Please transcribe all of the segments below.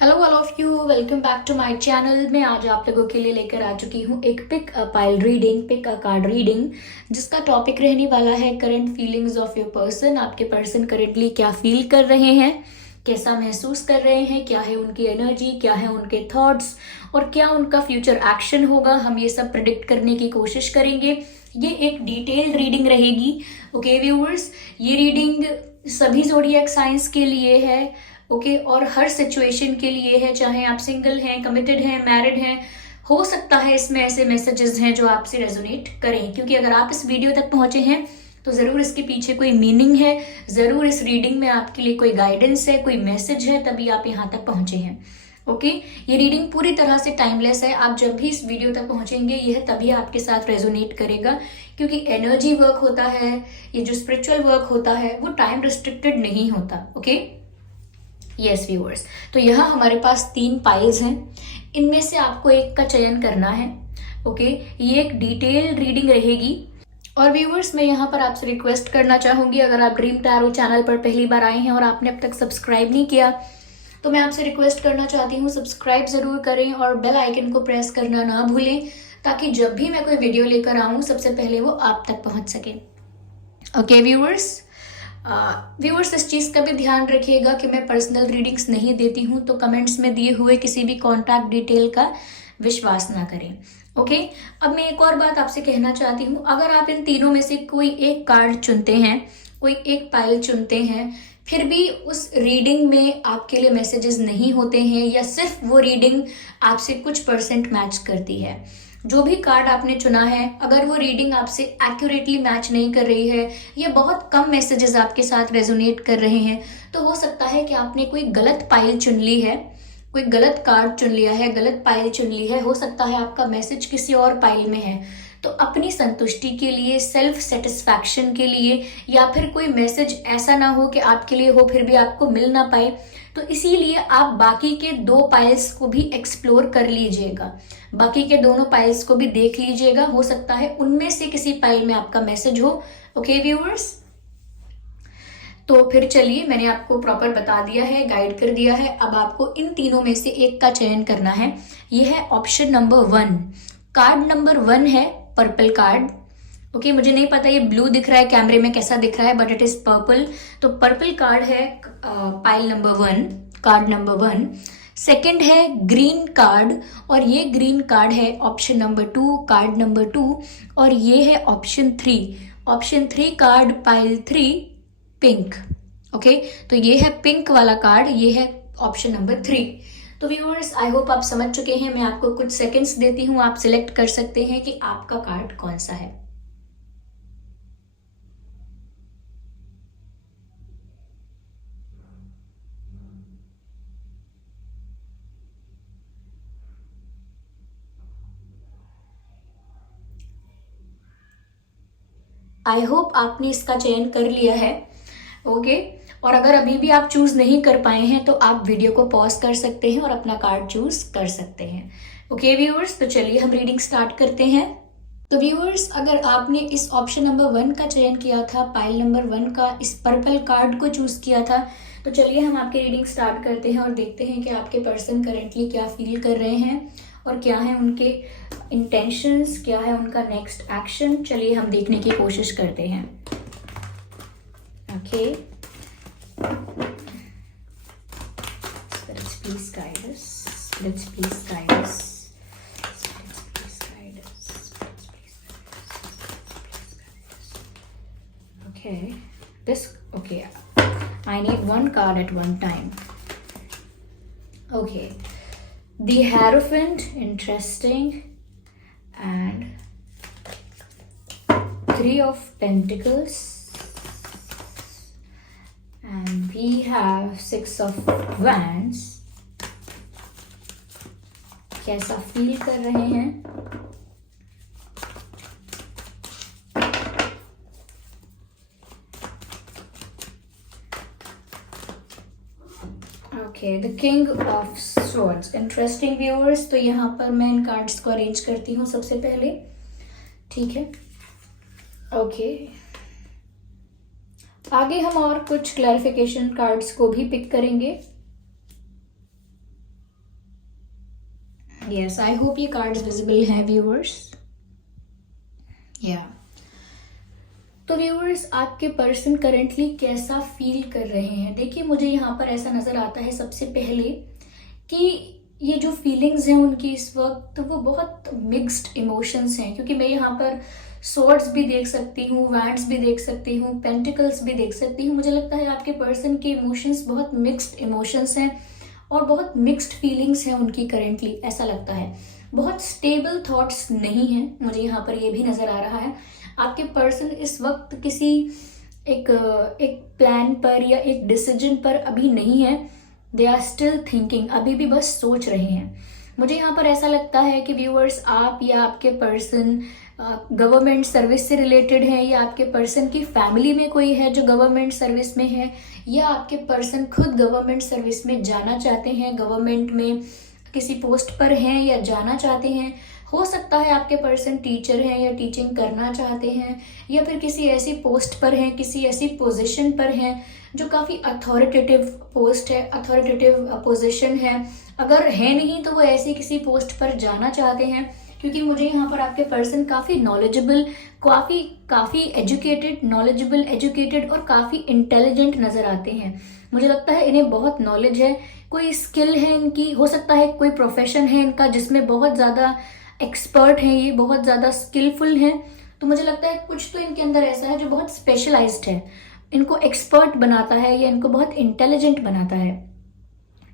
Hello all of you, welcome back to my channel. मैं आज आप लोगों के लिए लेकर आ चुकी हूँ एक pick a pile reading, pick a card reading, जिसका टॉपिक रहने वाला है current feelings of your person. आपके पर्सन करंटली क्या फील कर रहे हैं, कैसा महसूस कर रहे हैं, क्या है उनकी एनर्जी, क्या है उनके थॉट्स और क्या उनका फ्यूचर एक्शन होगा। हम ये सब प्रिडिक्ट करने की कोशिश करेंगे। ये एक डिटेल्ड रीडिंग रहेगी। ओके व्यूअर्स, ये रीडिंग सभी ज़ोडिएक साइंस के लिए है। ओके और हर सिचुएशन के लिए है, चाहे आप सिंगल हैं, कमिटेड हैं, मैरिड हैं। हो सकता है इसमें ऐसे मैसेजेस हैं जो आपसे रेजोनेट करें, क्योंकि अगर आप इस वीडियो तक पहुंचे हैं तो ज़रूर इसके पीछे कोई मीनिंग है, ज़रूर इस रीडिंग में आपके लिए कोई गाइडेंस है, कोई मैसेज है, तभी आप यहाँ तक पहुंचे हैं। ओके ये रीडिंग पूरी तरह से टाइमलेस है। आप जब भी इस वीडियो तक पहुंचेंगे यह तभी आपके साथ रेजोनेट करेगा, क्योंकि एनर्जी वर्क होता है, ये जो स्पिरिचुअल वर्क होता है वो टाइम रिस्ट्रिक्टेड नहीं होता। ओके यस व्यूअर्स, तो यहाँ हमारे पास 3 पाइल्स हैं, इनमें से आपको एक का चयन करना है। ओके ये एक डिटेल रीडिंग रहेगी। और व्यूअर्स मैं यहाँ पर आपसे रिक्वेस्ट करना चाहूंगी, अगर आप ड्रीम टैरो चैनल पर पहली बार आए हैं और आपने अब तक सब्सक्राइब नहीं किया तो मैं आपसे रिक्वेस्ट करना चाहती हूँ सब्सक्राइब जरूर करें और बेल आइकन को प्रेस करना ना भूलें, ताकि जब भी मैं कोई वीडियो लेकर आऊँ सबसे पहले वो आप तक पहुँच सके। ओके व्यूअर्स इस चीज़ का भी ध्यान रखिएगा कि मैं पर्सनल रीडिंग्स नहीं देती हूँ, तो कमेंट्स में दिए हुए किसी भी कॉन्टैक्ट डिटेल का विश्वास ना करें। ओके अब मैं एक और बात आपसे कहना चाहती हूँ, अगर आप इन तीनों में से कोई एक कार्ड चुनते हैं, कोई एक पाइल चुनते हैं, फिर भी उस रीडिंग में आपके लिए मैसेजेस नहीं होते हैं या सिर्फ वो रीडिंग आपसे कुछ परसेंट मैच करती है, जो भी कार्ड आपने चुना है अगर वो रीडिंग आपसे एक्यूरेटली मैच नहीं कर रही है या बहुत कम मैसेजेस आपके साथ रेजोनेट कर रहे हैं, तो हो सकता है कि आपने कोई गलत पाइल चुन ली है, कोई गलत कार्ड चुन लिया है, गलत पाइल चुन ली है। हो सकता है आपका मैसेज किसी और पाइल में है। तो अपनी संतुष्टि के लिए, सेल्फ सेटिस्फैक्शन के लिए, या फिर कोई मैसेज ऐसा ना हो कि आपके लिए हो फिर भी आपको मिल ना पाए, तो इसीलिए आप बाकी के 2 पाइल्स को भी एक्सप्लोर कर लीजिएगा, बाकी के दोनों पाइल्स को भी देख लीजिएगा। हो सकता है उनमें से किसी पाइल में आपका मैसेज हो। ओके व्यूअर्स, तो फिर चलिए, मैंने आपको प्रॉपर बता दिया है, गाइड कर दिया है। अब आपको इन तीनों में से एक का चयन करना है। ये है ऑप्शन नंबर 1। कार्ड नंबर 1 है पर्पल कार्ड। ओके मुझे नहीं पता ये ब्लू दिख रहा है कैमरे में कैसा दिख रहा है, बट इट इज पर्पल। तो पर्पल कार्ड है pile number 1, card number 1। Second है ग्रीन कार्ड, और ये ग्रीन कार्ड है ऑप्शन नंबर 2, कार्ड नंबर 2। और ये है option 3, option 3 card pile 3, pink. Okay तो ये है पिंक वाला कार्ड, ये है ऑप्शन नंबर 3। तो व्यूअर्स आई होप आप समझ चुके हैं। मैं आपको कुछ सेकंड्स देती हूँ, आप सिलेक्ट कर सकते हैं कि आपका कार्ड कौन सा है। आई होप आपने इसका चयन कर लिया है। ओके और अगर अभी भी आप चूज नहीं कर पाए हैं तो आप वीडियो को पॉज कर सकते हैं और अपना कार्ड चूज कर सकते हैं। ओके व्यूअर्स, तो चलिए हम रीडिंग स्टार्ट करते हैं। तो व्यूअर्स अगर आपने इस ऑप्शन नंबर 1 का चयन किया था, पाइल नंबर 1 का, इस पर्पल कार्ड को चूज किया था, तो चलिए हम आपकी रीडिंग स्टार्ट करते हैं और देखते हैं कि आपके पर्सन करेंटली क्या फील कर रहे हैं और क्या है उनके इंटेंशंस, क्या है उनका नेक्स्ट एक्शन। चलिए हम देखने की कोशिश करते हैं। Okay Spirits please guide us. Spirits please guide us. Spirits please guide us. Spirits please guide us. Okay. Okay. I need one card at one time. Okay. The Hierophant, interesting. And 3 of Pentacles. And we have 6 of Wands. कैसा feel कर रहे हैं? Okay the king of swords, interesting viewers. तो यहाँ पर मैं इन cards को arrange करती हूँ सबसे पहले, ठीक है। ओके आगे हम और कुछ क्लैरिफिकेशन कार्ड्स को भी पिक करेंगे। यस, आई होप ये कार्ड्स विजिबल हैं व्यूअर्स। या तो व्यूअर्स, आपके पर्सन करंटली कैसा फील कर रहे हैं? देखिए, मुझे यहाँ पर ऐसा नजर आता है सबसे पहले कि ये जो फीलिंग्स हैं उनकी इस वक्त वो बहुत मिक्स्ड इमोशंस हैं, क्योंकि मैं यहाँ पर स्वॉर्ड्स भी देख सकती हूँ, वैंड्स भी देख सकती हूँ, पेंटिकल्स भी देख सकती हूँ। मुझे लगता है आपके पर्सन के इमोशंस बहुत मिक्स्ड इमोशंस हैं और बहुत मिक्स्ड फीलिंग्स हैं उनकी करंटली, ऐसा लगता है। बहुत स्टेबल थॉट्स नहीं हैं, मुझे यहाँ पर ये भी नजर आ रहा है। आपके पर्सन इस वक्त किसी एक प्लान पर या एक डिसीजन पर अभी नहीं है। दे आर स्टिल थिंकिंग, अभी भी बस सोच रहे हैं। मुझे यहाँ पर ऐसा लगता है कि व्यूअर्स, आप या आपके पर्सन गवर्नमेंट सर्विस से रिलेटेड है, या आपके पर्सन की फैमिली में कोई है जो गवर्नमेंट सर्विस में है, या आपके पर्सन खुद गवर्नमेंट सर्विस में जाना चाहते हैं, गवर्नमेंट में किसी पोस्ट पर हैं या जाना चाहते हैं। हो सकता है आपके पर्सन टीचर हैं या टीचिंग करना चाहते हैं, या फिर किसी ऐसी पोस्ट पर हैं, किसी ऐसी पोजीशन पर हैं जो काफ़ी अथॉरिटेटिव पोस्ट है, अथॉरिटेटिव पोजीशन है। अगर है नहीं तो वो ऐसी किसी पोस्ट पर जाना चाहते हैं, क्योंकि मुझे यहाँ पर आपके पर्सन काफ़ी नॉलेजेबल, काफ़ी एजुकेटेड, नॉलेजेबल, एजुकेटेड और काफ़ी इंटेलिजेंट नज़र आते हैं। मुझे लगता है इन्हें बहुत नॉलेज है, कोई स्किल है इनकी, हो सकता है कोई प्रोफेशन है इनका जिसमें बहुत ज़्यादा एक्सपर्ट हैं, ये बहुत ज़्यादा स्किलफुल हैं। तो मुझे लगता है कुछ तो इनके अंदर ऐसा है जो बहुत स्पेशलाइज्ड है, इनको एक्सपर्ट बनाता है या इनको बहुत इंटेलिजेंट बनाता है।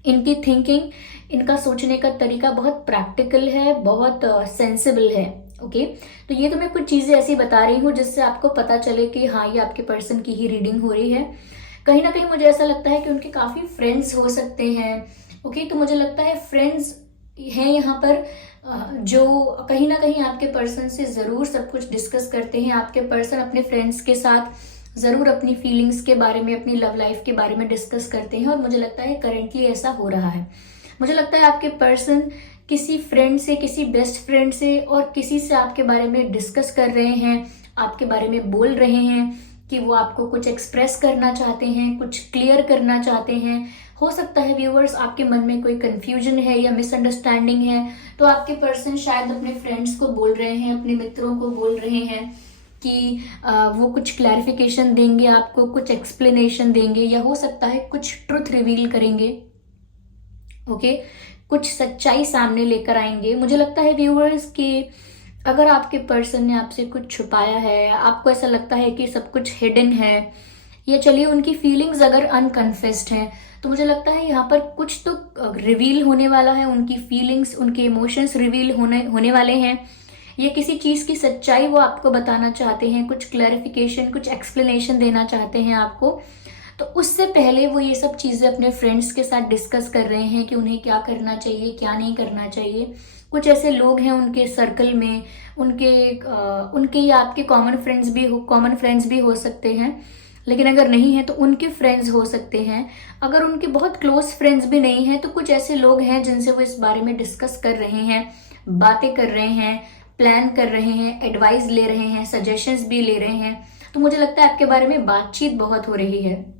इनकी थिंकिंग, इनका सोचने का तरीका बहुत प्रैक्टिकल है, बहुत सेंसिबल है। ओके, तो ये तो मैं कुछ चीज़ें ऐसी बता रही हूँ जिससे आपको पता चले कि हाँ, ये आपके पर्सन की ही रीडिंग हो रही है। कहीं ना कहीं मुझे ऐसा लगता है कि उनके काफ़ी फ्रेंड्स हो सकते हैं। ओके, तो मुझे लगता है फ्रेंड्स हैं यहाँ पर जो कहीं ना कहीं आपके पर्सन से ज़रूर सब कुछ डिस्कस करते हैं। आपके पर्सन अपने फ्रेंड्स के साथ ज़रूर अपनी फीलिंग्स के बारे में, अपनी लव लाइफ के बारे में डिस्कस करते हैं, और मुझे लगता है करंटली ऐसा हो रहा है। मुझे लगता है आपके पर्सन किसी फ्रेंड से, किसी बेस्ट फ्रेंड से और किसी से आपके बारे में डिस्कस कर रहे हैं, आपके बारे में बोल रहे हैं कि वो आपको कुछ एक्सप्रेस करना चाहते हैं, कुछ क्लियर करना चाहते हैं। हो सकता है व्यूअर्स, आपके मन में कोई कंफ्यूजन है या मिसअंडरस्टैंडिंग है, तो आपके पर्सन शायद अपने फ्रेंड्स को बोल रहे हैं, अपने मित्रों को बोल रहे हैं कि वो कुछ क्लैरिफिकेशन देंगे आपको, कुछ एक्सप्लेनेशन देंगे, या हो सकता है कुछ ट्रुथ रिवील करेंगे। ओके, कुछ सच्चाई सामने लेकर आएंगे। मुझे लगता है व्यूअर्स कि अगर आपके पर्सन ने आपसे कुछ छुपाया है, आपको ऐसा लगता है कि सब कुछ हिडन है, या चलिए उनकी फीलिंग्स अगर अनकन्फेस्ड हैं, तो मुझे लगता है यहाँ पर कुछ तो रिवील होने वाला है। उनकी फीलिंग्स, उनके इमोशंस रिवील होने वाले हैं, या किसी चीज़ की सच्चाई वो आपको बताना चाहते हैं, कुछ क्लैरिफिकेशन, कुछ एक्सप्लेनेशन देना चाहते हैं आपको। तो उससे पहले वो ये सब चीज़ें अपने फ्रेंड्स के साथ डिस्कस कर रहे हैं कि उन्हें क्या करना चाहिए, क्या नहीं करना चाहिए। कुछ ऐसे लोग हैं उनके सर्कल में, उनके या आपके कॉमन फ्रेंड्स भी हो सकते हैं, लेकिन अगर नहीं है तो उनके फ्रेंड्स हो सकते हैं। अगर उनके बहुत क्लोज फ्रेंड्स भी नहीं हैं तो कुछ ऐसे लोग हैं जिनसे वो इस बारे में डिस्कस कर रहे हैं, बातें कर रहे हैं, प्लान कर रहे हैं, एडवाइस ले रहे हैं, सजेशंस भी ले रहे हैं। तो मुझे लगता है आपके बारे में बातचीत बहुत हो रही है।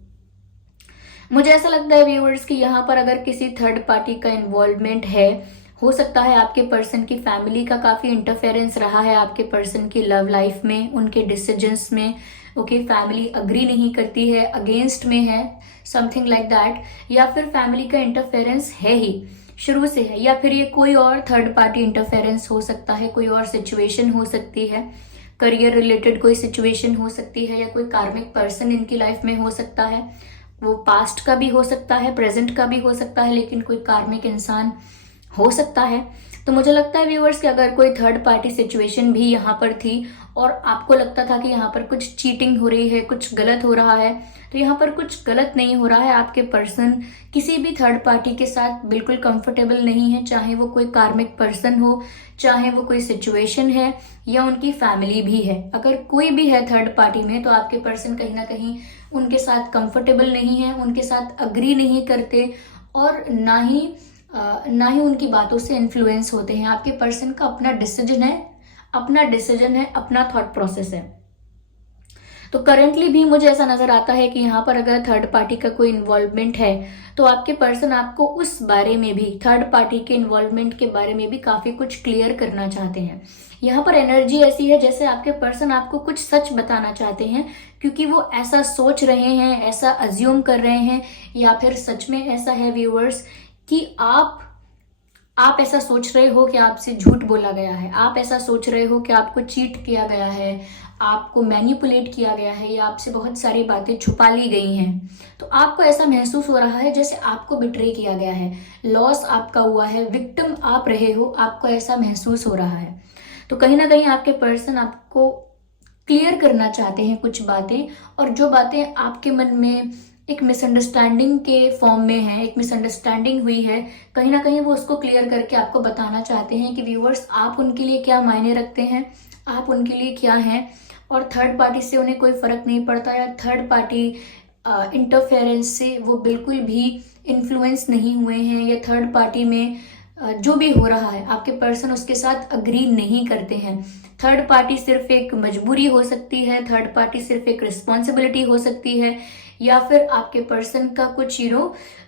मुझे ऐसा लगता है व्यूअर्स कि यहाँ पर अगर किसी थर्ड पार्टी का इन्वॉल्वमेंट है, हो सकता है आपके पर्सन की फैमिली का काफ़ी इंटरफेरेंस रहा है आपके पर्सन की लव लाइफ में, उनके डिसीजंस में। ओके, फैमिली अग्री नहीं करती है, अगेंस्ट में है, समथिंग लाइक दैट, या फिर फैमिली का इंटरफेरेंस है ही, शुरू से है, या फिर ये कोई और थर्ड पार्टी इंटरफेरेंस हो सकता है, कोई और सिचुएशन हो सकती है, करियर रिलेटेड कोई सिचुएशन हो सकती है, या कोई कार्मिक पर्सन इनकी लाइफ में हो सकता है। वो पास्ट का भी हो सकता है, प्रेजेंट का भी हो सकता है, लेकिन कोई कार्मिक इंसान हो सकता है। तो मुझे लगता है व्यूअर्स कि अगर कोई थर्ड पार्टी सिचुएशन भी यहाँ पर थी और आपको लगता था कि यहाँ पर कुछ चीटिंग हो रही है, कुछ गलत हो रहा है, तो यहाँ पर कुछ गलत नहीं हो रहा है। आपके पर्सन किसी भी थर्ड पार्टी के साथ बिल्कुल कंफर्टेबल नहीं है, चाहे वो कोई कार्मिक पर्सन हो, चाहे वो कोई सिचुएशन है, या उनकी फैमिली भी है। अगर कोई भी है थर्ड पार्टी में तो आपके पर्सन कहीं ना कहीं उनके साथ कंफर्टेबल नहीं है, उनके साथ अग्री नहीं करते, और ना ही उनकी बातों से इन्फ्लुएंस होते हैं। आपके पर्सन का अपना डिसीजन है, अपना थॉट प्रोसेस है। तो करेंटली भी मुझे ऐसा नजर आता है कि यहाँ पर अगर थर्ड पार्टी का कोई इन्वॉल्वमेंट है तो आपके पर्सन आपको उस बारे में भी, थर्ड पार्टी के इन्वॉल्वमेंट के बारे में भी काफी कुछ क्लियर करना चाहते हैं। यहाँ पर एनर्जी ऐसी है जैसे आपके पर्सन आपको कुछ सच बताना चाहते हैं, क्योंकि वो ऐसा सोच रहे हैं, ऐसा अज्यूम कर रहे हैं, या फिर सच में ऐसा है व्यूअर्स कि आप ऐसा सोच रहे हो कि आपसे झूठ बोला गया है, आप ऐसा सोच रहे हो कि आपको चीट किया गया है, आपको मैनिपुलेट किया गया है, या आपसे बहुत सारी बातें छुपा ली गई हैं। तो आपको ऐसा महसूस हो रहा है जैसे आपको बिट्रे किया गया है, लॉस आपका हुआ है, विक्टिम आप रहे हो, आपको ऐसा महसूस हो रहा है। तो कहीं ना कहीं आपके पर्सन आपको क्लियर करना चाहते हैं कुछ बातें, और जो बातें आपके मन में एक मिसअंडरस्टैंडिंग के फॉर्म में है, एक मिसअंडरस्टैंडिंग हुई है, कहीं ना कहीं वो उसको क्लियर करके आपको बताना चाहते हैं कि व्यूअर्स आप उनके लिए क्या मायने रखते हैं, आप उनके लिए क्या हैं, और थर्ड पार्टी से उन्हें कोई फर्क नहीं पड़ता, या थर्ड पार्टी इंटरफेरेंस से वो बिल्कुल भी इन्फ्लुएंस नहीं हुए हैं, या थर्ड पार्टी में जो भी हो रहा है आपके पर्सन उसके साथ अग्री नहीं करते हैं। थर्ड पार्टी सिर्फ एक मजबूरी हो सकती है, थर्ड पार्टी सिर्फ एक रिस्पॉन्सिबिलिटी हो सकती है, या फिर आपके पर्सन का कुछ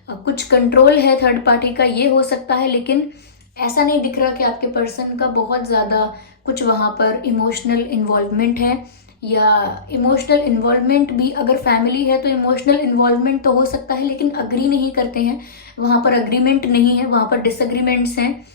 कुछ कंट्रोल है थर्ड पार्टी का, ये हो सकता है। लेकिन ऐसा नहीं दिख रहा कि आपके पर्सन का बहुत ज़्यादा कुछ वहाँ पर इमोशनल इन्वॉल्वमेंट है, या इमोशनल इन्वॉल्वमेंट भी अगर फैमिली है तो इमोशनल इन्वॉल्वमेंट तो हो सकता है, लेकिन अग्री नहीं करते हैं, वहाँ पर अग्रीमेंट नहीं है, वहाँ पर डिसएग्रीमेंट्स हैं।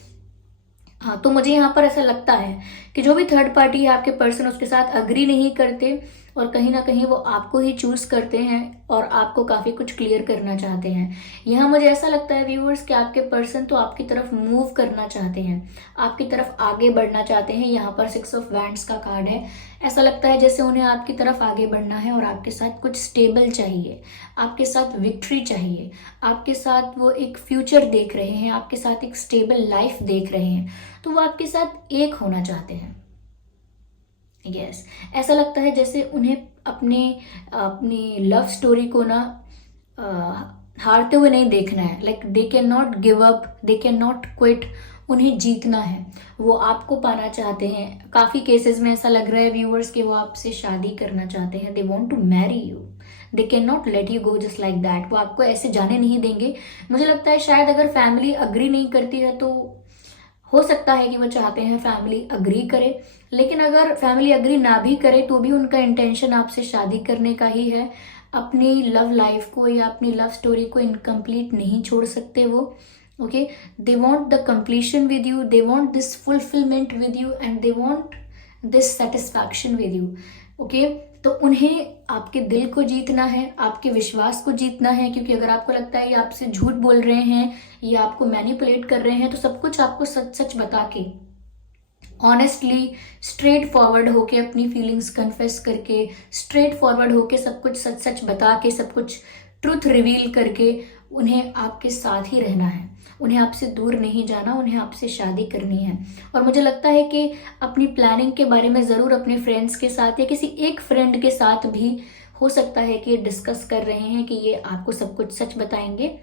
हाँ, तो मुझे यहाँ पर ऐसा लगता है कि जो भी थर्ड पार्टी है आपके पर्सन उसके साथ अग्री नहीं करते, और कहीं ना कहीं वो आपको ही चूज करते हैं और आपको काफी कुछ क्लियर करना चाहते हैं। यहाँ मुझे ऐसा लगता है व्यूअर्स कि आपके पर्सन तो आपकी तरफ मूव करना चाहते हैं, आपकी तरफ आगे बढ़ना चाहते हैं। यहाँ पर 6 ऑफ वैंड्स का कार्ड है, ऐसा लगता है जैसे उन्हें आपकी तरफ आगे बढ़ना है और आपके साथ कुछ स्टेबल चाहिए, आपके साथ विक्ट्री चाहिए, आपके साथ वो एक फ्यूचर देख रहे हैं, आपके साथ एक स्टेबल लाइफ देख रहे हैं, तो वो आपके साथ एक होना चाहते हैं। यस, ऐसा लगता है जैसे उन्हें अपनी लव स्टोरी को ना हारते हुए नहीं देखना है। Like they can not give up, they can not quit, उन्हें जीतना है, वो आपको पाना चाहते हैं। काफी केसेस में ऐसा लग रहा है व्यूअर्स कि वो आपसे शादी करना चाहते हैं, they want to marry you, they can not let you go just like that, वो आपको ऐसे जाने नहीं देंगे। मुझे लगता है शायद अगर फैमिली अग्री नहीं करती है तो हो सकता है कि वो चाहते हैं फैमिली अग्री करे, लेकिन अगर फैमिली अग्री ना भी करे तो भी उनका इंटेंशन आपसे शादी करने का ही है। अपनी लव लाइफ को या अपनी लव स्टोरी को इनकम्प्लीट नहीं छोड़ सकते वो। Okay, they want the completion with you, they want this fulfilment with you, and they want this satisfaction with you. Okay, तो उन्हें आपके दिल को जीतना है, आपके विश्वास को जीतना है, क्योंकि अगर आपको लगता है ये आपसे झूठ बोल रहे हैं, ये आपको मैनिपुलेट कर रहे हैं, तो सब कुछ आपको सच सच बता के, ऑनेस्टली स्ट्रेट फॉरवर्ड होके, अपनी फीलिंग्स कन्फेस करके, स्ट्रेट फॉरवर्ड होके, सब कुछ सच सच बता के, सब कुछ ट्रुथ रिवील करके उन्हें आपके साथ ही रहना है, उन्हें आपसे दूर नहीं जाना, उन्हें आपसे शादी करनी है। और मुझे लगता है कि अपनी प्लानिंग के बारे में ज़रूर अपने फ्रेंड्स के साथ या किसी एक फ्रेंड के साथ भी हो सकता है कि डिस्कस कर रहे हैं कि ये आपको सब कुछ सच बताएंगे।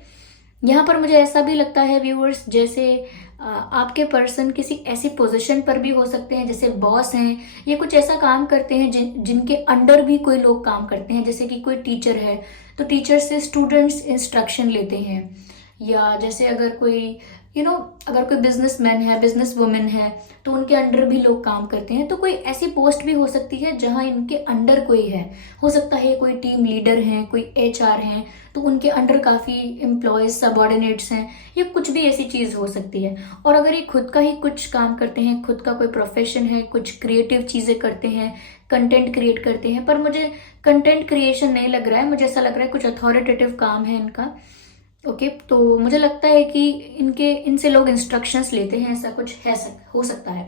यहाँ पर मुझे ऐसा भी लगता है व्यूअर्स जैसे आपके पर्सन किसी ऐसी पोजीशन पर भी हो सकते हैं, जैसे बॉस हैं, ये कुछ ऐसा काम करते हैं जिनके अंडर भी कोई लोग काम करते हैं। जैसे कि कोई टीचर है तो टीचर से स्टूडेंट्स इंस्ट्रक्शन लेते हैं, या जैसे अगर कोई अगर कोई बिजनेसमैन है, बिजनेस वुमेन है, तो उनके अंडर भी लोग काम करते हैं। तो कोई ऐसी पोस्ट भी हो सकती है जहां इनके अंडर कोई है, हो सकता है कोई टीम लीडर हैं, कोई HR हैं, तो उनके अंडर काफ़ी एम्प्लॉयज सबॉर्डिनेट्स हैं, ये कुछ भी ऐसी चीज़ हो सकती है। और अगर ये खुद का ही कुछ काम करते हैं, खुद का कोई प्रोफेशन है, कुछ क्रिएटिव चीज़ें करते हैं, कंटेंट क्रिएट करते हैं, पर मुझे कंटेंट क्रिएशन नहीं लग रहा है, मुझे ऐसा लग रहा है कुछ अथॉरिटेटिव काम है इनका। ओके, तो मुझे लगता है कि इनसे लोग इंस्ट्रक्शंस लेते हैं, ऐसा कुछ है, हो सकता है।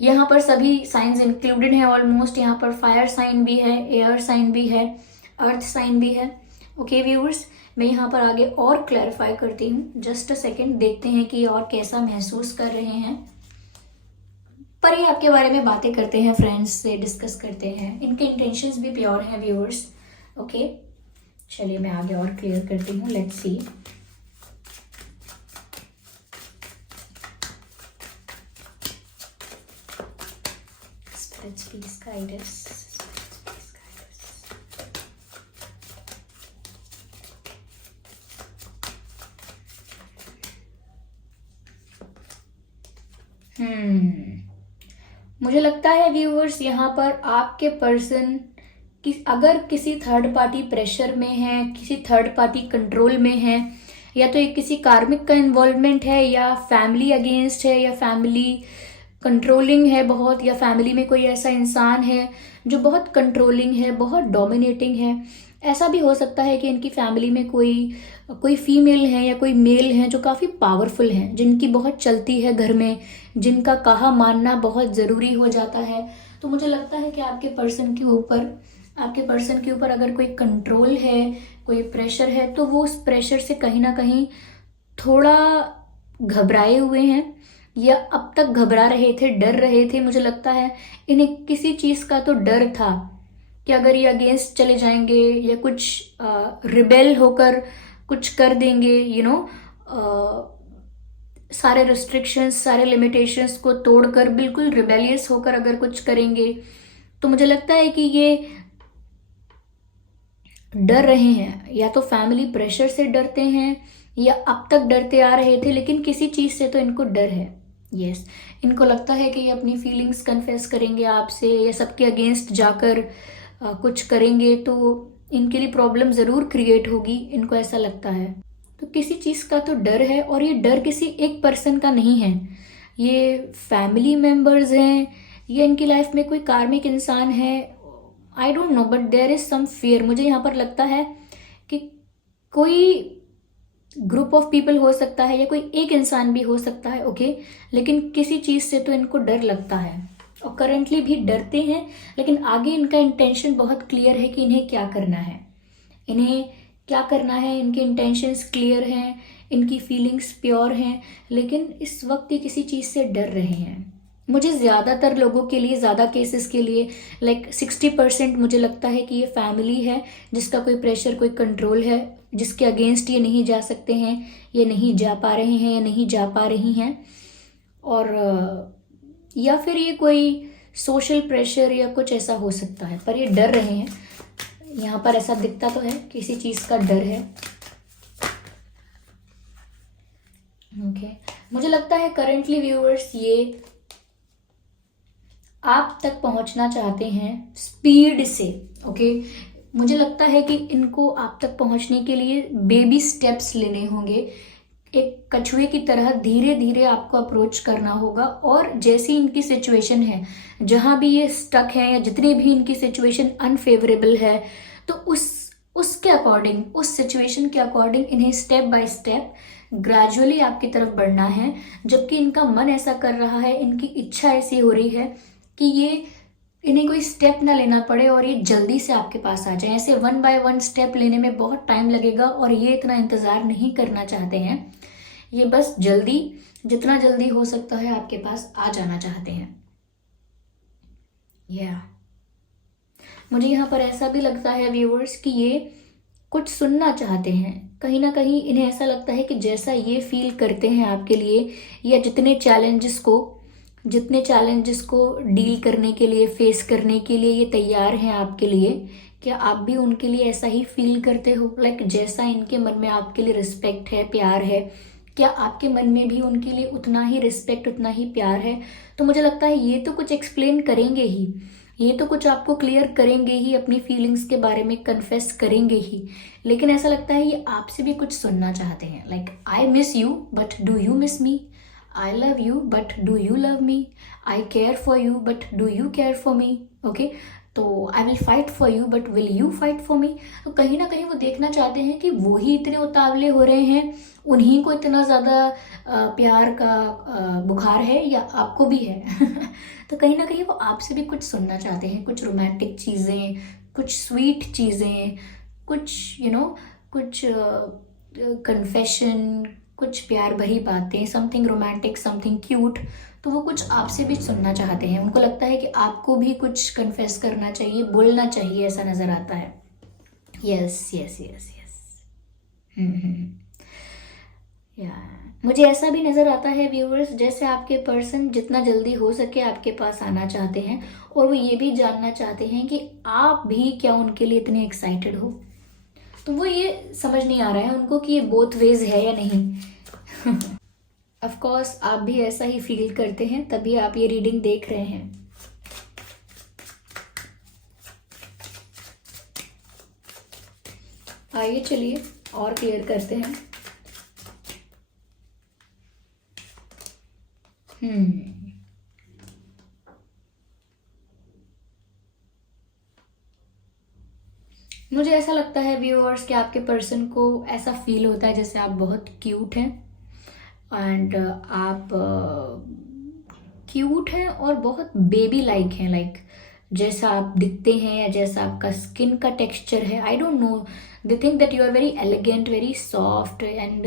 यहाँ पर सभी साइंस इंक्लूडेड हैं ऑलमोस्ट। यहाँ पर फायर साइन भी है, एयर साइन भी है, अर्थ साइन भी है। ओके व्यूअर्स, मैं यहाँ पर आगे और क्लैरिफाई करती हूँ, जस्ट अ सेकेंड, देखते हैं कि और कैसा महसूस कर रहे हैं। पर ये आपके बारे में बातें करते हैं, फ्रेंड्स से डिस्कस करते हैं, इनके इंटेंशंस भी प्योर हैं व्यूअर्स। ओके, चलिए मैं आगे और क्लियर करती हूँ, let's see. Spirits please guide us. मुझे लगता है व्यूअर्स, यहाँ पर आपके पर्सन कि अगर किसी थर्ड पार्टी प्रेशर में है, किसी थर्ड पार्टी कंट्रोल में है, या तो ये किसी कार्मिक का इन्वॉल्वमेंट है, या फैमिली अगेंस्ट है, या फैमिली कंट्रोलिंग है बहुत, या फैमिली में कोई ऐसा इंसान है जो बहुत कंट्रोलिंग है, बहुत डोमिनेटिंग है। ऐसा भी हो सकता है कि इनकी फैमिली में कोई कोई फीमेल है या कोई मेल है जो काफ़ी पावरफुल हैं, जिनकी बहुत चलती है घर में, जिनका कहा मानना बहुत ज़रूरी हो जाता है। तो मुझे लगता है कि आपके पर्सन के ऊपर अगर कोई कंट्रोल है, कोई प्रेशर है, तो वो उस प्रेशर से कहीं ना कहीं थोड़ा घबराए हुए हैं, या अब तक घबरा रहे थे, डर रहे थे। मुझे लगता है इन्हें किसी चीज़ का तो डर था कि अगर ये अगेंस्ट चले जाएंगे या कुछ रिबेल होकर कुछ कर देंगे, सारे रिस्ट्रिक्शंस, सारे लिमिटेशंस को तोड़कर बिल्कुल रिबेलियस होकर अगर कुछ करेंगे, तो मुझे लगता है कि ये डर रहे हैं। या तो फैमिली प्रेशर से डरते हैं, या अब तक डरते आ रहे थे, लेकिन किसी चीज़ से तो इनको डर है। यस, इनको लगता है कि ये अपनी फीलिंग्स कन्फेस करेंगे आपसे, या सबके अगेंस्ट जाकर कुछ करेंगे तो इनके लिए प्रॉब्लम ज़रूर क्रिएट होगी, इनको ऐसा लगता है। तो किसी चीज़ का तो डर है, और ये डर किसी एक पर्सन का नहीं है, ये फैमिली मेम्बर्स हैं, या इनकी लाइफ में कोई कार्मिक इंसान है। I don't know, but there is some fear. मुझे यहाँ पर लगता है कि कोई ग्रुप ऑफ पीपल हो सकता है, या कोई एक इंसान भी हो सकता है, ओके, लेकिन किसी चीज़ से तो इनको डर लगता है, और करंटली भी डरते हैं। लेकिन आगे इनका इंटेंशन बहुत क्लियर है कि इन्हें क्या करना है, इनके इंटेंशंस क्लियर हैं, इनकी फीलिंग्स प्योर हैं, लेकिन इस वक्त ये किसी चीज़ से डर रहे हैं। मुझे ज़्यादातर लोगों के लिए, ज़्यादा केसेस के लिए, लाइक 60% मुझे लगता है कि ये फैमिली है जिसका कोई प्रेशर, कोई कंट्रोल है, जिसके अगेंस्ट ये नहीं जा सकते हैं, ये नहीं जा पा रहे हैं, या नहीं जा पा रही हैं। और या फिर ये कोई सोशल प्रेशर या कुछ ऐसा हो सकता है, पर ये डर रहे हैं। यहाँ पर ऐसा दिखता तो है, किसी चीज़ का डर है। ओके, मुझे लगता है करंटली व्यूअर्स ये आप तक पहुंचना चाहते हैं स्पीड से। ओके, मुझे लगता है कि इनको आप तक पहुंचने के लिए बेबी स्टेप्स लेने होंगे, एक कछुए की तरह धीरे धीरे आपको अप्रोच करना होगा। और जैसी इनकी सिचुएशन है, जहां भी ये स्टक है, या जितनी भी इनकी सिचुएशन अनफेवरेबल है, तो उसके अकॉर्डिंग, उस सिचुएशन के अकॉर्डिंग इन्हें स्टेप बाय स्टेप ग्रेजुअली आपकी तरफ बढ़ना है। जबकि इनका मन ऐसा कर रहा है, इनकी इच्छा ऐसी हो रही है कि इन्हें कोई स्टेप ना लेना पड़े और ये जल्दी से आपके पास आ जाए। ऐसे 1 बाय 1 स्टेप लेने में बहुत टाइम लगेगा, और ये इतना इंतज़ार नहीं करना चाहते हैं। ये बस जल्दी, जितना जल्दी हो सकता है आपके पास आ जाना चाहते हैं। मुझे यहाँ पर ऐसा भी लगता है व्यूअर्स कि ये कुछ सुनना चाहते हैं। कहीं ना कहीं इन्हें ऐसा लगता है कि जैसा ये फील करते हैं आपके लिए, या जितने चैलेंजेस को डील करने के लिए, फेस करने के लिए ये तैयार हैं आपके लिए, क्या आप भी उनके लिए ऐसा ही फील करते हो? लाइक जैसा इनके मन में आपके लिए रिस्पेक्ट है, प्यार है, क्या आपके मन में भी उनके लिए उतना ही रिस्पेक्ट, उतना ही प्यार है? तो मुझे लगता है ये तो कुछ एक्सप्लेन करेंगे ही, ये तो कुछ आपको क्लियर करेंगे ही, अपनी फीलिंग्स के बारे में कन्फेस करेंगे ही। लेकिन ऐसा लगता है ये आपसे भी कुछ सुनना चाहते हैं। Like I miss you but do you miss me, I love you but do you love me, I care for you but do you care for me. Okay, तो I will fight for you but will you fight for me. तो कहीं ना कहीं वो देखना चाहते हैं कि वो ही इतने उतावले हो रहे हैं, उन्हीं को इतना ज़्यादा प्यार का बुखार है, या आपको भी है। तो कहीं ना कहीं वो आपसे भी कुछ सुनना चाहते हैं, कुछ रोमांटिक चीज़ें, कुछ स्वीट चीज़ें, कुछ कुछ कन्फेशन, कुछ प्यार भरी बातें, समथिंग रोमांटिक, समथिंग क्यूट। तो वो कुछ आपसे भी सुनना चाहते हैं। उनको लगता है कि आपको भी कुछ कन्फेस करना चाहिए, बोलना चाहिए, ऐसा नज़र आता है। Yes yes yes yes. मुझे ऐसा भी नज़र आता है व्यूअर्स, जैसे आपके पर्सन जितना जल्दी हो सके आपके पास आना चाहते हैं, और वो ये भी जानना चाहते हैं कि आप भी क्या उनके लिए इतने एक्साइटेड हो। तो वो ये समझ नहीं आ रहा है उनको कि ये बोथ वेज है या नहीं। ऑफ कोर्स आप भी ऐसा ही फील करते हैं, तभी आप ये रीडिंग देख रहे हैं। आइए चलिए और क्लियर करते हैं। मुझे ऐसा लगता है व्यूअर्स कि आपके पर्सन को ऐसा फील होता है जैसे आप बहुत क्यूट हैं, एंड आप क्यूट हैं और बहुत बेबी लाइक हैं, लाइक जैसा आप दिखते हैं या जैसा आपका स्किन का टेक्सचर है, I don't know, they think that you are very elegant, very soft and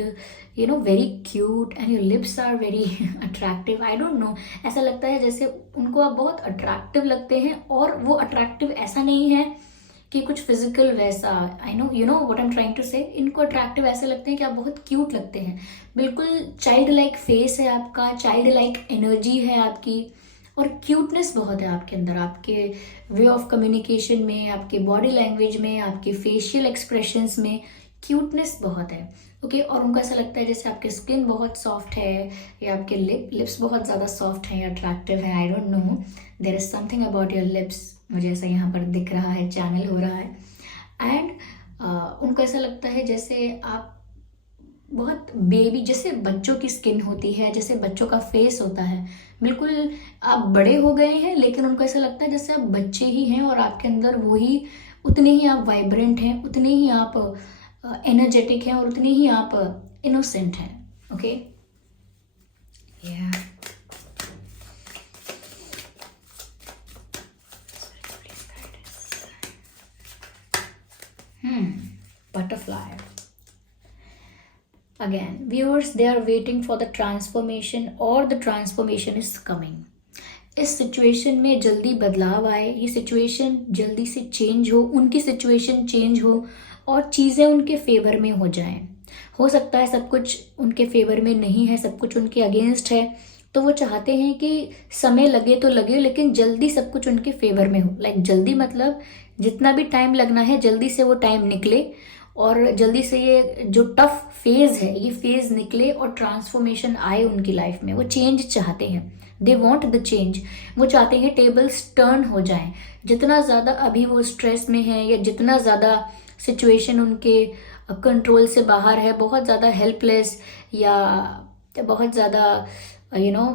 you know very cute, and your lips are very attractive. I don't know, ऐसा लगता है जैसे उनको आप बहुत अट्रैक्टिव लगते हैं, और वो अट्रैक्टिव ऐसा नहीं है कि कुछ फिजिकल वैसा, I know you know what I am trying to say, इनको अट्रैक्टिव ऐसे लगते हैं कि आप बहुत क्यूट लगते हैं, बिल्कुल चाइल्ड लाइक फेस है आपका, चाइल्ड लाइक एनर्जी है आपकी, और क्यूटनेस बहुत है आपके अंदर, आपके वे ऑफ कम्युनिकेशन में, आपके बॉडी लैंग्वेज में, आपके फेशियल एक्सप्रेशंस में क्यूटनेस बहुत है। ओके और उनको ऐसा लगता है जैसे आपकी स्किन बहुत सॉफ्ट है, या आपके लिप्स बहुत ज़्यादा सॉफ्ट हैं या अट्रैक्टिव है, I don't know, there is something about your lips, मुझे ऐसा यहाँ पर दिख रहा है, चैनल हो रहा है। एंड उनको ऐसा लगता है जैसे आप बहुत बेबी, जैसे बच्चों की स्किन होती है, जैसे बच्चों का फेस होता है, बिल्कुल आप बड़े हो गए हैं लेकिन उनको ऐसा लगता है जैसे आप बच्चे ही हैं, और आपके अंदर वही उतने ही आप वाइब्रेंट हैं, उतने ही आप एनर्जेटिक हैं, और उतने ही आप इनोसेंट हैं। Okay butterfly. Again, viewers, they are waiting for the transformation, or the transformation is coming. इस सिचुएशन में जल्दी बदलाव आए, ये सिचुएशन जल्दी से चेंज हो, उनकी सिचुएशन चेंज हो और चीज़ें उनके फेवर में हो जाएं। हो सकता है सब कुछ उनके फेवर में नहीं है, सब कुछ उनके अगेंस्ट है, तो वो चाहते हैं कि समय लगे तो लगे लेकिन जल्दी सब कुछ उनके फेवर में हो। लाइक जल्दी मतलब जितना भी टाइम लगना है जल्दी से वो टाइम निकले, और जल्दी से ये जो टफ फेज है ये फेज निकले और ट्रांसफॉर्मेशन आए उनकी लाइफ में। वो चेंज चाहते हैं, दे वॉन्ट द चेंज, वो चाहते हैं टेबल्स टर्न हो जाएं। जितना ज़्यादा अभी वो स्ट्रेस में है, या जितना ज़्यादा सिचुएशन उनके कंट्रोल से बाहर है, बहुत ज़्यादा हेल्पलेस या बहुत ज़्यादा यू नो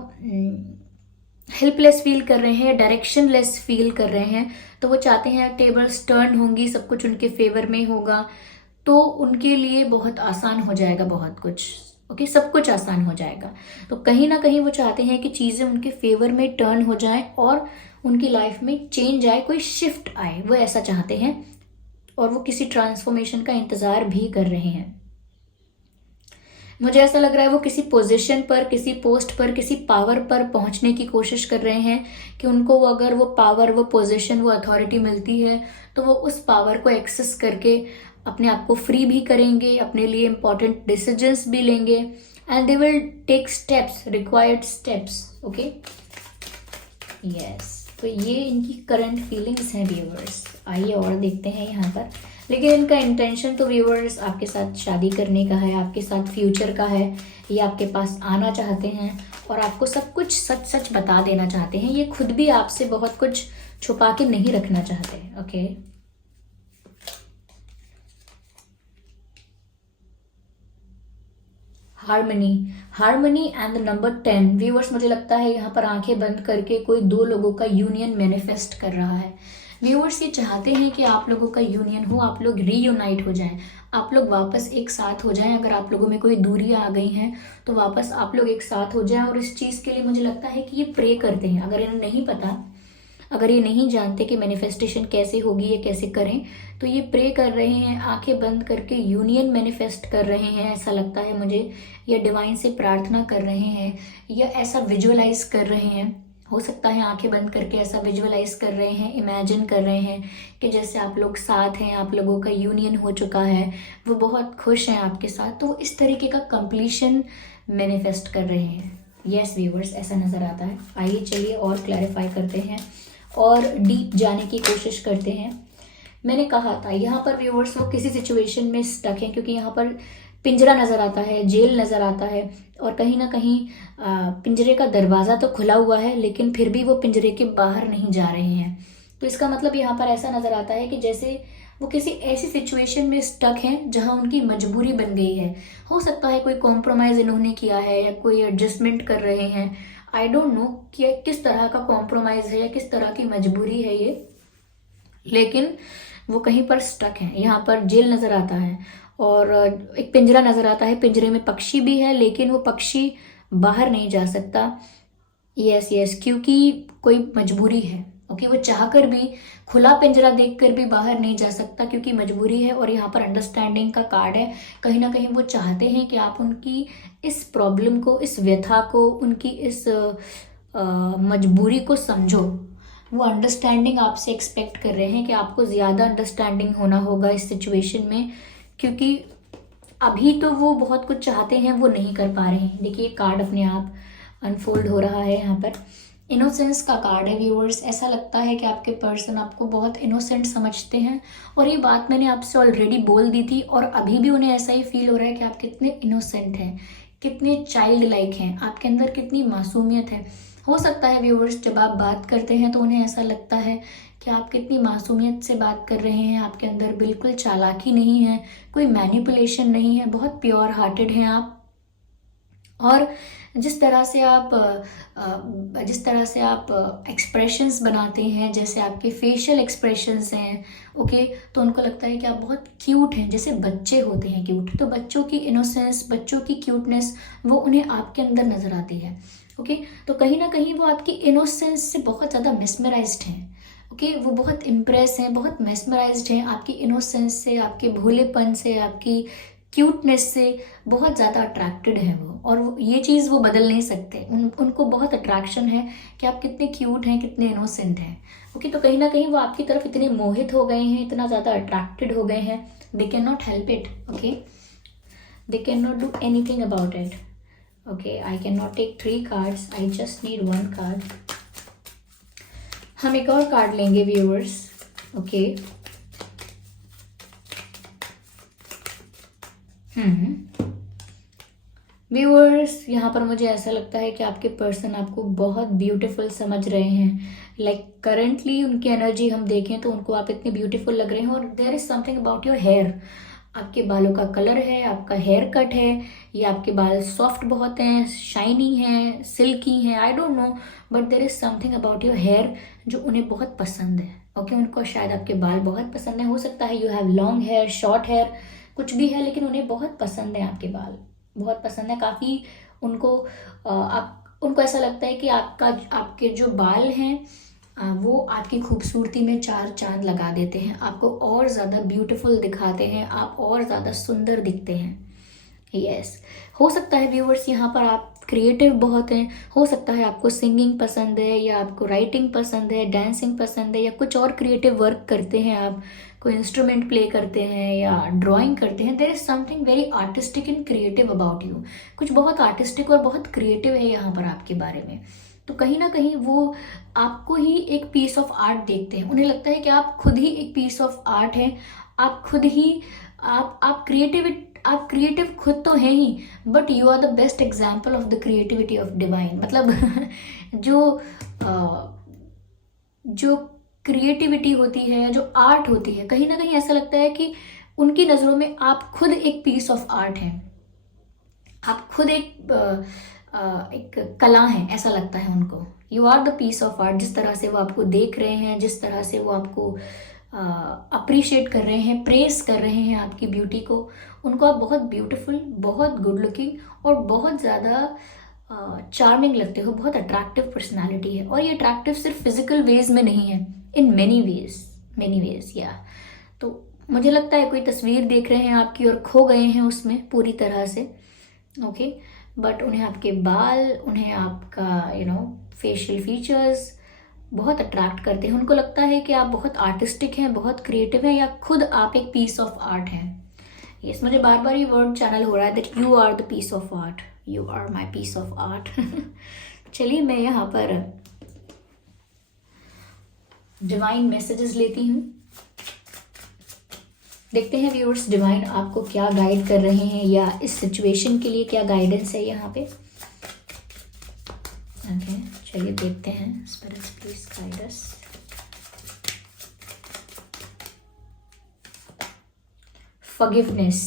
हेल्पलेस फील कर रहे हैं, डायरेक्शन लेस फील कर रहे हैं, तो वो चाहते हैं टेबल्स टर्न होंगी, सब कुछ उनके फेवर में होगा, तो उनके लिए बहुत आसान हो जाएगा बहुत कुछ। ओके सब कुछ आसान हो जाएगा। तो कहीं ना कहीं वो चाहते हैं कि चीज़ें उनके फेवर में टर्न हो जाएं और उनकी लाइफ में चेंज आए, कोई शिफ्ट आए, वो ऐसा चाहते हैं, और वो किसी ट्रांसफॉर्मेशन का इंतज़ार भी कर रहे हैं। मुझे ऐसा लग रहा है वो किसी पोजीशन पर, किसी पोस्ट पर, किसी पावर पर पहुंचने की कोशिश कर रहे हैं कि उनको अगर वो पावर, वो पोजीशन, वो अथॉरिटी मिलती है तो वो उस पावर को एक्सेस करके अपने आप को फ्री भी करेंगे, अपने लिए इम्पॉर्टेंट डिसीजंस भी लेंगे, and they will take steps, required steps. Okay yes, तो ये इनकी करंट फीलिंग्स हैं व्यूअर्स। आइए और देखते हैं यहाँ पर। लेकिन इनका इंटेंशन तो व्यूअर्स आपके साथ शादी करने का है, आपके साथ फ्यूचर का है, ये आपके पास आना चाहते हैं और आपको सब कुछ सच सच बता देना चाहते हैं। ये खुद भी आपसे बहुत कुछ छुपा के नहीं रखना चाहते। Okay harmony and the number 10 viewers, मुझे लगता है यहाँ पर आंखें बंद करके कोई दो लोगों का यूनियन मैनिफेस्ट कर रहा है। व्यूअर्स ये चाहते हैं कि आप लोगों का यूनियन हो, आप लोग रीयूनाइट हो जाएं, आप लोग वापस एक साथ हो जाएं। अगर आप लोगों में कोई दूरियां आ गई हैं तो वापस आप लोग एक साथ हो जाएं। और इस चीज़ के लिए मुझे लगता है कि ये प्रे करते हैं। अगर इन्हें नहीं पता, अगर ये नहीं जानते कि मैनिफेस्टेशन कैसे होगी या कैसे करें, तो ये प्रे कर रहे हैं, आंखें बंद करके यूनियन मैनिफेस्ट कर रहे हैं, ऐसा लगता है मुझे, या डिवाइन से प्रार्थना कर रहे हैं, या ऐसा विजुअलाइज कर रहे हैं। हो सकता है आंखें बंद करके ऐसा विजुअलाइज कर रहे हैं, इमेजिन कर रहे हैं कि जैसे आप लोग साथ हैं, आप लोगों का यूनियन हो चुका है, वो बहुत खुश हैं आपके साथ, तो इस तरीके का कंप्लीशन मैनिफेस्ट कर रहे हैं। यस व्यूवर्स, ऐसा नज़र आता है। आइए चलिए और क्लैरिफाई करते हैं और डीप जाने की कोशिश करते हैं। मैंने कहा था यहाँ पर व्यूअर्स वो किसी सिचुएशन में स्टक हैं, क्योंकि यहाँ पर पिंजरा नज़र आता है, जेल नज़र आता है, और कहीं ना कहीं पिंजरे का दरवाज़ा तो खुला हुआ है लेकिन फिर भी वो पिंजरे के बाहर नहीं जा रहे हैं। तो इसका मतलब यहाँ पर ऐसा नज़र आता है कि जैसे वो किसी ऐसी सिचुएशन में स्टक हैं जहाँ उनकी मजबूरी बन गई है। हो सकता है कोई कॉम्प्रोमाइज़ इन्होंने किया है या कोई एडजस्टमेंट कर रहे हैं। आई डोंट नो कि किस तरह का कॉम्प्रोमाइज़ है या किस तरह की मजबूरी है ये, लेकिन वो कहीं पर स्टक है। यहाँ पर जेल नज़र आता है और एक पिंजरा नज़र आता है, पिंजरे में पक्षी भी है लेकिन वो पक्षी बाहर नहीं जा सकता। यस यस, क्योंकि कोई मजबूरी है। ओके, वो चाहकर भी, खुला पिंजरा देखकर भी बाहर नहीं जा सकता क्योंकि मजबूरी है। और यहाँ पर अंडरस्टैंडिंग का कार्ड है। कहीं ना कहीं वो चाहते हैं कि आप उनकी इस प्रॉब्लम को, इस व्यथा को, उनकी इस मजबूरी को समझो। वो अंडरस्टैंडिंग आपसे एक्सपेक्ट कर रहे हैं कि आपको ज़्यादा अंडरस्टैंडिंग होना होगा इस सिचुएशन में, क्योंकि अभी तो वो बहुत कुछ चाहते हैं, वो नहीं कर पा रहे हैं। देखिए कार्ड अपने आप अनफोल्ड हो रहा है। यहाँ पर इनोसेंस का कार्ड है व्यूअर्स। ऐसा लगता है कि आपके पर्सन आपको बहुत इनोसेंट समझते हैं, और ये बात मैंने आपसे ऑलरेडी बोल दी थी, और अभी भी उन्हें ऐसा ही फील हो रहा है कि आप कितने इनोसेंट हैं, कितने चाइल्ड लाइक हैं, आपके अंदर कितनी मासूमियत है। हो सकता है व्यूअर्स जब आप बात करते हैं तो उन्हें ऐसा लगता है कि आप कितनी मासूमियत से बात कर रहे हैं, आपके अंदर बिल्कुल चालाकी नहीं है, कोई मैनिपुलेशन नहीं है, बहुत प्योर हार्टेड हैं आप। और जिस तरह से आप एक्सप्रेशंस बनाते हैं, जैसे आपके फेशियल एक्सप्रेशंस हैं, ओके, तो उनको लगता है कि आप बहुत क्यूट हैं, जैसे बच्चे होते हैं क्यूट। तो बच्चों की इनोसेंस, बच्चों की क्यूटनेस वो उन्हें आपके अंदर नज़र आती है। ओके, तो कहीं ना कहीं वो आपकी इनोसेंस से बहुत ज़्यादा मेस्मराइज्ड हैं। ओके, वो बहुत इम्प्रेस हैं, बहुत मेस्मराइज्ड हैं आपकी इनोसेंस से, आपके भोलेपन से, आपकी क्यूटनेस से बहुत ज़्यादा अट्रैक्टेड है वो। और ये चीज़ वो बदल नहीं सकते। उनको बहुत अट्रैक्शन है कि आप कितने क्यूट हैं, कितने इनोसेंट हैं। ओके, तो कहीं ना कहीं वो आपकी तरफ इतने मोहित हो गए हैं, इतना ज़्यादा अट्रैक्टेड हो गए हैं, they can not help it. Okay, they can not do anything about it. Okay, I can not take 3 cards, I just need 1 card. हम एक और कार्ड लेंगे व्यूअर्स। ओके, व्यूअर्स यहाँ पर मुझे ऐसा लगता है कि आपके पर्सन आपको बहुत ब्यूटीफुल समझ रहे हैं। लाइक करंटली उनकी एनर्जी हम देखें तो उनको आप इतने ब्यूटीफुल लग रहे हैं। और there is something about your hair, आपके बालों का कलर है, आपका हेयर कट है, या आपके बाल सॉफ्ट बहुत हैं, शाइनी हैं, सिल्की हैं, I don't know, but there is something about your hair जो उन्हें बहुत पसंद है। ओके, उनको शायद आपके बाल बहुत पसंद है। हो सकता है you have long hair, short hair, कुछ भी है, लेकिन उन्हें बहुत पसंद है आपके बाल, बहुत पसंद है काफ़ी उनको। उनको ऐसा लगता है कि आपके जो बाल हैं वो आपकी खूबसूरती में 4 चांद लगा देते हैं, आपको और ज़्यादा ब्यूटीफुल दिखाते हैं, आप और ज़्यादा सुंदर दिखते हैं। यस, हो सकता है व्यूअर्स यहाँ पर आप क्रिएटिव बहुत हैं। हो सकता है आपको सिंगिंग पसंद है, या आपको राइटिंग पसंद है, डांसिंग पसंद है, या कुछ और क्रिएटिव वर्क करते हैं आप, कोई इंस्ट्रूमेंट प्ले करते हैं या ड्राइंग करते हैं। There is something very artistic and creative about you. कुछ बहुत आर्टिस्टिक और बहुत क्रिएटिव है यहाँ पर आपके बारे में। तो कहीं ना कहीं वो आपको ही एक पीस ऑफ आर्ट देखते हैं। उन्हें लगता है कि आप खुद ही एक पीस ऑफ आर्ट हैं, आप खुद ही आप क्रिएटिव खुद तो हैं ही, but you are the best example of the creativity of divine. मतलब जो क्रिएटिविटी होती है, जो आर्ट होती है, कहीं ना कहीं ऐसा लगता है कि उनकी नज़रों में आप खुद एक पीस ऑफ आर्ट हैं, आप खुद एक कला है, ऐसा लगता है उनको। You are the piece of art. जिस तरह से वो आपको देख रहे हैं, जिस तरह से वो आपको अप्रिशिएट कर रहे हैं, प्रेस कर रहे हैं आपकी ब्यूटी को, उनको आप बहुत ब्यूटीफुल, बहुत गुड लुकिंग और बहुत ज़्यादा चार्मिंग लगते हो। बहुत अट्रैक्टिव पर्सनालिटी है, और ये अट्रैक्टिव सिर्फ फिजिकल वेज में नहीं है, इन मैनी वेज या। तो मुझे लगता है कोई तस्वीर देख रहे हैं आपकी और खो गए हैं उसमें पूरी तरह से। ओके, बट उन्हें आपके बाल, उन्हें आपका फेशियल फीचर्स बहुत अट्रैक्ट करते हैं। उनको लगता है कि आप बहुत आर्टिस्टिक हैं, बहुत क्रिएटिव हैं, या खुद आप एक पीस ऑफ आर्ट हैं। यस, मुझे बार बार ये वर्ड चैनल हो रहा है that you are the piece of art, you are my piece of art. चलिए मैं यहाँ पर डिवाइन मैसेजेस लेती हूँ। देखते हैं व्यूअर्स डिवाइन आपको क्या गाइड कर रहे हैं या इस सिचुएशन के लिए क्या गाइडेंस है यहाँ पे। ओके चलिए देखते हैं। Spirits please guide us. Forgiveness.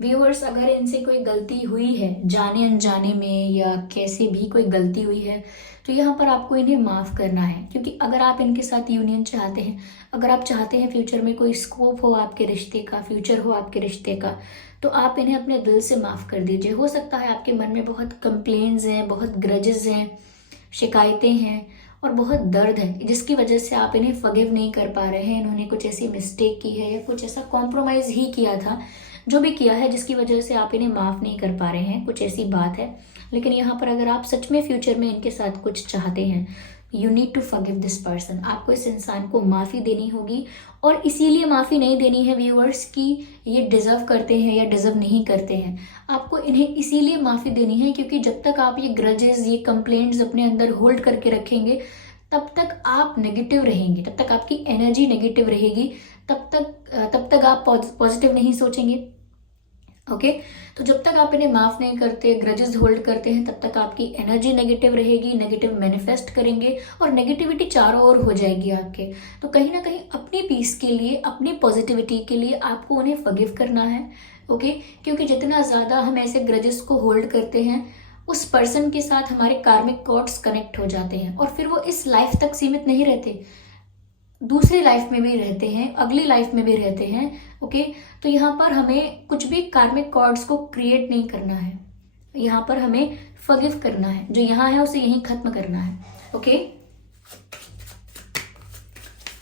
Viewers अगर इनसे कोई गलती हुई है जाने अनजाने में या कैसे भी कोई गलती हुई है तो यहाँ पर आपको इन्हें माफ़ करना है, क्योंकि अगर आप इनके साथ यूनियन चाहते हैं, अगर आप चाहते हैं फ्यूचर में कोई स्कोप हो आपके रिश्ते का, फ्यूचर हो आपके रिश्ते का, तो आप इन्हें अपने दिल से माफ़ कर दीजिए। हो सकता है आपके मन में बहुत कंप्लेंट्स हैं, बहुत ग्रजेस हैं, शिकायतें हैं और बहुत दर्द है, जिसकी वजह से आप इन्हें फॉरगिव नहीं कर पा रहे हैं। इन्होंने कुछ ऐसी मिस्टेक की है या कुछ ऐसा कॉम्प्रोमाइज़ ही किया था, जो भी किया है जिसकी वजह से आप इन्हें माफ़ नहीं कर पा रहे हैं, कुछ ऐसी बात है। लेकिन यहाँ पर अगर आप सच में फ्यूचर में इनके साथ कुछ चाहते हैं, you need to forgive this person. आपको इस इंसान को माफ़ी देनी होगी, और इसीलिए माफ़ी नहीं देनी है व्यूअर्स कि ये डिज़र्व करते हैं या डिज़र्व नहीं करते हैं। आपको इन्हें इसीलिए माफ़ी देनी है क्योंकि जब तक आप ये ग्रजेस, ये कंप्लेंट्स अपने अंदर होल्ड करके रखेंगे, तब तक आप नेगेटिव रहेंगे, तब तक आपकी एनर्जी नेगेटिव रहेगी, तब तक आप पॉजिटिव नहीं सोचेंगे। ओके तो जब तक आप इन्हें माफ़ नहीं करते, ग्रजेस होल्ड करते हैं, तब तक आपकी एनर्जी नेगेटिव रहेगी, नेगेटिव मैनिफेस्ट करेंगे और नेगेटिविटी चारों ओर हो जाएगी आपके। तो कहीं ना कहीं अपनी पीस के लिए, अपनी पॉजिटिविटी के लिए आपको उन्हें फॉरगिव करना है। ओके क्योंकि जितना ज़्यादा हम ऐसे ग्रजेस को होल्ड करते हैं, उस पर्सन के साथ हमारे कार्मिक कॉर्ड्स कनेक्ट हो जाते हैं और फिर वो इस लाइफ तक सीमित नहीं रहते, दूसरी लाइफ में भी रहते हैं, अगली लाइफ में भी रहते हैं। ओके तो यहाँ पर हमें कुछ भी कार्मिक कॉर्ड्स को क्रिएट नहीं करना है, यहाँ पर हमें फॉरगिव करना है, जो यहाँ है उसे यहीं खत्म करना है। ओके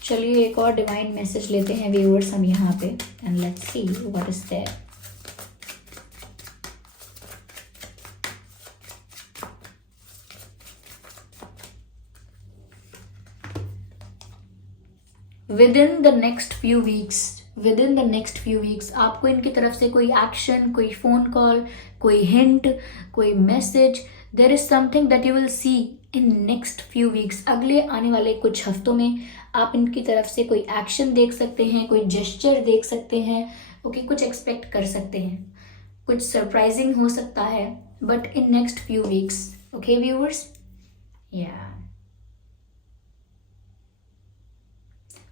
चलिए एक और डिवाइन मैसेज लेते हैं व्यूअर्स हम यहाँ पे, and let's see what is there. Within the next few weeks आपको इनकी तरफ से कोई एक्शन, कोई फोन कॉल, कोई हिंट, कोई message, there is something that you will see in next few weeks. अगले आने वाले कुछ हफ्तों में आप इनकी तरफ से कोई एक्शन देख सकते हैं, कोई जेस्चर देख सकते हैं। ओके कुछ एक्सपेक्ट कर सकते हैं, कुछ सरप्राइजिंग हो सकता है, but in next few weeks. Okay viewers या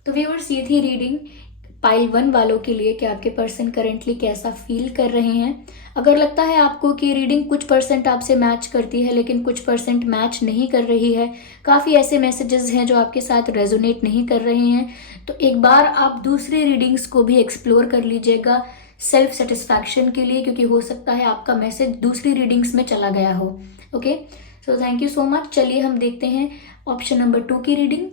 तो व्यूअर्स ये थी रीडिंग पाइल 1 वालों के लिए कि आपके पर्सन करेंटली कैसा फील कर रहे हैं। अगर लगता है आपको कि रीडिंग कुछ परसेंट आपसे मैच करती है लेकिन कुछ परसेंट मैच नहीं कर रही है, काफ़ी ऐसे मैसेजेस हैं जो आपके साथ रेजोनेट नहीं कर रहे हैं, तो एक बार आप दूसरी रीडिंग्स को भी एक्सप्लोर कर लीजिएगा सेल्फ सेटिस्फैक्शन के लिए, क्योंकि हो सकता है आपका मैसेज दूसरी रीडिंग्स में चला गया हो। Okay so thank you so much. चलिए हम देखते हैं ऑप्शन नंबर 2 की रीडिंग।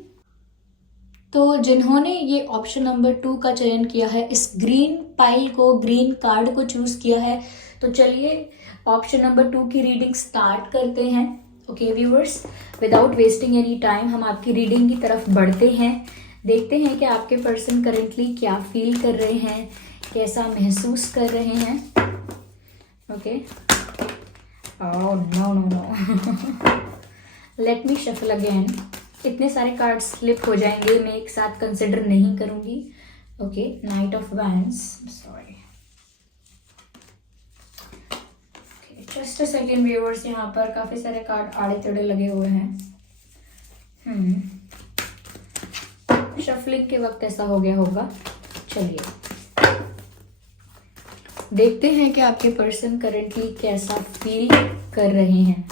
तो जिन्होंने ये ऑप्शन नंबर 2 का चयन किया है, इस ग्रीन पाइल को, ग्रीन कार्ड को चूज किया है, तो चलिए ऑप्शन नंबर 2 की रीडिंग स्टार्ट करते हैं। Okay viewers without wasting any time हम आपकी रीडिंग की तरफ बढ़ते हैं, देखते हैं कि आपके पर्सन करेंटली क्या फील कर रहे हैं, कैसा महसूस कर रहे हैं। Okay oh no no no let me shuffle again. इतने सारे कार्ड स्लिप हो जाएंगे, मैं एक साथ कंसिडर नहीं करूंगी। Okay night of wands, sorry just a second viewers, यहाँ पर काफी सारे कार्ड आड़े टेढ़े लगे हुए हैं। शफलिंग के वक्त ऐसा हो गया होगा। चलिए देखते हैं कि आपके पर्सन करेंटली कैसा फील कर रहे हैं।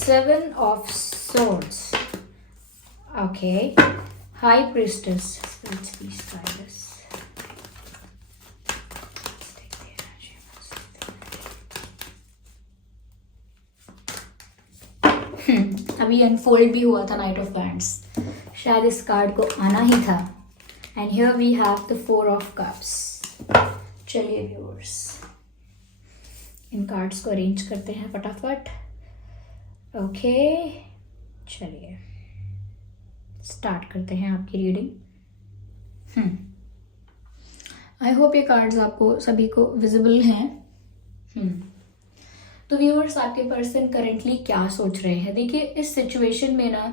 Seven of Swords. Okay. High Priestess. Let's please try this. अभी अनफोल्ड भी हुआ था नाइट ऑफ वैंड्स, शायद इस कार्ड को आना ही था। And here we have the 4 of cups. चलिए व्यूअर्स इन कार्ड्स को अरेंज करते हैं फटाफट। ओके चलिए स्टार्ट करते हैं आपकी रीडिंग। आई होप ये कार्ड्स आपको सभी को विजिबल हैं। तो व्यूअर्स आपके पर्सन करेंटली क्या सोच रहे हैं, देखिए इस सिचुएशन में ना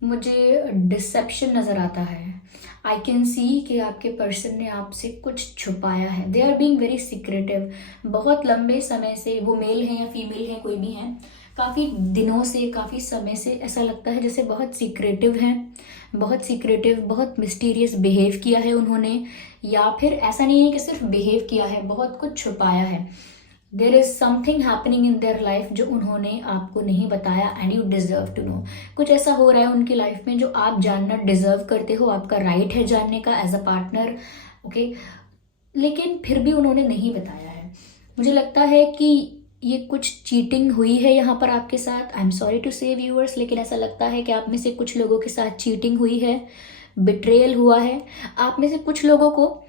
मुझे डिसेप्शन नज़र आता है। आई कैन सी कि आपके पर्सन ने आपसे कुछ छुपाया है। They are being very secretive. बहुत लंबे समय से, वो मेल हैं या फीमेल हैं, कोई भी हैं, काफ़ी दिनों से, काफ़ी समय से ऐसा लगता है जैसे बहुत सीक्रेटिव हैं, बहुत सीक्रेटिव, बहुत मिस्टीरियस बिहेव किया है उन्होंने। या फिर ऐसा नहीं है कि सिर्फ बिहेव किया है, बहुत कुछ छुपाया है। There is something happening in their life जो उन्होंने आपको नहीं बताया and you deserve to know. कुछ ऐसा हो रहा है उनकी लाइफ में जो आप जानना डिजर्व करते हो, आपका राइट है जानने का एज अ पार्टनर। ओके, लेकिन फिर भी उन्होंने नहीं बताया है। मुझे लगता है कि ये कुछ चीटिंग हुई है यहाँ पर आपके साथ। आई एम सॉरी टू से व्यूअर्स, लेकिन ऐसा लगता है कि आप में से कुछ लोगों के साथ चीटिंग हुई है, बिट्रेयल हुआ है। आप में से कुछ लोगों को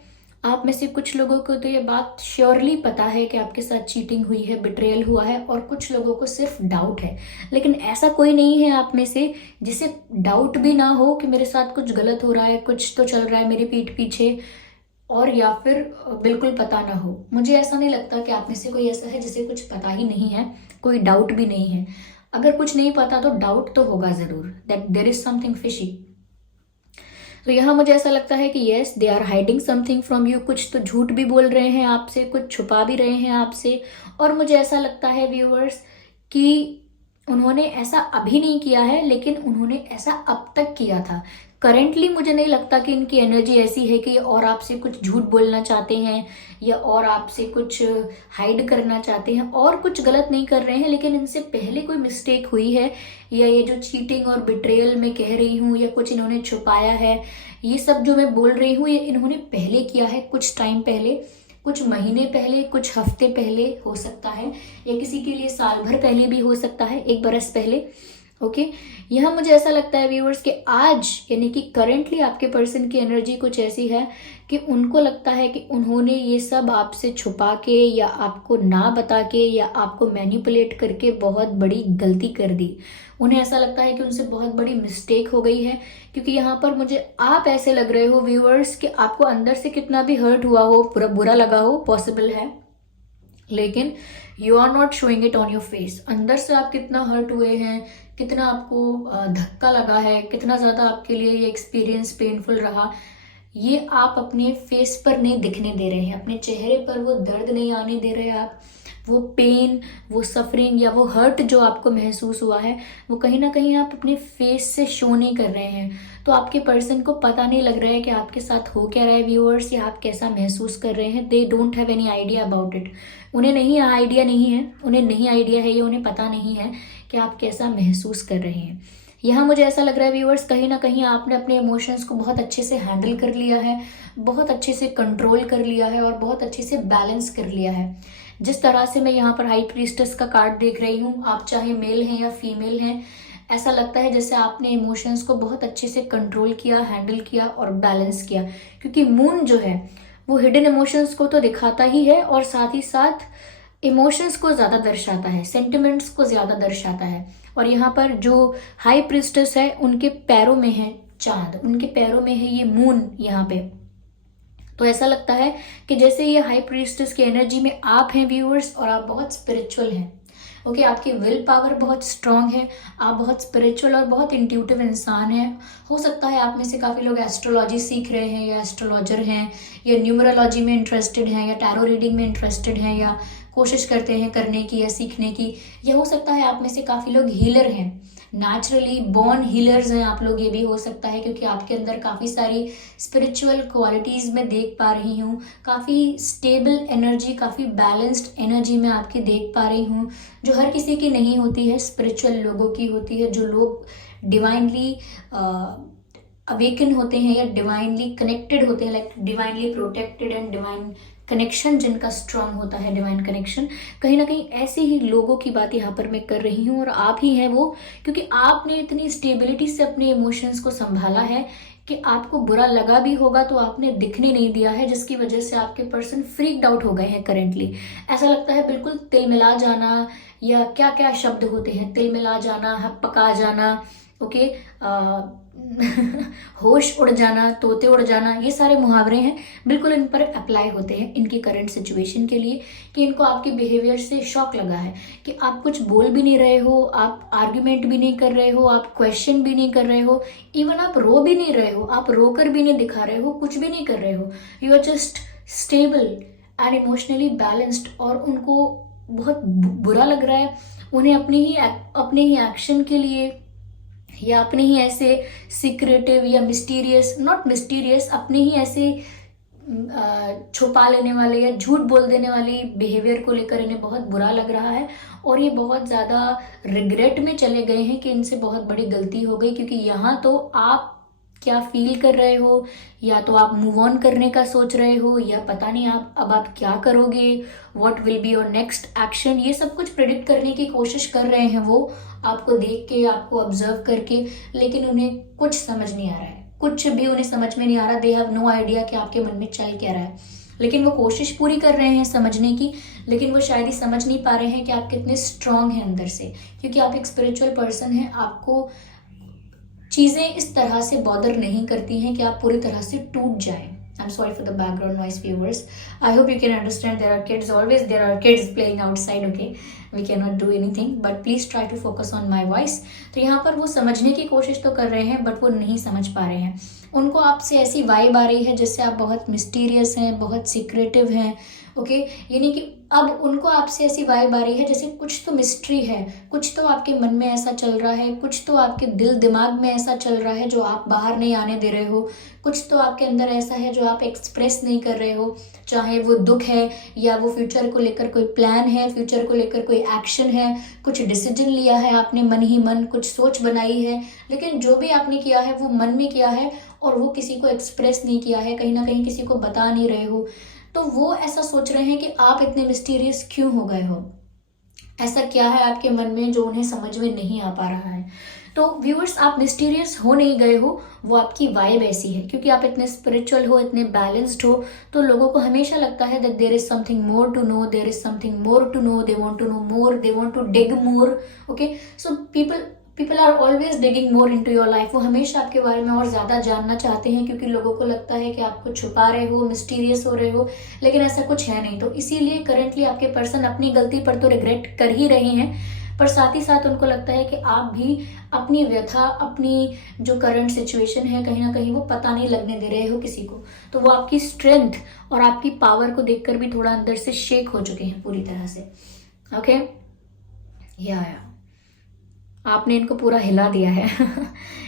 आप में से कुछ लोगों को तो ये बात श्योरली पता है कि आपके साथ चीटिंग हुई है, बिट्रेयल हुआ है, और कुछ लोगों को सिर्फ डाउट है। लेकिन ऐसा कोई नहीं है आप में से जिसे डाउट भी ना हो कि मेरे साथ कुछ गलत हो रहा है, कुछ तो चल रहा है मेरी पीठ पीछे, और या फिर बिल्कुल पता ना हो। मुझे ऐसा नहीं लगता कि आप में से कोई ऐसा है जिसे कुछ पता ही नहीं है, कोई डाउट भी नहीं है। अगर कुछ नहीं पता तो डाउट तो होगा जरूर, that there is something fishy. तो यहाँ मुझे ऐसा लगता है कि yes, they are hiding something from you. कुछ तो झूठ भी बोल रहे हैं आपसे, कुछ छुपा भी रहे हैं आपसे। और मुझे ऐसा लगता है व्यूअर्स कि उन्होंने ऐसा अभी नहीं किया है, लेकिन उन्होंने ऐसा अब तक किया था। करेंटली मुझे नहीं लगता कि इनकी एनर्जी ऐसी है कि और आपसे कुछ झूठ बोलना चाहते हैं या और आपसे कुछ हाइड करना चाहते हैं, और कुछ गलत नहीं कर रहे हैं। लेकिन इनसे पहले कोई मिस्टेक हुई है, या ये जो चीटिंग और बिट्रेयल मैं कह रही हूँ, या कुछ इन्होंने छुपाया है, ये सब जो मैं बोल रही हूँ ये इन्होंने पहले किया है, कुछ टाइम पहले, कुछ महीने पहले, कुछ हफ्ते पहले हो सकता है, या किसी के लिए साल भर पहले भी हो सकता है, एक बरस पहले। ओके, यहाँ मुझे ऐसा लगता है व्यूअर्स कि आज यानी कि करेंटली आपके पर्सन की एनर्जी कुछ ऐसी है कि उनको लगता है कि उन्होंने ये सब आपसे छुपा के या आपको ना बता के या आपको मैनिपुलेट करके बहुत बड़ी गलती कर दी। उन्हें ऐसा लगता है कि उनसे बहुत बड़ी मिस्टेक हो गई है, क्योंकि यहाँ पर मुझे आप ऐसे लग रहे हो व्यूअर्स कि आपको अंदर से कितना भी हर्ट हुआ हो, पूरा बुरा लगा हो, पॉसिबल है, लेकिन you are not showing it on your face. अंदर से आप कितना हर्ट हुए हैं, कितना आपको धक्का लगा है, कितना ज़्यादा आपके लिए ये एक्सपीरियंस पेनफुल रहा, ये आप अपने फेस पर नहीं दिखने दे रहे हैं, अपने चेहरे पर वो दर्द नहीं आने दे रहे आप। वो पेन, वो सफरिंग या वो हर्ट जो आपको महसूस हुआ है, वो कहीं ना कहीं आप अपने फेस से शो नहीं कर रहे हैं। तो आपके पर्सन को पता नहीं लग रहा है कि आपके साथ हो क्या रहा है व्यूअर्स, या आप कैसा महसूस कर रहे हैं। They don't have any idea about it. उन्हें नहीं आइडिया नहीं है, उन्हें नहीं आइडिया है, ये उन्हें पता नहीं है कि आप कैसा महसूस कर रहे हैं। यहाँ मुझे ऐसा लग रहा है व्यूअर्स, कहीं ना कहीं आपने अपने इमोशंस को बहुत अच्छे से हैंडल कर लिया है, बहुत अच्छे से कंट्रोल कर लिया है, और बहुत अच्छे से बैलेंस कर लिया है। जिस तरह से मैं यहाँ पर हाई प्रीस्टेस का कार्ड देख रही हूँ, आप चाहे मेल हैं या फीमेल हैं, ऐसा लगता है जैसे आपने इमोशंस को बहुत अच्छे से कंट्रोल किया, हैंडल किया और बैलेंस किया। क्योंकि मून जो है वो हिडन इमोशंस को तो दिखाता ही है, और साथ ही साथ इमोशंस को ज़्यादा दर्शाता है, सेंटिमेंट्स को ज़्यादा दर्शाता है। और यहाँ पर जो हाई प्रीस्टेस है उनके पैरों में है चांद, उनके पैरों में है ये मून यहाँ पे। तो ऐसा लगता है कि जैसे ये हाई प्रीस्टेस की एनर्जी में आप हैं व्यूअर्स, और आप बहुत स्पिरिचुअल हैं। ओके, आपकी विल पावर बहुत स्ट्रांग है, आप बहुत स्पिरिचुअल और बहुत इंट्यूटिव इंसान हैं। हो सकता है आप में से काफ़ी लोग एस्ट्रोलॉजी सीख रहे हैं, या एस्ट्रोलॉजर हैं, या न्यूमरोलॉजी में इंटरेस्टेड हैं, या टैरो रीडिंग में इंटरेस्टेड हैं, या कोशिश करते हैं करने की या सीखने की। या हो सकता है आप में से काफ़ी लोग हीलर हैं, नेचुरली बॉर्न हीलर्स हैं आप लोग। ये भी हो सकता है क्योंकि आपके अंदर काफ़ी सारी स्पिरिचुअल क्वालिटीज़ मैं देख पा रही हूँ, काफ़ी स्टेबल एनर्जी, काफ़ी बैलेंस्ड एनर्जी मैं आपकी देख पा रही हूँ, जो हर किसी की नहीं होती है, स्पिरिचुअल लोगों की होती है। जो लोग डिवाइनली अवेकन होते हैं या डिवाइनली कनेक्टेड होते हैं, like divinely protected and divine connection जिनका स्ट्रांग होता है, डिवाइन कनेक्शन, कहीं ना कहीं ऐसे ही लोगों की बात यहाँ पर मैं कर रही हूँ। और आप ही हैं वो, क्योंकि आपने इतनी स्टेबिलिटी से अपने इमोशंस को संभाला है कि आपको बुरा लगा भी होगा तो आपने दिखने नहीं दिया है, जिसकी वजह से आपके पर्सन फ्रीक्ड आउट हो गए हैं करेंटली। ऐसा लगता है बिल्कुल तिलमिला जाना, या क्या क्या शब्द होते हैं, तिलमिला जाना, हक पका जाना। ओके, होश उड़ जाना, तोते उड़ जाना, ये सारे मुहावरे हैं, बिल्कुल इन पर अप्लाई होते हैं इनकी करंट सिचुएशन के लिए, कि इनको आपके बिहेवियर से शॉक लगा है कि आप कुछ बोल भी नहीं रहे हो, आप आर्ग्यूमेंट भी नहीं कर रहे हो, आप क्वेश्चन भी नहीं कर रहे हो, इवन आप रो भी नहीं रहे हो, आप रो कर भी नहीं दिखा रहे हो, कुछ भी नहीं कर रहे हो, you are just stable and emotionally balanced. और उनको बहुत बुरा लग रहा है, उन्हें अपने ही एक्शन के लिए या अपने ही ऐसे सीक्रेटिव या मिस्टीरियस, नॉट मिस्टीरियस, अपने ही ऐसे छुपा लेने वाले या झूठ बोल देने वाली बिहेवियर को लेकर इन्हें बहुत बुरा लग रहा है। और ये बहुत ज़्यादा रिग्रेट में चले गए हैं कि इनसे बहुत बड़ी गलती हो गई, क्योंकि यहाँ तो आप क्या फील कर रहे हो, या तो आप मूव ऑन करने का सोच रहे हो, या पता नहीं आप क्या करोगे, what will be your next action, ये सब कुछ प्रेडिक्ट करने की कोशिश कर रहे हैं वो, आपको देख के, आपको ऑब्जर्व करके। लेकिन उन्हें कुछ समझ नहीं आ रहा है, कुछ भी उन्हें समझ में नहीं आ रहा। दे हैव नो आइडिया कि आपके मन में चल क्या रहा है। लेकिन वो कोशिश पूरी कर रहे हैं समझने की, लेकिन वो शायद ही समझ नहीं पा रहे हैं कि आप कितने स्ट्रांग हैं अंदर से, क्योंकि आप एक स्पिरिचुअल पर्सन हैं। आपको चीज़ें इस तरह से बॉदर नहीं करती हैं कि आप पूरी तरह से टूट जाएं। I'm sorry for the background noise, viewers. I hope you can understand. There are kids, always there are kids playing outside. Okay, we cannot do anything, but please try to focus on my voice. तो यहाँ पर वो समझने की कोशिश तो कर रहे हैं, बट वो नहीं समझ पा रहे हैं। उनको आपसे ऐसी वाइब आ रही है जिससे आप बहुत मिस्टीरियस हैं, बहुत सीक्रेटिव हैं। ओके, यानी कि अब उनको आपसे ऐसी वाइब आ रही है जैसे कुछ तो मिस्ट्री है, कुछ तो आपके मन में ऐसा चल रहा है, कुछ तो आपके दिल दिमाग में ऐसा चल रहा है जो आप बाहर नहीं आने दे रहे हो, कुछ तो आपके अंदर ऐसा है जो आप एक्सप्रेस नहीं कर रहे हो, चाहे वो दुख है या वो फ्यूचर को लेकर कोई प्लान है, फ्यूचर को लेकर कोई एक्शन है, कुछ डिसीजन लिया है आपने मन ही मन, कुछ सोच बनाई है, लेकिन जो भी आपने किया है वो मन में किया है और वो किसी को एक्सप्रेस नहीं किया है, कहीं ना कहीं किसी को बता नहीं रहे हो। तो वो ऐसा सोच रहे हैं कि आप इतने मिस्टीरियस क्यों हो गए हो, ऐसा क्या है आपके मन में जो उन्हें समझ में नहीं आ पा रहा है। तो व्यूअर्स, आप मिस्टीरियस हो नहीं गए हो, वो आपकी वाइब ऐसी है, क्योंकि आप इतने स्पिरिचुअल हो, इतने बैलेंस्ड हो, तो लोगों को हमेशा लगता है that there is something more to know, there is something more to know, they want to know more, they want to dig more. Okay, so people are always digging more into your life. वो हमेशा आपके बारे में और ज़्यादा जानना चाहते हैं, क्योंकि लोगों को लगता है कि आप कुछ छुपा रहे हो, मिस्टीरियस हो रहे हो, लेकिन ऐसा कुछ है नहीं। तो इसीलिए करंटली आपके पर्सन अपनी गलती पर तो रिग्रेट कर ही रहे हैं, पर साथ ही साथ उनको लगता है कि आप भी अपनी व्यथा, अपनी जो करंट सिचुएशन है, कहीं ना कहीं वो पता नहीं लगने दे रहे हो किसी को। तो वो आपकी स्ट्रेंथ और आपकी पावर को देखकर भी थोड़ा अंदर से शेक हो चुके हैं पूरी तरह से। ओके, या आपने इनको पूरा हिला दिया है।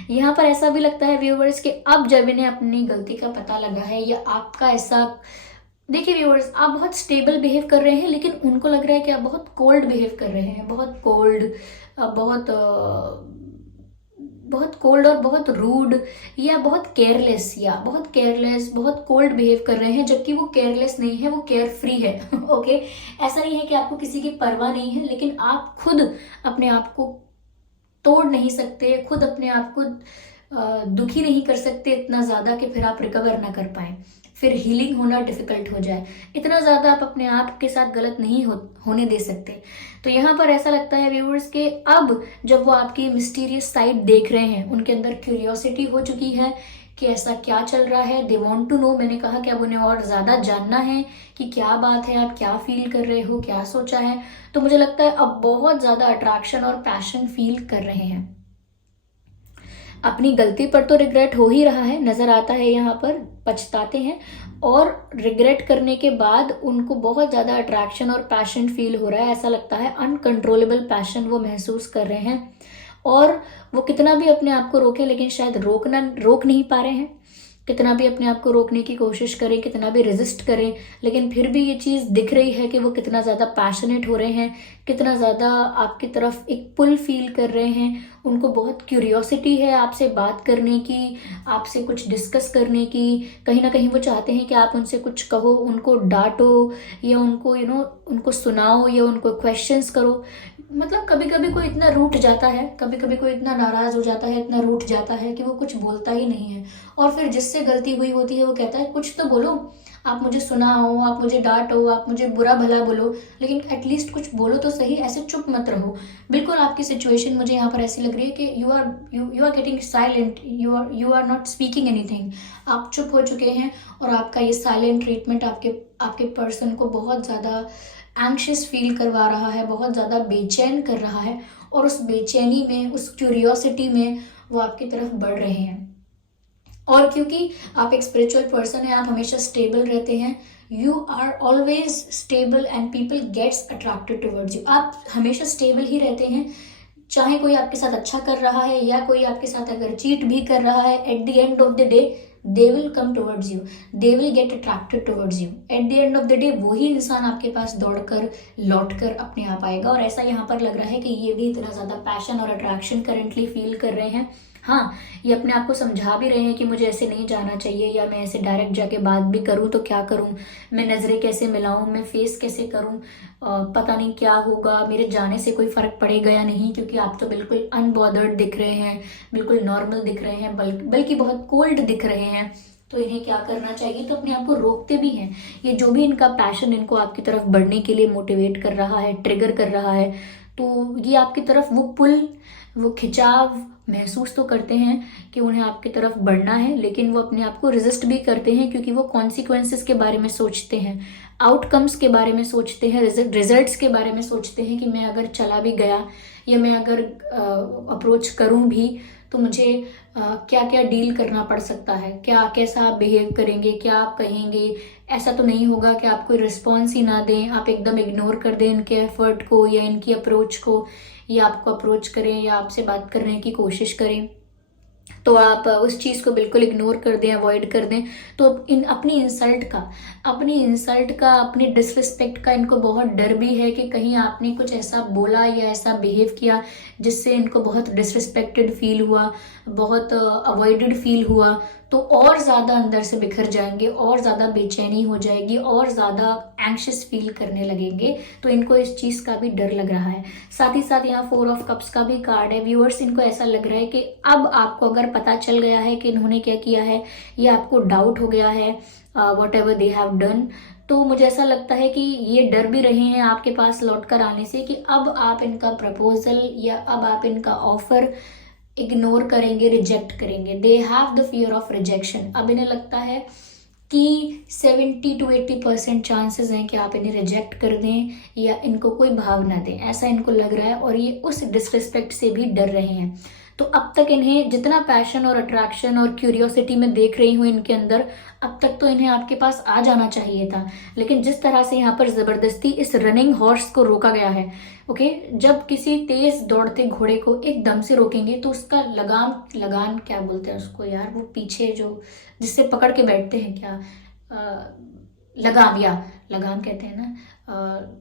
यहाँ पर ऐसा भी लगता है व्यूवर्स कि अब जब इन्हें अपनी गलती का पता लगा है, या आपका ऐसा, देखिए व्यूअर्स, आप बहुत स्टेबल बिहेव कर रहे हैं, लेकिन उनको लग रहा है कि आप बहुत कोल्ड बिहेव कर रहे हैं, बहुत कोल्ड, बहुत कोल्ड और बहुत रूड, या बहुत केयरलेस, बहुत कोल्ड बिहेव कर रहे हैं, जबकि वो केयरलेस नहीं है, वो केयर फ्री है। ओके, ऐसा नहीं है कि आपको किसी की परवाह नहीं है, लेकिन आप खुद अपने आप को तोड़ नहीं सकते, खुद अपने आप को दुखी नहीं कर सकते इतना ज़्यादा कि फिर आप रिकवर ना कर पाए, फिर हीलिंग होना डिफिकल्ट हो जाए। इतना ज़्यादा आप अपने आप के साथ गलत नहीं होने दे सकते। तो यहाँ पर ऐसा लगता है व्यूअर्स के अब जब वो आपकी मिस्टीरियस साइड देख रहे हैं, उनके अंदर क्यूरियोसिटी हो चुकी है कि ऐसा क्या चल रहा है, दे वॉन्ट टू नो। मैंने कहा कि अब उन्हें और ज़्यादा जानना है कि क्या बात है, आप क्या फील कर रहे हो, क्या सोचा है। तो मुझे लगता है अब बहुत ज़्यादा अट्रैक्शन और पैशन फील कर रहे हैं। अपनी गलती पर तो रिग्रेट हो ही रहा है, नजर आता है यहाँ पर, पछताते हैं, और रिग्रेट करने के बाद उनको बहुत ज़्यादा अट्रैक्शन और पैशन फील हो रहा है। ऐसा लगता है अनकंट्रोलेबल पैशन वो महसूस कर रहे हैं, और वो कितना भी अपने आप को रोके, लेकिन शायद रोक नहीं पा रहे हैं। कितना भी अपने आप को रोकने की कोशिश करें, कितना भी रेजिस्ट करें, लेकिन फिर भी ये चीज़ दिख रही है कि वो कितना ज़्यादा पैशनेट हो रहे हैं, कितना ज़्यादा आपकी तरफ एक पुल फील कर रहे हैं। उनको बहुत क्यूरियोसिटी है आपसे बात करने की, आपसे कुछ डिस्कस करने की। कहीं ना कहीं वो चाहते हैं कि आप उनसे कुछ कहो, उनको डांटो, या उनको उनको सुनाओ, या उनको क्वेश्चंस करो। मतलब कभी कभी कोई इतना रूठ जाता है, कभी कभी कोई इतना नाराज हो जाता है, इतना रूठ जाता है कि वो कुछ बोलता ही नहीं है। और फिर जिससे गलती हुई होती है वो कहता है कुछ तो बोलो, आप मुझे सुनाओ, आप मुझे डांटो, आप मुझे बुरा भला बोलो, लेकिन एटलीस्ट कुछ बोलो तो सही, ऐसे चुप मत रहो। बिल्कुल आपकी सिचुएशन मुझे यहाँ पर ऐसी लग रही है कि you are getting silent, you are not speaking anything. आप चुप हो चुके हैं और आपका ये साइलेंट ट्रीटमेंट आपके आपके पर्सन को बहुत ज़्यादा एंग्शियस फील करवा रहा है, बहुत ज़्यादा बेचैन कर रहा है। और उस बेचैनी में, उस क्यूरियोसिटी में वो आपकी तरफ बढ़ रहे हैं। और क्योंकि आप एक स्पिरिचुअल पर्सन हैं, आप हमेशा स्टेबल रहते हैं, you are always stable and people gets attracted towards you. आप हमेशा स्टेबल ही रहते हैं, चाहे कोई आपके साथ अच्छा कर रहा है या कोई आपके साथ अगर चीट भी कर रहा है, at the end of the day they will come towards you, they will get attracted towards you. At the end of the day वही इंसान आपके पास दौड़कर लौट कर अपने आप आएगा। और ऐसा यहाँ पर लग रहा है कि ये भी इतना ज़्यादा पैशन और अट्रैक्शन करेंटली फील कर रहे हैं। हाँ, ये अपने आप को समझा भी रहे हैं कि मुझे ऐसे नहीं जाना चाहिए, या मैं ऐसे डायरेक्ट जाके बात भी करूँ तो क्या करूँ, मैं नज़रें कैसे मिलाऊँ, मैं फेस कैसे करूँ, पता नहीं क्या होगा, मेरे जाने से कोई फ़र्क पड़ेगा या नहीं, क्योंकि आप तो बिल्कुल अनबॉदर्ड दिख रहे हैं, बिल्कुल नॉर्मल दिख रहे हैं, बल्कि बहुत कोल्ड दिख रहे हैं। तो इन्हें क्या करना चाहिए, तो अपने आप को रोकते भी हैं। ये जो भी इनका पैशन इनको आपकी तरफ बढ़ने के लिए मोटिवेट कर रहा है, ट्रिगर कर रहा है, तो ये आपकी तरफ वो पुल, वो खिंचाव महसूस तो करते हैं कि उन्हें आपकी तरफ बढ़ना है, लेकिन वो अपने आप को रेजिस्ट भी करते हैं, क्योंकि वो कॉन्सिक्वेंसेस के बारे में सोचते हैं, आउटकम्स के बारे में सोचते हैं, रिजल्ट्स के बारे में सोचते हैं कि मैं अगर चला भी गया या मैं अगर अप्रोच करूं भी तो मुझे क्या क्या डील करना पड़ सकता है, क्या कैसा आप बिहेव करेंगे, क्या आप कहेंगे। ऐसा तो नहीं होगा कि आप कोई रिस्पॉन्स ही ना दें, आप एकदम इग्नोर कर दें इनके एफर्ट को या इनकी अप्रोच को, या आपको अप्रोच करें या आपसे बात करने की कोशिश करें तो आप उस चीज़ को बिल्कुल इग्नोर कर दें, अवॉइड कर दें। तो अपनी इंसल्ट का, अपनी डिसरिस्पेक्ट का इनको बहुत डर भी है कि कहीं आपने कुछ ऐसा बोला या ऐसा बिहेव किया जिससे इनको बहुत डिसरिस्पेक्टेड फील हुआ, बहुत अवॉइडेड फील हुआ, तो और ज़्यादा अंदर से बिखर जाएंगे, और ज़्यादा बेचैनी हो जाएगी, और ज़्यादा एंग्शियस फील करने लगेंगे। तो इनको इस चीज़ का भी डर लग रहा है। साथ ही साथ यहाँ 4 ऑफ कप्स का भी कार्ड है। व्यूअर्स, इनको ऐसा लग रहा है कि अब आपको अगर पता चल गया है कि इन्होंने क्या किया है, या आपको डाउट हो गया है what ever they have done, तो मुझे ऐसा लगता है कि ये डर भी रहे हैं आपके पास लौट कर आने से कि अब आप इनका प्रपोजल या अब आप इनका ऑफर इग्नोर करेंगे, रिजेक्ट करेंगे। They have the fear of rejection. अब इन्हें लगता है कि 70 to 80% चांसेस हैं कि आप इन्हें रिजेक्ट कर दें या इनको कोई भाव ना दें, ऐसा इनको लग रहा है। और ये उस डिसरिस्पेक्ट से भी डर रहे हैं। तो अब तक इन्हें जितना पैशन और अट्रैक्शन और क्यूरियोसिटी में देख रही हूँ इनके अंदर, अब तक तो इन्हें आपके पास आ जाना चाहिए था, लेकिन जिस तरह से यहाँ पर ज़बरदस्ती इस रनिंग हॉर्स को रोका गया है, ओके, जब किसी तेज दौड़ते घोड़े को एकदम से रोकेंगे तो उसका लगान क्या बोलते हैं उसको यार, वो पीछे जो जिससे पकड़ के बैठते हैं, क्या लगाम कहते हैं ना,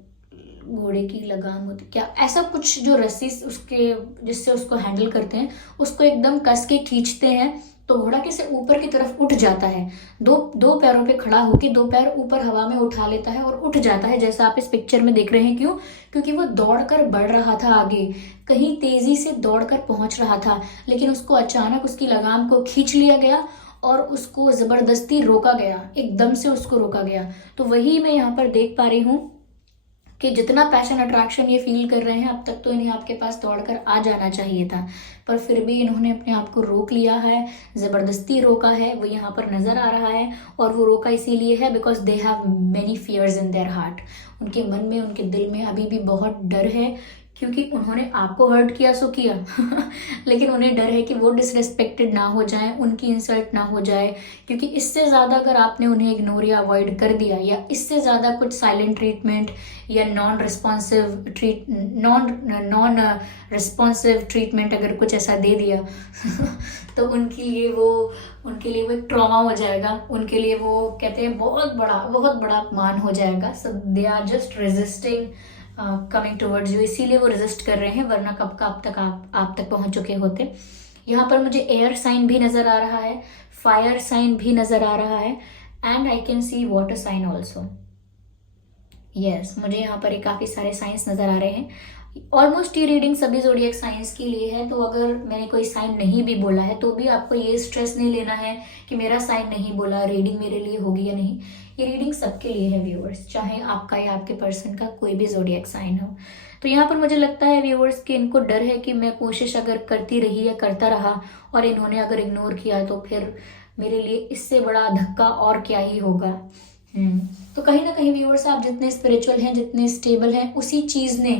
घोड़े की लगाम होती क्या, ऐसा कुछ जो रस्सी उसके जिससे उसको हैंडल करते हैं, उसको एकदम कस के खींचते हैं तो घोड़ा कैसे ऊपर की तरफ उठ जाता है, दो पैरों पे खड़ा होकर 2 पैर ऊपर हवा में उठा लेता है और उठ जाता है, जैसा आप इस पिक्चर में देख रहे हैं। क्यों? क्योंकि वो दौड़कर बढ़ रहा था आगे, कहीं तेजी से दौड़कर पहुंच रहा था, लेकिन उसको अचानक उसकी लगाम को खींच लिया गया और उसको जबरदस्ती रोका गया, एकदम से उसको रोका गया। तो वही मैं यहाँ पर देख पा रही हूँ कि जितना पैशन अट्रैक्शन ये फील कर रहे हैं, अब तक तो इन्हें आपके पास दौड़कर आ जाना चाहिए था, पर फिर भी इन्होंने अपने आप को रोक लिया है, ज़बरदस्ती रोका है, वो यहाँ पर नज़र आ रहा है। और वो रोका इसीलिए है because they have many fears in their heart. उनके मन में, उनके दिल में अभी भी बहुत डर है, क्योंकि उन्होंने आपको हर्ट किया सो किया लेकिन उन्हें डर है कि वो डिसरेस्पेक्टेड ना हो जाए, उनकी इंसल्ट ना हो जाए, क्योंकि इससे ज़्यादा अगर आपने उन्हें इग्नोर या अवॉइड कर दिया, या इससे ज़्यादा कुछ साइलेंट ट्रीटमेंट या नॉन रिस्पॉन्सिव ट्रीटमेंट अगर कुछ ऐसा दे दिया तो उनके लिए वो एक ट्रॉमा हो जाएगा, उनके लिए वो कहते हैं बहुत बड़ा अपमान हो जाएगा। So they are just resisting coming towards you, इसीलिए वो रेजिस्ट कर रहे हैं, वरना कब का आप तक पहुंच चुके होते। यहाँ पर मुझे एयर साइन भी नजर आ रहा है, फायर साइन भी नजर आ रहा है, and I can see water sign also. Yes, मुझे यहाँ पर काफ़ी सारे साइंस नज़र आ रहे हैं। ऑलमोस्ट ये रीडिंग सभी ज़ोडिएक साइंस के लिए है, तो अगर मैंने कोई साइन नहीं भी बोला है तो भी आपको ये स्ट्रेस नहीं लेना है कि मेरा साइन नहीं बोला, रीडिंग मेरे लिए होगी या नहीं। ये रीडिंग सबके लिए है व्यूअर्स, चाहे आपका या आपके पर्सन का कोई भी ज़ोडिएक साइन हो। तो यहाँ पर मुझे लगता है व्यूअर्स कि इनको डर है कि मैं कोशिश अगर करती रही या करता रहा और इन्होंने अगर इग्नोर किया तो फिर मेरे लिए इससे बड़ा धक्का और क्या ही होगा। तो कहीं ना कहीं व्यूअर्स, आप जितने स्पिरिचुअल हैं, जितने स्टेबल हैं, उसी चीज़ ने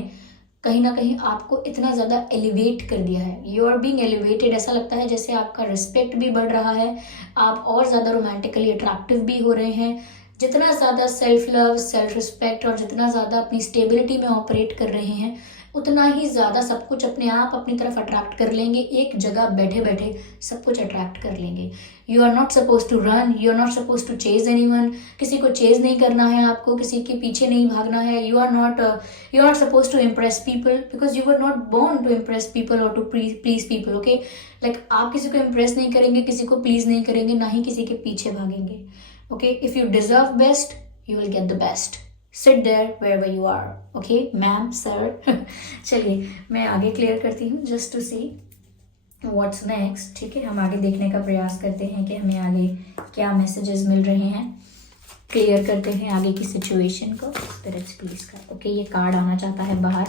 कहीं ना कहीं आपको इतना ज़्यादा एलिवेट कर दिया है। You are being elevated. ऐसा लगता है जैसे आपका रिस्पेक्ट भी बढ़ रहा है, आप और ज़्यादा रोमांटिकली अट्रैक्टिव भी हो रहे हैं। जितना ज़्यादा सेल्फ लव, सेल्फ रिस्पेक्ट और जितना ज़्यादा अपनी स्टेबिलिटी में ऑपरेट कर रहे हैं, उतना ही ज़्यादा सब कुछ अपने आप अपनी तरफ अट्रैक्ट कर लेंगे। एक जगह बैठे बैठे सब कुछ अट्रैक्ट कर लेंगे। You are not suppose to run, you are not suppose to chase anyone. किसी को चेज नहीं करना है आपको, किसी के पीछे नहीं भागना है। You are not suppose to impress people because you are not born to impress people और to please people. Okay, like आप किसी को इम्प्रेस नहीं करेंगे, किसी को प्लीज नहीं करेंगे, ना ही किसी के पीछे भागेंगे। Okay, if you deserve best you will get the best. Sit there wherever you are. Okay ma'am, sir. चलिए मैं आगे क्लियर करती हूँ just to see what's next. ठीक है, हम आगे देखने का प्रयास करते हैं कि हमें आगे क्या मैसेजेस मिल रहे हैं। क्लियर करते हैं आगे की सिचुएशन को स्पिरिट्स प्लीज का। ओके, ये कार्ड आना चाहता है बाहर।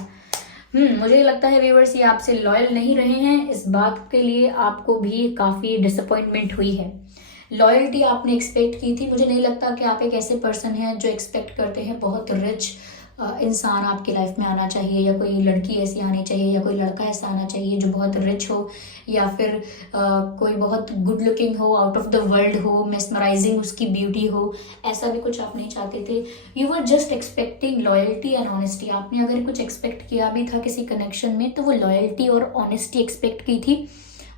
मुझे लगता है व्यूअर्स ये आपसे लॉयल नहीं रहे हैं। इस बात के लिए आपको भी काफ़ी डिसअपॉइंटमेंट हुई है। लॉयल्टी आपने एक्सपेक्ट की थी। मुझे नहीं लगता कि आप एक ऐसे पर्सन हैं जो एक्सपेक्ट करते हैं बहुत रिच इंसान आपकी लाइफ में आना चाहिए, या कोई लड़की ऐसी आनी चाहिए, या कोई लड़का ऐसा आना चाहिए जो बहुत रिच हो, या फिर कोई बहुत गुड लुकिंग हो, आउट ऑफ द वर्ल्ड हो, मेस्मराइजिंग उसकी ब्यूटी हो। ऐसा भी कुछ आप नहीं चाहते थे। You were just expecting loyalty and honesty. आपने अगर कुछ एक्सपेक्ट किया भी था किसी कनेक्शन में तो वो लॉयल्टी और ऑनेस्टी एक्सपेक्ट की थी,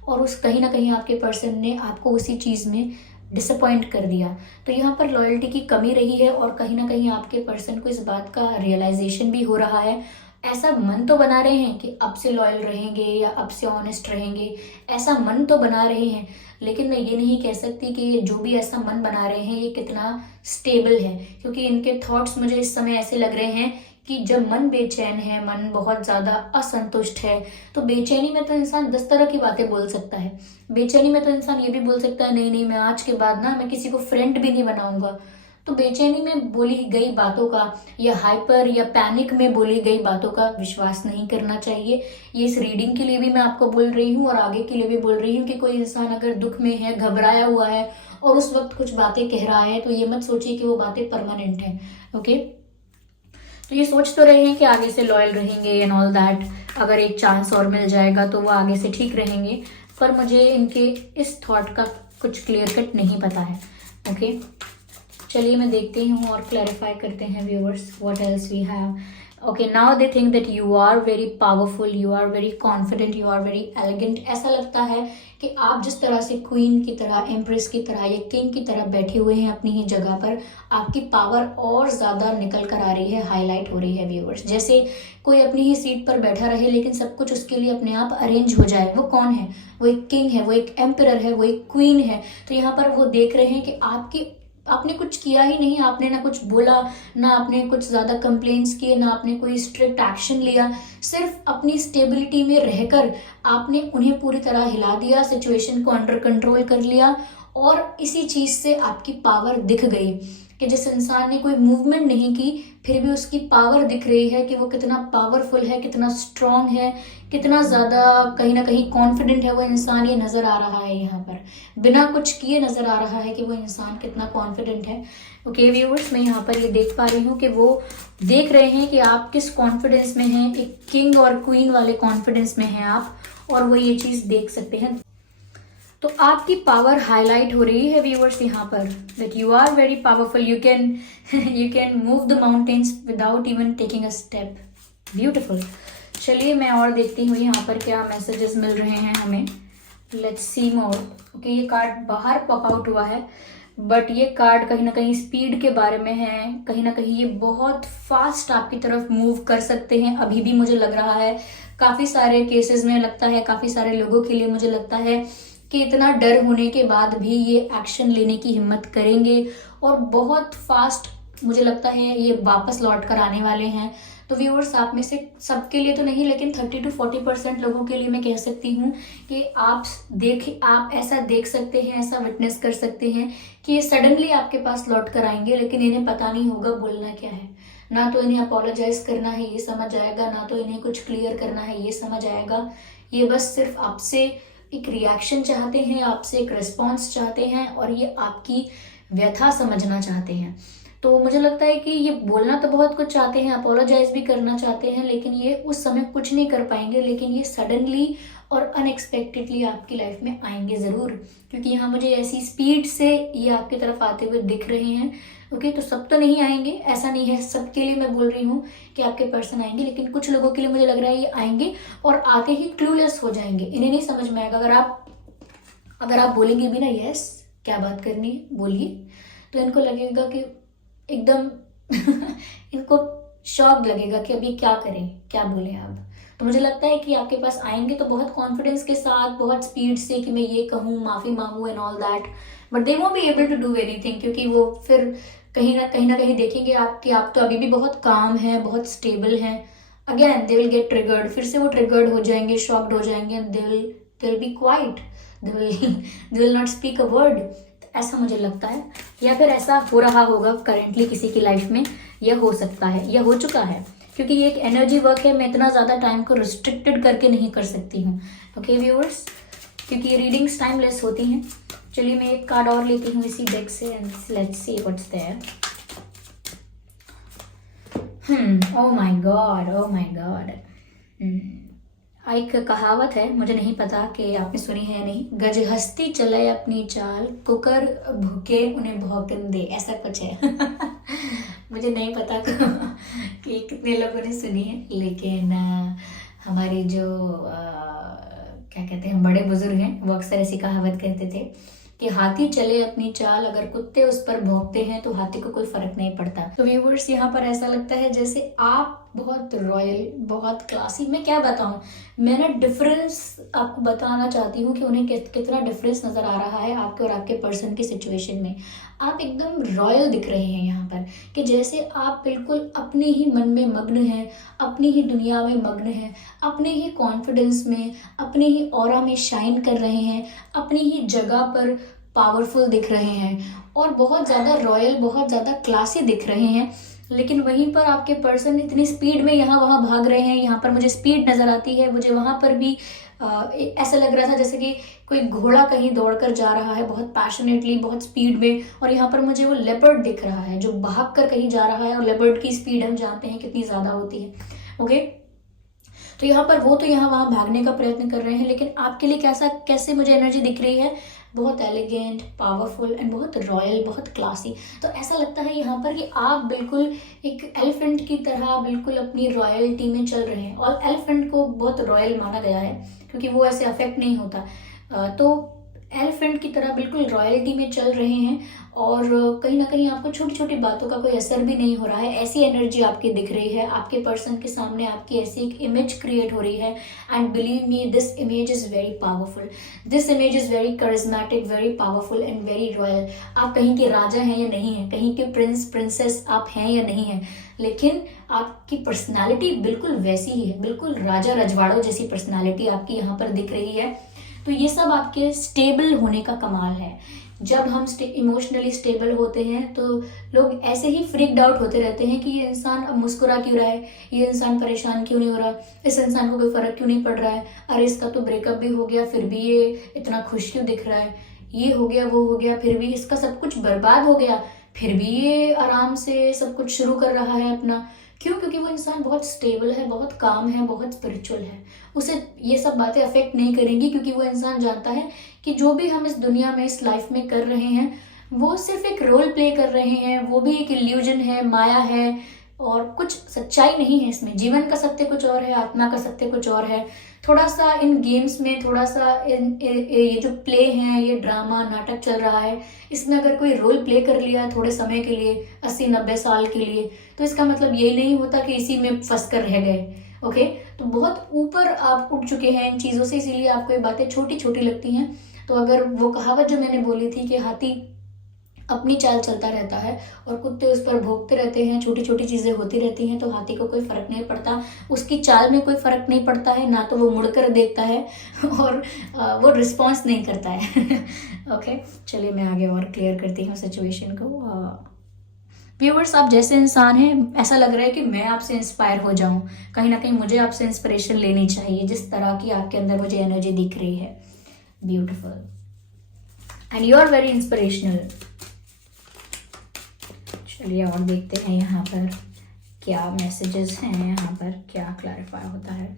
और उस कहीं ना कहीं आपके पर्सन ने आपको उसी चीज़ में डिसअपॉइंट कर दिया। तो यहाँ पर लॉयल्टी की कमी रही है, और कहीं ना कहीं आपके पर्सन को इस बात का रियलाइजेशन भी हो रहा है। ऐसा मन तो बना रहे हैं कि अब से लॉयल रहेंगे या अब से ऑनेस्ट रहेंगे, ऐसा मन तो बना रहे हैं, लेकिन मैं ये नहीं कह सकती कि जो भी ऐसा मन बना रहे हैं ये कितना स्टेबल है, क्योंकि इनके थॉट्स मुझे इस समय ऐसे लग रहे हैं कि जब मन बेचैन है, मन बहुत ज़्यादा असंतुष्ट है, तो बेचैनी में तो इंसान 10 तरह की बातें बोल सकता है। बेचैनी में तो इंसान ये भी बोल सकता है, नहीं मैं आज के बाद ना मैं किसी को फ्रेंड भी नहीं बनाऊंगा। तो बेचैनी में बोली गई बातों का या हाइपर या पैनिक में बोली गई बातों का विश्वास नहीं करना चाहिए। ये इस रीडिंग के लिए भी मैं आपको बोल रही हूँ और आगे के लिए भी बोल रही हूँ कि कोई इंसान अगर दुख में है, घबराया हुआ है और उस वक्त कुछ बातें कह रहा है, तो ये मत सोचिए कि वो बातें परमानेंट हैं। ओके, तो ये सोच तो रहे हैं कि आगे से लॉयल रहेंगे एंड ऑल दैट, अगर एक चांस और मिल जाएगा तो वो आगे से ठीक रहेंगे, पर मुझे इनके इस थॉट का कुछ क्लियर कट नहीं पता है। ओके, चलिए मैं देखती हूँ और क्लैरिफाई करते हैं viewers what else we have. Okay, now they think that you are very powerful, you are very confident, you are very elegant. ऐसा लगता है कि आप जिस तरह से क्वीन की तरह, एम्प्रेस की तरह या किंग की तरह बैठे हुए हैं अपनी ही जगह पर, आपकी पावर और ज़्यादा निकल कर आ रही है, हाईलाइट हो रही है व्यूअर्स। जैसे कोई अपनी ही सीट पर बैठा रहे लेकिन सब कुछ उसके लिए अपने आप अरेंज हो जाए। वो कौन है? वो एक किंग है, वो एक एम्परर है, वो एक क्वीन है। तो यहाँ पर वो देख रहे हैं कि आपने कुछ किया ही नहीं, आपने ना कुछ बोला, ना आपने कुछ ज़्यादा कंप्लेंट्स किए, ना आपने कोई स्ट्रिक्ट एक्शन लिया। सिर्फ अपनी स्टेबिलिटी में रहकर आपने उन्हें पूरी तरह हिला दिया, सिचुएशन को अंडर कंट्रोल कर लिया, और इसी चीज़ से आपकी पावर दिख गई कि जिस इंसान ने कोई मूवमेंट नहीं की फिर भी उसकी पावर दिख रही है कि वो कितना पावरफुल है, कितना स्ट्रांग है, कितना ज़्यादा कहीं ना कहीं कॉन्फिडेंट है वो इंसान। ये नज़र आ रहा है यहाँ पर, बिना कुछ किए नज़र आ रहा है कि वो इंसान कितना कॉन्फिडेंट है। ओके व्यूअर्स, मैं यहाँ पर ये देख पा रही हूँ कि वो देख रहे हैं कि आप किस कॉन्फिडेंस में हैं, एक किंग और क्वीन वाले कॉन्फिडेंस में हैं आप, और वो ये चीज़ देख सकते हैं। तो आपकी पावर हाईलाइट हो रही है व्यूअर्स यहाँ पर, that you are very powerful, you can move the mountains without even taking a step. Beautiful. चलिए मैं और देखती हूँ यहाँ पर क्या मैसेजेस मिल रहे हैं हमें। Let's see more. ओके, ये कार्ड बाहर पॉप आउट हुआ है, बट ये कार्ड कहीं ना कहीं स्पीड के बारे में है। कहीं ना कहीं ये बहुत फास्ट आपकी तरफ मूव कर सकते हैं। अभी भी मुझे लग रहा है काफ़ी सारे केसेस में लगता है, काफ़ी सारे लोगों के लिए मुझे लगता है कि इतना डर होने के बाद भी ये एक्शन लेने की हिम्मत करेंगे, और बहुत फास्ट मुझे लगता है ये वापस लौट कर आने वाले हैं। तो व्यूअर्स, आप में से सबके लिए तो नहीं, लेकिन 30 to 40% लोगों के लिए मैं कह सकती हूँ कि आप ऐसा देख सकते हैं, ऐसा विटनेस कर सकते हैं कि ये सडनली आपके पास लौट कर आएंगे, लेकिन इन्हें पता नहीं होगा बोलना क्या है। ना तो इन्हें अपोलोजाइज करना है, ये समझ आएगा, ना तो इन्हें कुछ क्लियर करना है, ये समझ आएगा। ये बस सिर्फ आपसे एक रिएक्शन चाहते हैं, आपसे एक रिस्पॉन्स चाहते हैं, और ये आपकी व्यथा समझना चाहते हैं। तो मुझे लगता है कि ये बोलना तो बहुत कुछ चाहते हैं, अपोलोजाइज भी करना चाहते हैं, लेकिन ये उस समय कुछ नहीं कर पाएंगे, लेकिन ये सडनली और अनएक्सपेक्टेडली आपकी लाइफ में आएंगे ज़रूर, क्योंकि यहाँ मुझे ऐसी स्पीड से ये आपकी तरफ आते हुए दिख रहे हैं। ओके, तो सब तो नहीं आएंगे, ऐसा नहीं है सबके लिए मैं बोल रही हूँ कि आपके पर्सन आएंगे, लेकिन कुछ लोगों के लिए मुझे लग रहा है ये आएंगे और आते ही क्लूलेस हो जाएंगे, इन्हें नहीं समझ में आएगा। अगर आप बोलेंगे भी ना यस क्या बात करनी है बोलिए, तो इनको लगेगा कि एकदम इनको शॉक लगेगा कि अब ये क्या करें, क्या बोलें आप। तो मुझे लगता है कि आपके पास आएंगे तो बहुत कॉन्फिडेंस के साथ, बहुत स्पीड से कि मैं ये कहूँ, माफ़ी मांगू and all that, but they won't be able to do anything, क्योंकि वो फिर कहीं ना कहीं देखेंगे आप कि आप तो अभी भी बहुत काम हैं, बहुत स्टेबल हैं। Again they will get triggered, फिर से वो ट्रिगर्ड हो जाएंगे, शॉक्ड हो जाएंगे, and they will be quite, they will not speak a word. ऐसा मुझे लगता है, या फिर ऐसा हो रहा होगा करेंटली किसी की लाइफ में, यह हो सकता है, यह हो चुका है, क्योंकि ये एक एनर्जी वर्क है। मैं इतना ज़्यादा टाइम को रिस्ट्रिक्टेड करके नहीं कर सकती हूँ। ओके व्यूअर्स, क्योंकि ये रीडिंग्स टाइमलेस होती हैं। चलिए मैं एक कार्ड और लेती हूँ इसी डेक से, and let's see what's there. Oh my God, oh my God. एक कहावत है, मुझे नहीं पता कि आपने सुनी है या नहीं, गज हस्ती चले अपनी चाल, कुकर भूखे उन्हें भौंकन दे, ऐसा कुछ है। मुझे नहीं पता कि कितने लोगों ने सुनी है, लेकिन हमारे जो क्या कहते हैं बड़े बुजुर्ग हैं, वो अक्सर ऐसी कहावत कहते थे कि हाथी चले अपनी चाल, अगर कुत्ते उस पर भौंकते हैं तो हाथी को कोई फर्क नहीं पड़ता। तो व्यूअर्स, यहाँ पर ऐसा लगता है जैसे आप बहुत रॉयल, बहुत क्लासी, मैं क्या बताऊं, मैं ना डिफरेंस आपको बताना चाहती हूँ कि उन्हें कितना डिफरेंस नजर आ रहा है आपके और आपके पर्सन की सिचुएशन में। आप एकदम रॉयल दिख रहे हैं यहाँ पर, कि जैसे आप बिल्कुल अपने ही मन में मग्न हैं, अपनी ही दुनिया में मग्न हैं, अपने ही कॉन्फिडेंस में, अपने ही ऑरा में शाइन कर रहे हैं, अपनी ही जगह पर पावरफुल दिख रहे हैं, और बहुत ज़्यादा रॉयल, बहुत ज़्यादा क्लासी दिख रहे हैं। लेकिन वहीं पर आपके पर्सन इतनी स्पीड में यहाँ वहाँ भाग रहे हैं। यहाँ पर मुझे स्पीड नज़र आती है, मुझे वहाँ पर भी ऐसा लग रहा था जैसे कि कोई घोड़ा कहीं दौड़कर जा रहा है बहुत पैशनेटली, बहुत स्पीड में, और यहाँ पर मुझे वो लेपर्ड दिख रहा है जो भाग कर कहीं जा रहा है, और लेपर्ड की स्पीड हम जानते हैं कितनी ज़्यादा होती है। ओके, तो यहाँ पर वो तो यहाँ वहाँ भागने का प्रयत्न कर रहे हैं, लेकिन आपके लिए कैसे मुझे एनर्जी दिख रही है, बहुत एलिगेंट, पावरफुल एंड बहुत रॉयल, बहुत क्लासी। तो ऐसा लगता है यहाँ पर कि आप बिल्कुल एक एलिफेंट की तरह बिल्कुल अपनी रॉयल्टी में चल रहे हैं, और एलिफेंट को बहुत रॉयल माना गया है क्योंकि वो ऐसे अफेक्ट नहीं होता। तो एलिफेंट की तरह बिल्कुल रॉयल्टी में चल रहे हैं, और कहीं ना कहीं आपको छोटी छोटी बातों का कोई असर भी नहीं हो रहा है। ऐसी एनर्जी आपकी दिख रही है, आपके पर्सन के सामने आपकी ऐसी एक इमेज क्रिएट हो रही है, and believe me this image is very powerful, this image is very charismatic, very powerful and very royal. आप कहीं के राजा हैं या नहीं हैं, कहीं के प्रिंस प्रिंसेस आप हैं या नहीं हैं, लेकिन आपकी पर्सनालिटी बिल्कुल वैसी ही है, बिल्कुल राजा रजवाड़ों जैसी पर्सनालिटी आपकी यहाँ पर दिख रही है। तो ये सब आपके स्टेबल होने का कमाल है। जब हम इमोशनली स्टेबल होते हैं तो लोग ऐसे ही फ्रीक्ड आउट होते रहते हैं कि ये इंसान अब मुस्कुरा क्यों रहा है, ये इंसान परेशान क्यों नहीं हो रहा, इस इंसान को कोई फर्क क्यों नहीं पड़ रहा है, अरे इसका तो ब्रेकअप भी हो गया फिर भी ये इतना खुश क्यों दिख रहा है, ये हो गया वो हो गया फिर भी इसका सब कुछ बर्बाद हो गया, फिर भी ये आराम से सब कुछ शुरू कर रहा है अपना। क्यों? क्योंकि वो इंसान बहुत स्टेबल है, बहुत काम है, बहुत स्पिरिचुअल है। उसे ये सब बातें अफेक्ट नहीं करेंगी, क्योंकि वो इंसान जानता है कि जो भी हम इस दुनिया में, इस लाइफ में कर रहे हैं, वो सिर्फ एक रोल प्ले कर रहे हैं, वो भी एक इल्यूजन है, माया है, और कुछ सच्चाई नहीं है इसमें। जीवन का सत्य कुछ और है, आत्मा का सत्य कुछ और है। थोड़ा सा इन गेम्स में, थोड़ा सा ये जो प्ले है, ये ड्रामा नाटक चल रहा है, इसमें अगर कोई रोल प्ले कर लिया थोड़े समय के लिए, 80-90 साल के लिए, तो इसका मतलब यही नहीं होता कि इसी में फंस कर रह गए। ओके, तो बहुत ऊपर आप उठ चुके हैं इन चीज़ों से, इसीलिए आपको ये बातें छोटी छोटी लगती हैं। तो अगर वो कहावत जो मैंने बोली थी कि हाथी अपनी चाल चलता रहता है और कुत्ते उस पर भौंकते रहते हैं, छोटी छोटी चीज़ें होती रहती हैं, तो हाथी को कोई फ़र्क नहीं पड़ता, उसकी चाल में कोई फ़र्क नहीं पड़ता है, ना तो वो मुड़कर देखता है और वो रिस्पॉन्स नहीं करता है। ओके, चलिए मैं आगे और क्लियर करती हूँ सिचुएशन को। व्यूवर्स, आप जैसे इंसान हैं ऐसा लग रहा है कि मैं आपसे इंस्पायर हो जाऊं, कहीं ना कहीं मुझे आपसे इंस्पिरेशन लेनी चाहिए, जिस तरह की आपके अंदर मुझे एनर्जी दिख रही है। Beautiful, and you are very inspirational. चलिए और देखते हैं यहाँ पर क्या मैसेजेस हैं, यहाँ पर क्या क्लैरिफाई होता है।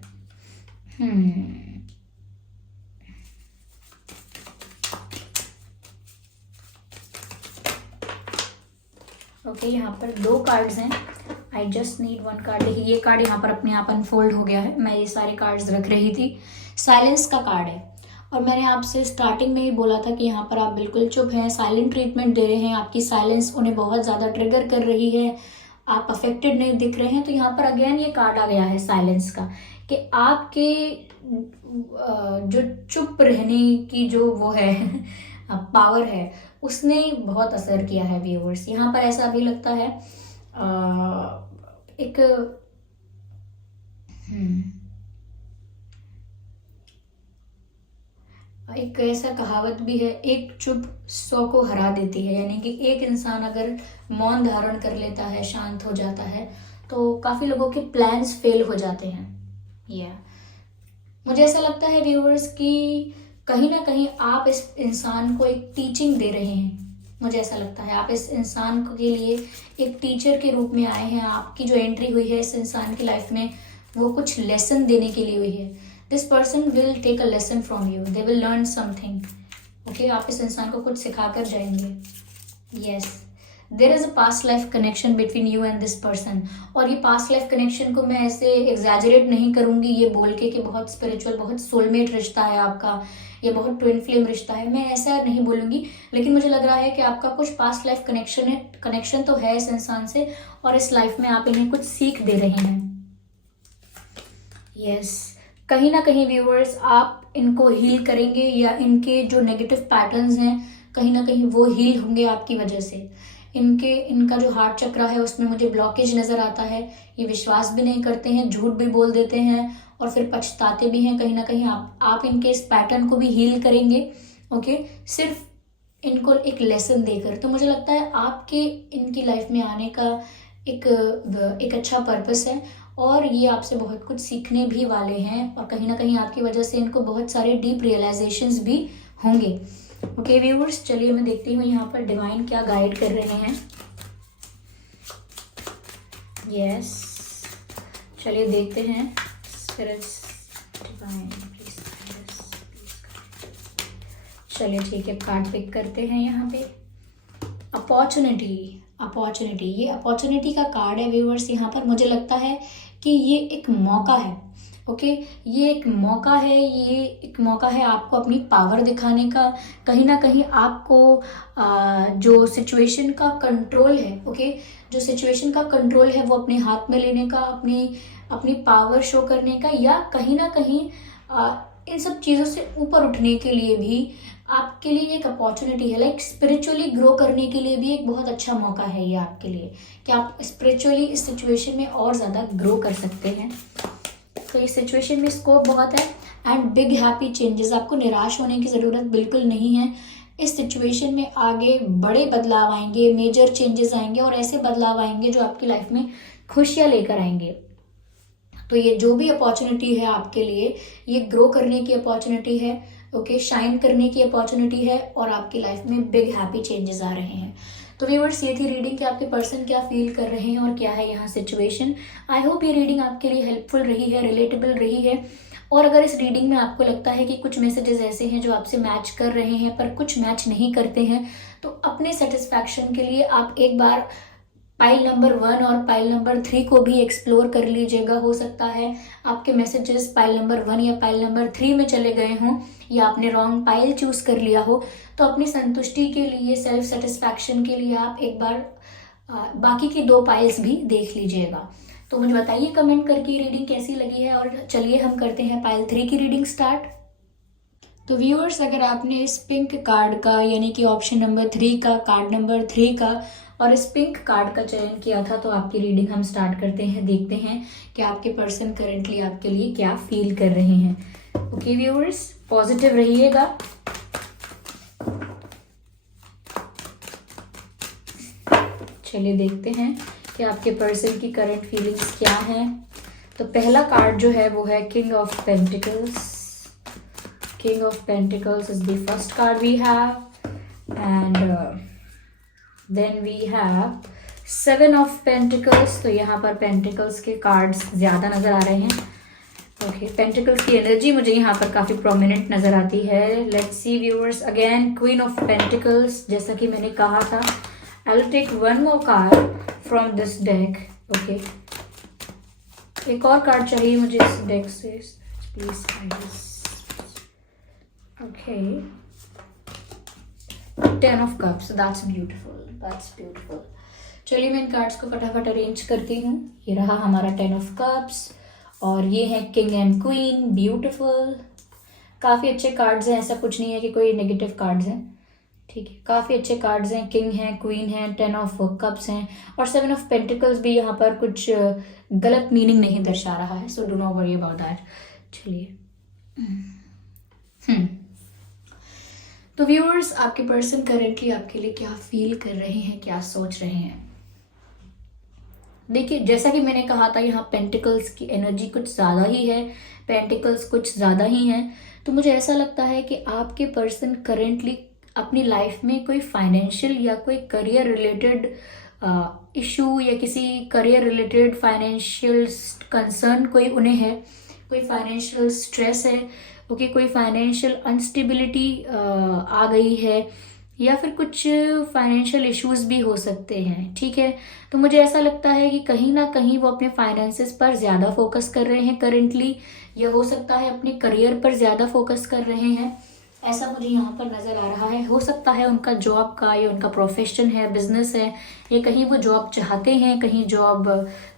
ओके, यहाँ पर 2 कार्ड्स हैं। आई जस्ट नीड 1 कार्ड। देखिए ये कार्ड यहाँ पर अपने आप अनफोल्ड हो गया है, मैं ये सारे कार्ड्स रख रही थी। साइलेंस का कार्ड है और मैंने आपसे स्टार्टिंग में ही बोला था कि यहाँ पर आप बिल्कुल चुप हैं, साइलेंट ट्रीटमेंट दे रहे हैं, आपकी साइलेंस उन्हें बहुत ज़्यादा ट्रिगर कर रही है, आप अफेक्टेड नहीं दिख रहे हैं। तो यहाँ पर अगेन ये कार्ड आ गया है साइलेंस का, कि आपके जो चुप रहने की जो वो है पावर है, उसने बहुत असर किया है व्यूअर्स। यहाँ पर ऐसा भी लगता है एक एक ऐसा कहावत भी है, एक चुप 100 को हरा देती है, यानी कि एक इंसान अगर मौन धारण कर लेता है, शांत हो जाता है, तो काफी लोगों के प्लान्स फेल हो जाते हैं। मुझे ऐसा लगता है व्यूअर्स कि कहीं ना कहीं आप इस इंसान को एक टीचिंग दे रहे हैं। मुझे ऐसा लगता है आप इस इंसान के लिए एक टीचर के रूप में आए हैं। आपकी जो एंट्री हुई है इस इंसान की लाइफ में, वो कुछ लेसन देने के लिए हुई है। This person will take a lesson from you, they will learn something. Okay, आप इस इंसान को कुछ सिखा कर जाएंगे। Yes, there is a past life connection between you and this person. और ये पास्ट लाइफ कनेक्शन को मैं ऐसे एग्जैजरेट नहीं करूंगी ये बोल के कि बहुत स्पिरिचुअल, बहुत सोलमेट रिश्ता है आपका, ये बहुत ट्विन फ्लेम रिश्ता है, मैं ऐसा नहीं बोलूंगी। लेकिन मुझे लग रहा है कि आपका कुछ पास्ट लाइफ कनेक्शन तो है इस इंसान से, और इस लाइफ में आप इन्हें कुछ सीख दे रहे हैं। यस, कहीं ना कहीं व्यूअर्स आप इनको हील करेंगे, या इनके जो नेगेटिव पैटर्न्स हैं कहीं ना कहीं वो हील होंगे आपकी वजह से। इनका जो हार्ट चक्र है उसमें मुझे ब्लॉकेज नजर आता है। ये विश्वास भी नहीं करते हैं, झूठ भी बोल देते हैं और फिर पछताते भी हैं। कहीं ना कहीं आप इनके इस पैटर्न को भी हील करेंगे। ओके, सिर्फ इनको एक लेसन देकर। तो मुझे लगता है आपके इनकी लाइफ में आने का एक अच्छा पर्पस है, और ये आपसे बहुत कुछ सीखने भी वाले हैं, और कहीं ना कहीं आपकी वजह से इनको बहुत सारे डीप रियलाइजेशंस भी होंगे। ओके व्यूअर्स, चलिए मैं देखती हूँ यहाँ पर डिवाइन क्या गाइड कर रहे हैं। यस, चलिए देखते हैं। Spirits, divine please. चलिए ठीक है, कार्ड पिक करते हैं यहाँ पे। अपॉर्चुनिटी, ये अपॉर्चुनिटी का कार्ड है व्यूअर्स। यहाँ पर मुझे लगता है कि ये एक मौका है। ओके, ये एक मौका है आपको अपनी पावर दिखाने का। कहीं ना कहीं आपको जो सिचुएशन का कंट्रोल है, ओके, जो सिचुएशन का कंट्रोल है वो अपने हाथ में लेने का, अपनी पावर शो करने का, या कहीं ना कहीं इन सब चीज़ों से ऊपर उठने के लिए भी आपके लिए एक अपॉर्चुनिटी है। लाइक स्पिरिचुअली ग्रो करने के लिए भी एक बहुत अच्छा मौका है ये आपके लिए, कि आप स्पिरिचुअली इस सिचुएशन में और ज़्यादा ग्रो कर सकते हैं। तो इस सिचुएशन में स्कोप बहुत है, एंड बिग हैप्पी चेंजेस। आपको निराश होने की ज़रूरत बिल्कुल नहीं है। इस सिचुएशन में आगे बड़े बदलाव आएंगे, मेजर चेंजेस आएंगे, और ऐसे बदलाव आएंगे जो आपकी लाइफ में खुशियाँ लेकर आएंगे। तो ये जो भी अपॉर्चुनिटी है आपके लिए, ये ग्रो करने की अपॉर्चुनिटी है, ओके, शाइन करने की अपॉर्चुनिटी है, और आपकी लाइफ में बिग हैप्पी चेंजेस आ रहे हैं। तो व्यूअर्स, ये थी रीडिंग कि आपके पर्सन क्या फील कर रहे हैं और क्या है यहाँ सिचुएशन। आई होप ये रीडिंग आपके लिए हेल्पफुल रही है, रिलेटेबल रही है। और अगर इस रीडिंग में आपको लगता है कि कुछ मैसेजेस ऐसे हैं जो आपसे मैच कर रहे हैं पर कुछ मैच नहीं करते हैं, तो अपने सेटिस्फैक्शन के लिए आप एक बार पाइल नंबर 1 और पाइल नंबर 3 को भी एक्सप्लोर कर लीजिएगा। हो सकता है आपके मैसेजेस पाइल नंबर 1 या पाइल नंबर 3 में चले गए हों, या आपने रॉन्ग पाइल चूज कर लिया हो। तो अपनी संतुष्टि के लिए, सेल्फ सेटिस्फैक्शन के लिए आप एक बार बाकी की 2 पाइल्स भी देख लीजिएगा। तो मुझे बताइए कमेंट करके रीडिंग कैसी लगी है, और चलिए हम करते हैं पाइल 3 की रीडिंग स्टार्ट। तो व्यूअर्स, अगर आपने इस पिंक कार्ड का यानी कि ऑप्शन नंबर 3 का, कार्ड नंबर 3 का और इस पिंक कार्ड का चयन किया था, तो आपकी रीडिंग हम स्टार्ट करते हैं। देखते हैं कि आपके पर्सन करेंटली आपके लिए क्या फील कर रहे हैं। ओके व्यूअर्स, पॉजिटिव रहिएगा। चलिए देखते हैं कि आपके पर्सन की करंट फीलिंग्स क्या हैं। तो पहला कार्ड जो है वो है king of pentacles. King of Pentacles is the first card we have, and then we have Seven of Pentacles। तो यहाँ पर Pentacles के कार्ड्स ज़्यादा नज़र आ रहे हैं। ओके, Pentacles की एनर्जी मुझे यहाँ पर काफ़ी प्रोमिनेंट नज़र आती है। Let's see viewers, again Queen of Pentacles। जैसा कि मैंने कहा था, I'll take one more card from this deck। Okay, एक और कार्ड चाहिए मुझे इस डेक से, please guys. Okay, 10 of Cups, that's beautiful, that's beautiful। चलिए मैं इन कार्ड्स को फटाफट अरेंज करती हूँ। ये रहा हमारा 10 of Cups और ये है किंग एंड क्वीन, ब्यूटीफुल। काफ़ी अच्छे कार्ड्स हैं, ऐसा कुछ नहीं है कि कोई नेगेटिव कार्ड्स हैं, ठीक है, काफ़ी अच्छे कार्ड्स हैं। किंग हैं, क्वीन हैं, 10 of Cups हैं और 7 of Pentacles भी यहाँ पर कुछ गलत मीनिंग नहीं दर्शा रहा है, so do not worry about that. चलिए तो व्यूअर्स, आपके पर्सन करेंटली आपके लिए क्या फील कर रहे हैं, क्या सोच रहे हैं। देखिए, जैसा कि मैंने कहा था, यहाँ पेंटिकल्स की एनर्जी कुछ ज़्यादा ही है, पेंटिकल्स कुछ ज़्यादा ही हैं। तो मुझे ऐसा लगता है कि आपके पर्सन करेंटली अपनी लाइफ में कोई फाइनेंशियल या कोई करियर रिलेटेड इशू या किसी करियर रिलेटेड फाइनेंशियल कंसर्न कोई उन्हें है, कोई फाइनेंशियल स्ट्रेस है, ओके, कोई फाइनेंशियल अनस्टेबिलिटी आ गई है या फिर कुछ फाइनेंशियल इश्यूज भी हो सकते हैं, ठीक है। तो मुझे ऐसा लगता है कि कहीं ना कहीं वो अपने फाइनेंसेस पर ज़्यादा फोकस कर रहे हैं करेंटली, या हो सकता है अपने करियर पर ज़्यादा फोकस कर रहे हैं, ऐसा मुझे यहाँ पर नज़र आ रहा है। हो सकता है उनका जॉब का या उनका प्रोफेशन है, बिजनेस है, या कहीं वो जॉब चाहते हैं, कहीं जॉब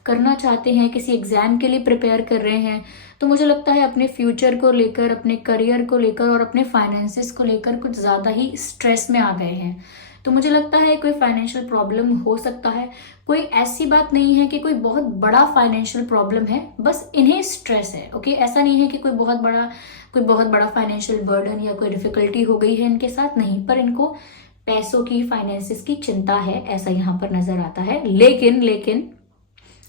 करना चाहते हैं, किसी एग्ज़ाम के लिए प्रिपेयर कर रहे हैं। तो मुझे लगता है अपने फ्यूचर को लेकर, अपने करियर को लेकर और अपने फाइनेंसेस को लेकर कुछ ज़्यादा ही स्ट्रेस में आ गए हैं। तो मुझे लगता है कोई फाइनेंशियल प्रॉब्लम हो सकता है। कोई ऐसी बात नहीं है कि कोई बहुत बड़ा फाइनेंशियल प्रॉब्लम है, बस इन्हें स्ट्रेस है, ओके। ऐसा नहीं है कि कोई बहुत बड़ा फाइनेंशियल बर्डन या कोई डिफिकल्टी हो गई है इनके साथ, नहीं, पर इनको पैसों की, फाइनेंसिस की चिंता है, ऐसा यहाँ पर नजर आता है। लेकिन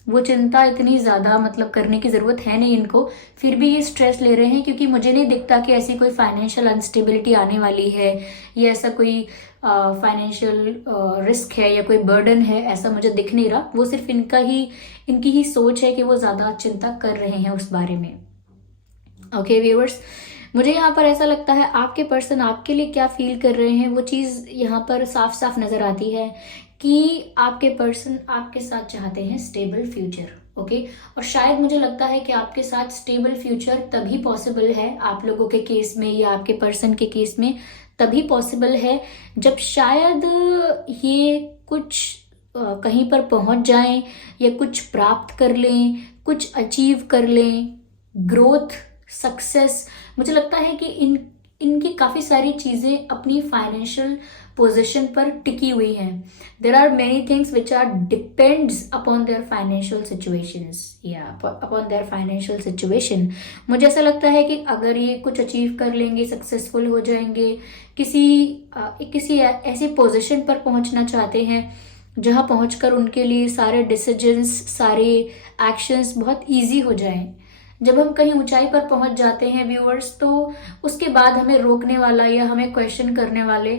वो चिंता इतनी ज़्यादा मतलब करने की ज़रूरत है नहीं इनको, फिर भी ये स्ट्रेस ले रहे हैं, क्योंकि मुझे नहीं दिखता कि ऐसी कोई फाइनेंशियल अनस्टेबिलिटी आने वाली है या ऐसा कोई फाइनेंशियल रिस्क है या कोई बर्डन है, ऐसा मुझे दिख नहीं रहा। वो सिर्फ इनकी ही सोच है कि वो ज़्यादा चिंता कर रहे हैं उस बारे में। ओके व्यूअर्स, मुझे यहाँ पर ऐसा लगता है आपके पर्सन आपके लिए क्या फील कर रहे हैं, वो चीज़ यहाँ पर साफ साफ नज़र आती है कि आपके पर्सन आपके साथ चाहते हैं स्टेबल फ्यूचर, ओके। और शायद मुझे लगता है कि आपके साथ स्टेबल फ्यूचर तभी पॉसिबल है आप लोगों के केस में या आपके पर्सन के केस में तभी पॉसिबल है जब शायद ये कुछ कहीं पर पहुंच जाएं या कुछ प्राप्त कर लें, कुछ अचीव कर लें, ग्रोथ, सक्सेस। मुझे लगता है कि इनकी काफ़ी सारी चीज़ें अपनी फाइनेंशियल पोजीशन पर टिकी हुई हैं। There are many things which are depends upon their financial situations या अपॉन देयर फाइनेंशियल सिचुएशन। मुझे ऐसा लगता है कि अगर ये कुछ अचीव कर लेंगे, सक्सेसफुल हो जाएंगे, किसी ऐसी पोजीशन पर पहुंचना चाहते हैं जहां पहुंचकर उनके लिए सारे डिसीजंस, सारे एक्शंस बहुत ईजी हो जाएं। जब हम कहीं ऊंचाई पर पहुंच जाते हैं व्यूअर्स, तो उसके बाद हमें रोकने वाला या हमें क्वेश्चन करने वाले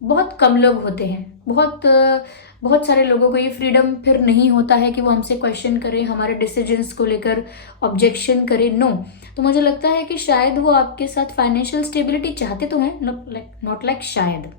बहुत कम लोग होते हैं। बहुत सारे लोगों को ये फ्रीडम फिर नहीं होता है कि वो हमसे क्वेश्चन करें, हमारे डिसीजंस को लेकर ऑब्जेक्शन करें, नो। तो मुझे लगता है कि शायद वो आपके साथ फाइनेंशियल स्टेबिलिटी चाहते तो हैं, नॉट लाइक शायद,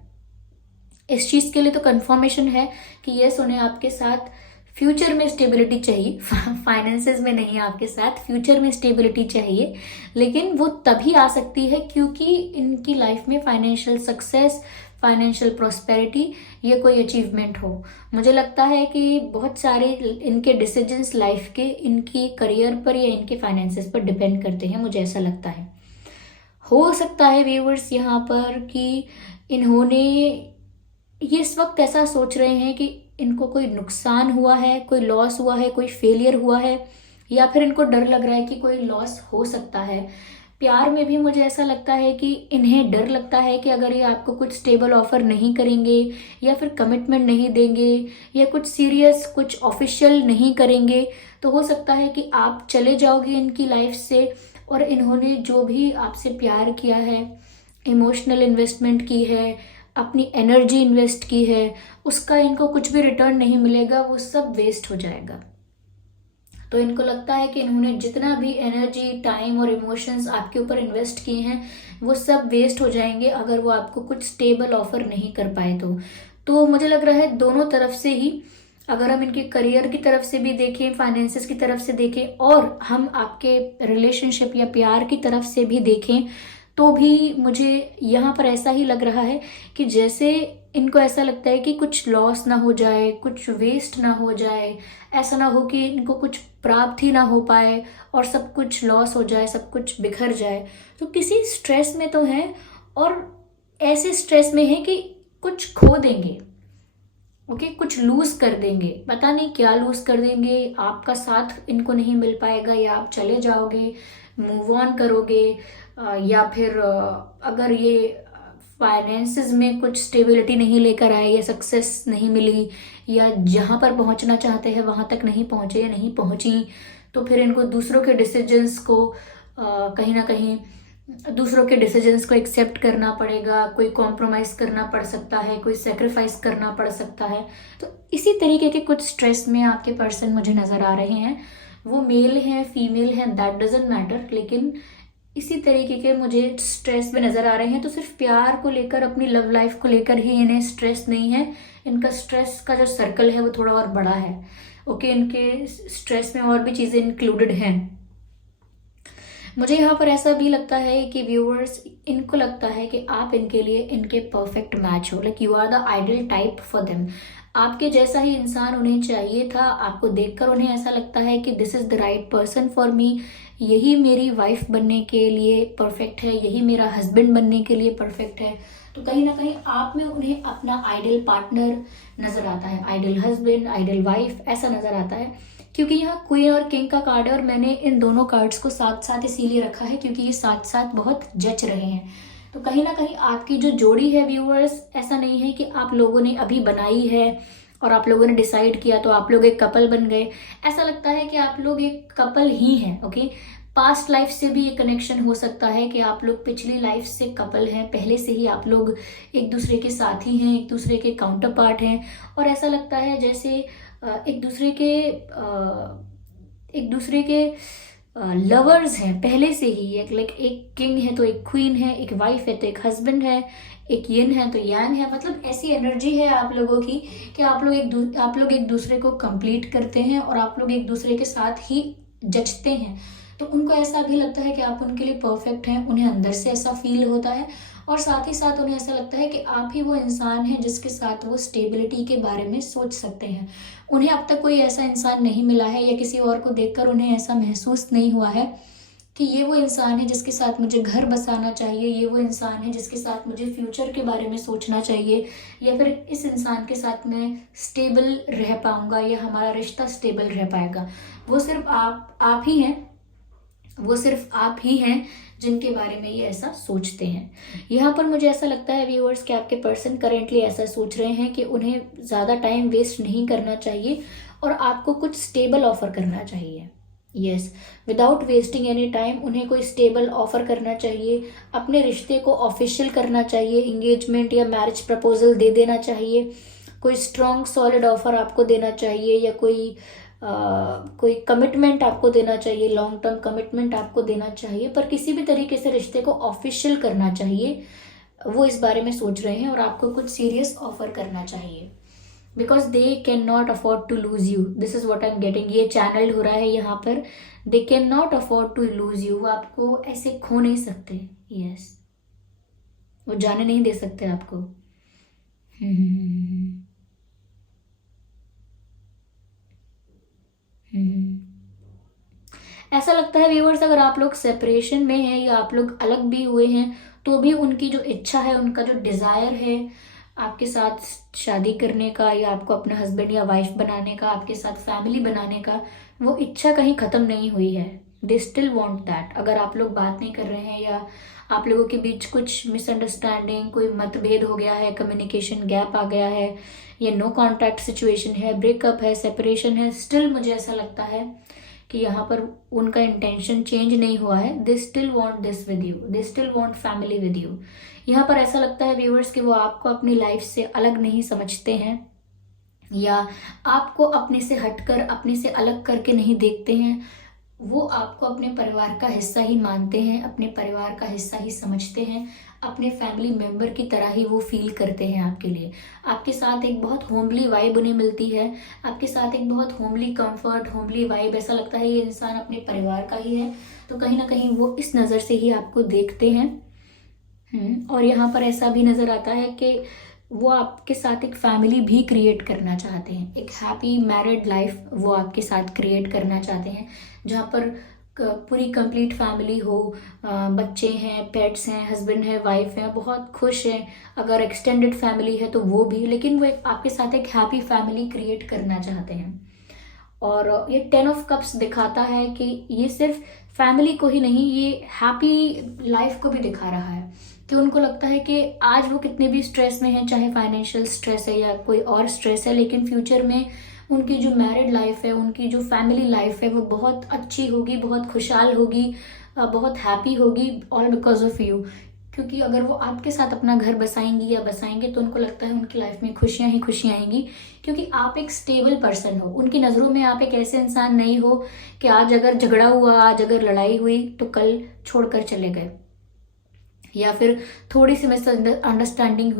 इस चीज़ के लिए तो कंफर्मेशन है कि यस, उन्हें आपके साथ फ्यूचर में स्टेबिलिटी चाहिए, फाइनेंसेस में नहीं, आपके साथ फ्यूचर में स्टेबिलिटी चाहिए। लेकिन वो तभी आ सकती है क्योंकि इनकी लाइफ में फाइनेंशियल सक्सेस, फाइनेंशियल प्रॉस्पेरिटी या कोई अचीवमेंट हो। मुझे लगता है कि बहुत सारे इनके डिसीजंस लाइफ के इनके करियर पर या इनके फाइनेंसेस पर डिपेंड करते हैं, मुझे ऐसा लगता है। हो सकता है व्यूअर्स यहाँ पर कि इन्होंने ये इस वक्त ऐसा सोच रहे हैं कि इनको कोई नुकसान हुआ है, कोई लॉस हुआ है, कोई फेलियर हुआ है, या फिर इनको डर लग रहा है कि कोई लॉस हो सकता है। प्यार में भी मुझे ऐसा लगता है कि इन्हें डर लगता है कि अगर ये आपको कुछ स्टेबल ऑफर नहीं करेंगे या फिर कमिटमेंट नहीं देंगे या कुछ सीरियस कुछ ऑफिशियल नहीं करेंगे, तो हो सकता है कि आप चले जाओगे इनकी लाइफ से, और इन्होंने जो भी आपसे प्यार किया है, इमोशनल इन्वेस्टमेंट की है, अपनी एनर्जी इन्वेस्ट की है, उसका इनको कुछ भी रिटर्न नहीं मिलेगा, वो सब वेस्ट हो जाएगा। तो इनको लगता है कि इन्होंने जितना भी एनर्जी, टाइम और इमोशंस आपके ऊपर इन्वेस्ट किए हैं वो सब वेस्ट हो जाएंगे अगर वो आपको कुछ स्टेबल ऑफर नहीं कर पाए तो मुझे लग रहा है दोनों तरफ से ही, अगर हम इनके करियर की तरफ से भी देखें, फाइनेंसेस की तरफ से देखें, और हम आपके रिलेशनशिप या प्यार की तरफ से भी देखें, तो भी मुझे यहाँ पर ऐसा ही लग रहा है कि जैसे इनको ऐसा लगता है कि कुछ लॉस ना हो जाए, कुछ वेस्ट ना हो जाए, ऐसा ना हो कि इनको कुछ प्राप्त ही ना हो पाए और सब कुछ लॉस हो जाए, सब कुछ बिखर जाए। तो किसी स्ट्रेस में तो हैं, और ऐसे स्ट्रेस में है कि कुछ खो देंगे। ओके, कुछ लूज कर देंगे, पता नहीं क्या लूज कर देंगे, आपका साथ इनको नहीं मिल पाएगा, या आप चले जाओगे, मूव ऑन करोगे, या फिर अगर ये फाइनेंसेस में कुछ स्टेबिलिटी नहीं लेकर आए या सक्सेस नहीं मिली, या जहाँ पर पहुँचना चाहते हैं वहाँ तक नहीं पहुँचे या नहीं पहुँची, तो फिर इनको दूसरों के डिसीजंस को कहीं ना कहीं दूसरों के डिसीजंस को एक्सेप्ट करना पड़ेगा, कोई कॉम्प्रोमाइज करना पड़ सकता है, कोई सेक्रीफाइस करना पड़ सकता है। तो इसी तरीके के कुछ स्ट्रेस में आपके पर्सन मुझे नज़र आ रहे हैं। वो मेल हैं, फीमेल हैं, दैट डजेंट मैटर, लेकिन इसी तरीके के मुझे स्ट्रेस में नज़र आ रहे हैं। तो सिर्फ प्यार को लेकर, अपनी लव लाइफ को लेकर ही इन्हें स्ट्रेस नहीं है, इनका स्ट्रेस का जो सर्कल है वो थोड़ा और बड़ा है। ओके, इनके स्ट्रेस में और भी चीज़ें इंक्लूडेड हैं। मुझे यहाँ पर ऐसा भी लगता है कि व्यूअर्स, इनको लगता है कि आप इनके लिए इनके परफेक्ट मैच हो, like you are the ideal type for them. आपके जैसा ही इंसान उन्हें चाहिए था। आपको देखकर उन्हें ऐसा लगता है कि this is the right person for me, यही मेरी वाइफ बनने के लिए परफेक्ट है, यही मेरा हस्बैंड बनने के लिए परफेक्ट है। तो कहीं ना कहीं आप में उन्हें अपना आइडियल पार्टनर नज़र आता है, आइडियल हस्बैंड, आइडियल वाइफ, ऐसा नज़र आता है। क्योंकि यहाँ क्वीन और किंग का कार्ड है, और मैंने इन दोनों कार्ड्स को साथ साथ इसीलिए रखा है क्योंकि ये साथ साथ बहुत जच रहे हैं। तो कहीं ना कहीं आपकी जो जोड़ी है व्यूअर्स, ऐसा नहीं है कि आप लोगों ने अभी बनाई है और आप लोगों ने डिसाइड किया तो आप लोग एक कपल बन गए। ऐसा लगता है कि आप लोग एक कपल ही हैं। ओके, पास्ट लाइफ से भी ये कनेक्शन हो सकता है कि आप लोग पिछली लाइफ से कपल हैं, पहले से ही आप लोग एक दूसरे के साथी हैं, एक दूसरे के काउंटर पार्ट हैं, और ऐसा लगता है जैसे एक दूसरे के लवर्स हैं पहले से ही। एक किंग है तो एक क्वीन है, एक वाइफ है तो एक हस्बैंड है, एक यिन है तो यांग है। मतलब ऐसी एनर्जी है आप लोगों की कि आप लोग एक दूसरे को कंप्लीट करते हैं और आप लोग एक दूसरे के साथ ही जचते हैं। तो उनको ऐसा भी लगता है कि आप उनके लिए परफेक्ट हैं, उन्हें अंदर से ऐसा फील होता है, और साथ ही साथ उन्हें ऐसा लगता है कि आप ही वो इंसान हैं जिसके साथ वो स्टेबिलिटी के बारे में सोच सकते हैं। उन्हें अब तक कोई ऐसा इंसान नहीं मिला है, या किसी और को देखकर उन्हें ऐसा महसूस नहीं हुआ है कि ये वो इंसान है जिसके साथ मुझे घर बसाना चाहिए, ये वो इंसान है जिसके साथ मुझे फ्यूचर के बारे में सोचना चाहिए, या फिर इस इंसान के साथ मैं स्टेबल रह पाऊंगा या हमारा रिश्ता स्टेबल रह पाएगा। वो सिर्फ आप ही हैं, वो सिर्फ आप ही हैं जिनके बारे में ये ऐसा सोचते हैं। यहाँ पर मुझे ऐसा लगता है व्यूअर्स कि आपके पर्सन करेंटली ऐसा सोच रहे हैं कि उन्हें ज़्यादा टाइम वेस्ट नहीं करना चाहिए और आपको कुछ स्टेबल ऑफर करना चाहिए। Yes, without wasting any time उन्हें कोई स्टेबल ऑफर करना चाहिए, अपने रिश्ते को ऑफिशियल करना चाहिए, इंगेजमेंट या मैरिज प्रपोजल दे देना चाहिए, कोई स्ट्रॉन्ग सॉलिड ऑफर आपको देना चाहिए, या कोई कमिटमेंट आपको देना चाहिए, लॉन्ग टर्म कमिटमेंट आपको देना चाहिए, पर किसी भी तरीके से रिश्ते को ऑफिशियल करना चाहिए। वो इस बारे में सोच रहे हैं और आपको कुछ सीरियस ऑफर करना चाहिए, because they can not afford to lose you. This is what I am getting, ये चैनल्ड हो रहा है यहाँ पर। They can not afford to lose you, वो आपको ऐसे खो नहीं सकते। यस, वो जाने नहीं दे सकते आपको। ऐसा लगता है व्यूअर्स, अगर आप लोग सेपरेशन में हैं या आप लोग अलग भी हुए हैं तो भी उनकी जो इच्छा है, उनका जो डिजायर है आपके साथ शादी करने का या आपको अपना हस्बैंड या वाइफ बनाने का, आपके साथ फैमिली बनाने का, वो इच्छा कहीं खत्म नहीं हुई है। They still want that. अगर आप लोग बात नहीं कर रहे हैं या आप लोगों के बीच कुछ मिसअंडरस्टैंडिंग, कोई मतभेद हो गया है, कम्युनिकेशन गैप आ गया है, या नो कॉन्टैक्ट सिचुएशन है, ब्रेकअप है, सेपरेशन है, स्टिल मुझे ऐसा लगता है कि यहाँ पर उनका इंटेंशन चेंज नहीं हुआ है। They still want this with you, they still want family with you. यहाँ पर ऐसा लगता है व्यूअर्स कि वो आपको अपनी लाइफ से अलग नहीं समझते हैं या आपको अपने से हटकर, अपने से अलग करके नहीं देखते हैं। वो आपको अपने परिवार का हिस्सा ही मानते हैं, अपने परिवार का हिस्सा ही समझते हैं, अपने फैमिली मेंबर की तरह ही वो फील करते हैं आपके लिए। आपके साथ एक बहुत होमली वाइब उन्हें मिलती है, आपके साथ एक बहुत होमली कंफर्ट, होमली वाइब। ऐसा लगता है ये इंसान अपने परिवार का ही है, तो कहीं ना कहीं वो इस नज़र से ही आपको देखते हैं। और यहाँ पर ऐसा भी नज़र आता है कि वो आपके साथ एक फैमिली भी क्रिएट करना चाहते हैं, एक हैप्पी मैरिड लाइफ वो आपके साथ क्रिएट करना चाहते हैं, जहाँ पर पूरी कंप्लीट फैमिली हो, बच्चे हैं, पेट्स हैं, हस्बैंड है, वाइफ है, बहुत खुश हैं। अगर एक्सटेंडेड फैमिली है तो वो भी, लेकिन वो आपके साथ एक हैप्पी फैमिली क्रिएट करना चाहते हैं। और ये 10 ऑफ कप्स दिखाता है कि ये सिर्फ फैमिली को ही नहीं, ये हैप्पी लाइफ को भी दिखा रहा है कि उनको लगता है कि आज वो कितने भी स्ट्रेस में हैं, चाहे फाइनेंशियल स्ट्रेस है या कोई और स्ट्रेस है, लेकिन फ्यूचर में उनकी जो मैरिड लाइफ है, उनकी जो फैमिली लाइफ है, वो बहुत अच्छी होगी, बहुत खुशहाल होगी, बहुत हैप्पी होगी, ऑल बिकॉज ऑफ यू। क्योंकि अगर वो आपके साथ अपना घर बसाएंगी या बसाएंगे तो उनको लगता है उनकी लाइफ में खुशियां ही खुशियां आएंगी, क्योंकि आप एक स्टेबल पर्सन हो। उनकी नज़रों में आप एक ऐसे इंसान नहीं हो कि आज अगर झगड़ा हुआ, आज अगर लड़ाई हुई तो कल छोड़कर चले गए, या फिर थोड़ी सी मिसअंडरस्टैंडिंग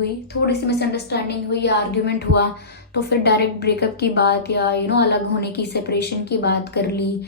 हुई या आर्ग्यूमेंट हुआ तो फिर डायरेक्ट ब्रेकअप की बात या अलग होने की, सेपरेशन की बात कर ली।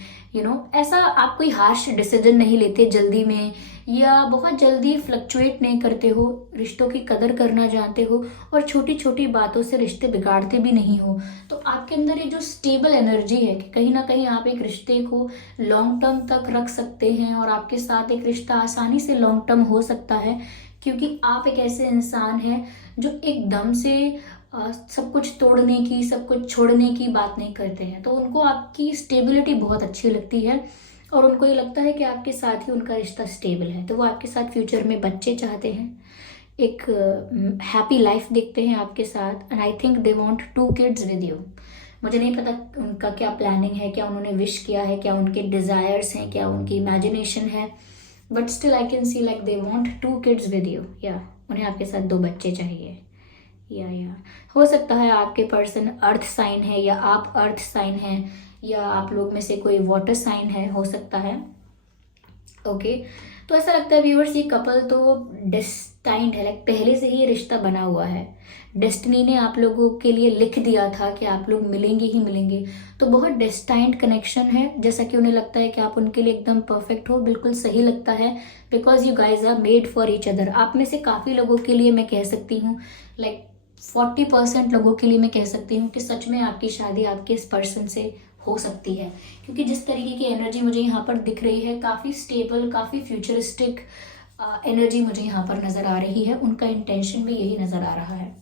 ऐसा आप कोई हार्श डिसीजन नहीं लेते जल्दी में, या बहुत जल्दी फ्लक्चुएट नहीं करते हो, रिश्तों की कदर करना जानते हो और छोटी छोटी बातों से रिश्ते बिगाड़ते भी नहीं हो। तो आपके अंदर ये जो स्टेबल एनर्जी है कि कहीं ना कहीं आप एक रिश्ते को लॉन्ग टर्म तक रख सकते हैं और आपके साथ एक रिश्ता आसानी से लॉन्ग टर्म हो सकता है, क्योंकि आप एक ऐसे इंसान हैं जो एकदम से सब कुछ तोड़ने की, सब कुछ छोड़ने की बात नहीं करते हैं। तो उनको आपकी स्टेबिलिटी बहुत अच्छी लगती है और उनको ये लगता है कि आपके साथ ही उनका रिश्ता स्टेबल है, तो वो आपके साथ फ्यूचर में बच्चे चाहते हैं, एक हैप्पी लाइफ देखते हैं आपके साथ। And I think they want 2 kids with you. मुझे नहीं पता उनका क्या प्लानिंग है, क्या उन्होंने विश किया है, क्या उनके डिजायर्स हैं, क्या उनकी इमेजिनेशन है, but still I can C like they want 2 kids with you. या उन्हें आपके साथ 2 बच्चे चाहिए। या हो सकता है आपके पर्सन अर्थ साइन है या आप अर्थ साइन हैं, या आप लोग में से कोई वाटर साइन है, हो सकता है। ओके, तो ऐसा लगता है व्यूअर्स ये कपल तो डेस्टाइंड है, लाइक पहले से ही ये रिश्ता बना हुआ है। डेस्टिनी ने आप लोगों के लिए लिख दिया था कि आप लोग मिलेंगे ही मिलेंगे, तो बहुत डेस्टाइंड कनेक्शन है। जैसा कि उन्हें लगता है कि आप उनके लिए एकदम परफेक्ट हो, बिल्कुल सही लगता है, because you guys are made for each other. आप में से काफ़ी लोगों के लिए मैं कह सकती हूँ, लाइक 40% लोगों के लिए मैं कह सकती हूँ कि सच में आपकी शादी आपके इस पर्सन से हो सकती है, क्योंकि जिस तरीके की एनर्जी मुझे यहाँ पर दिख रही है, काफ़ी स्टेबल, काफ़ी फ्यूचरिस्टिक एनर्जी मुझे यहाँ पर नज़र आ रही है। उनका इंटेंशन भी यही नज़र आ रहा है।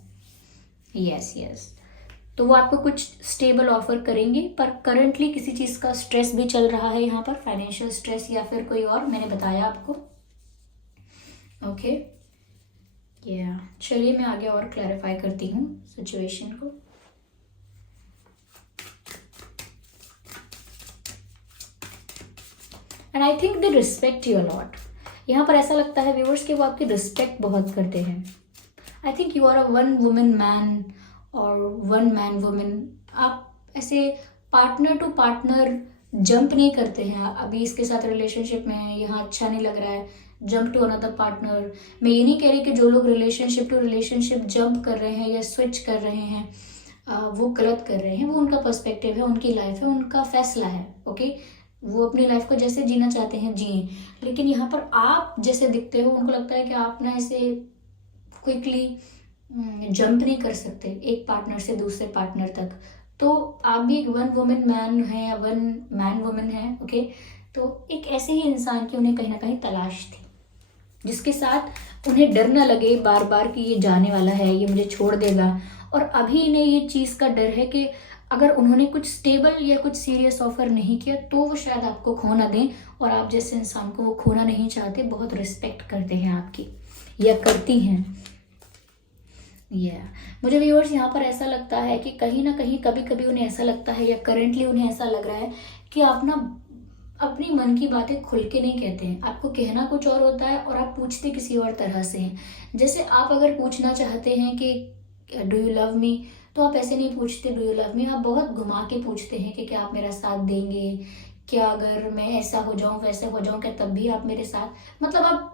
यस, तो वो आपको कुछ स्टेबल ऑफर करेंगे, पर करंटली किसी चीज़ का स्ट्रेस भी चल रहा है यहाँ पर, फाइनेंशियल स्ट्रेस या फिर कोई और, मैंने बताया आपको। ओके, चलिए मैं आगे और क्लैरिफाई करती हूँ सिचुएशन को। And I think they respect you a lot. यहाँ पर ऐसा लगता है व्यूअर्स कि वो आपकी रिस्पेक्ट बहुत करते हैं। I think you are a 1 woman man और 1 मैन वुमन। आप ऐसे पार्टनर टू पार्टनर जंप नहीं करते हैं। अभी इसके साथ रिलेशनशिप में है, यहाँ अच्छा नहीं लग रहा है, जंप टू अनदर पार्टनर। मैं ये नहीं कह रही कि जो लोग रिलेशनशिप टू रिलेशनशिप जंप कर रहे हैं या स्विच कर रहे हैं वो गलत कर रहे हैं। वो उनका पर्सपेक्टिव है, उनकी लाइफ है, उनका फैसला है। ओके, वो अपनी लाइफ को जैसे जीना चाहते हैं जिए, लेकिन यहाँ पर आप जैसे दिखते हो उनको लगता है कि आप ना ऐसे क्विकली जंप नहीं कर सकते एक पार्टनर से दूसरे पार्टनर तक। तो आप भी एक 1 वुमन मैन है या 1 मैन वुमन है। ओके, तो एक ऐसे ही इंसान की उन्हें कहीं ना कहीं तलाश थी, जिसके साथ उन्हें डर ना लगे बार बार कि ये जाने वाला है, ये मुझे छोड़ देगा। और अभी इन्हें ये चीज़ का डर है कि अगर उन्होंने कुछ स्टेबल या कुछ सीरियस ऑफर नहीं किया तो वो शायद आपको खो ना दें, और आप जैसे इंसान को वो खोना नहीं चाहते, बहुत रिस्पेक्ट करते हैं आपकी या करती हैं। मुझे व्यूअर्स यहाँ पर ऐसा लगता है कि कहीं ना कहीं कभी कभी उन्हें ऐसा लगता है, या करेंटली उन्हें ऐसा लग रहा है कि आप ना अपनी मन की बातें खुल के नहीं कहते हैं। आपको कहना कुछ और होता है और आप पूछते किसी और तरह से हैं। जैसे आप अगर पूछना चाहते हैं कि डू यू लव मी, तो आप ऐसे नहीं पूछते डू यू लव मी, आप बहुत घुमा के पूछते हैं कि क्या आप मेरा साथ देंगे, क्या अगर मैं ऐसा हो जाऊं वैसे हो जाऊं क्या तब भी आप मेरे साथ। मतलब आप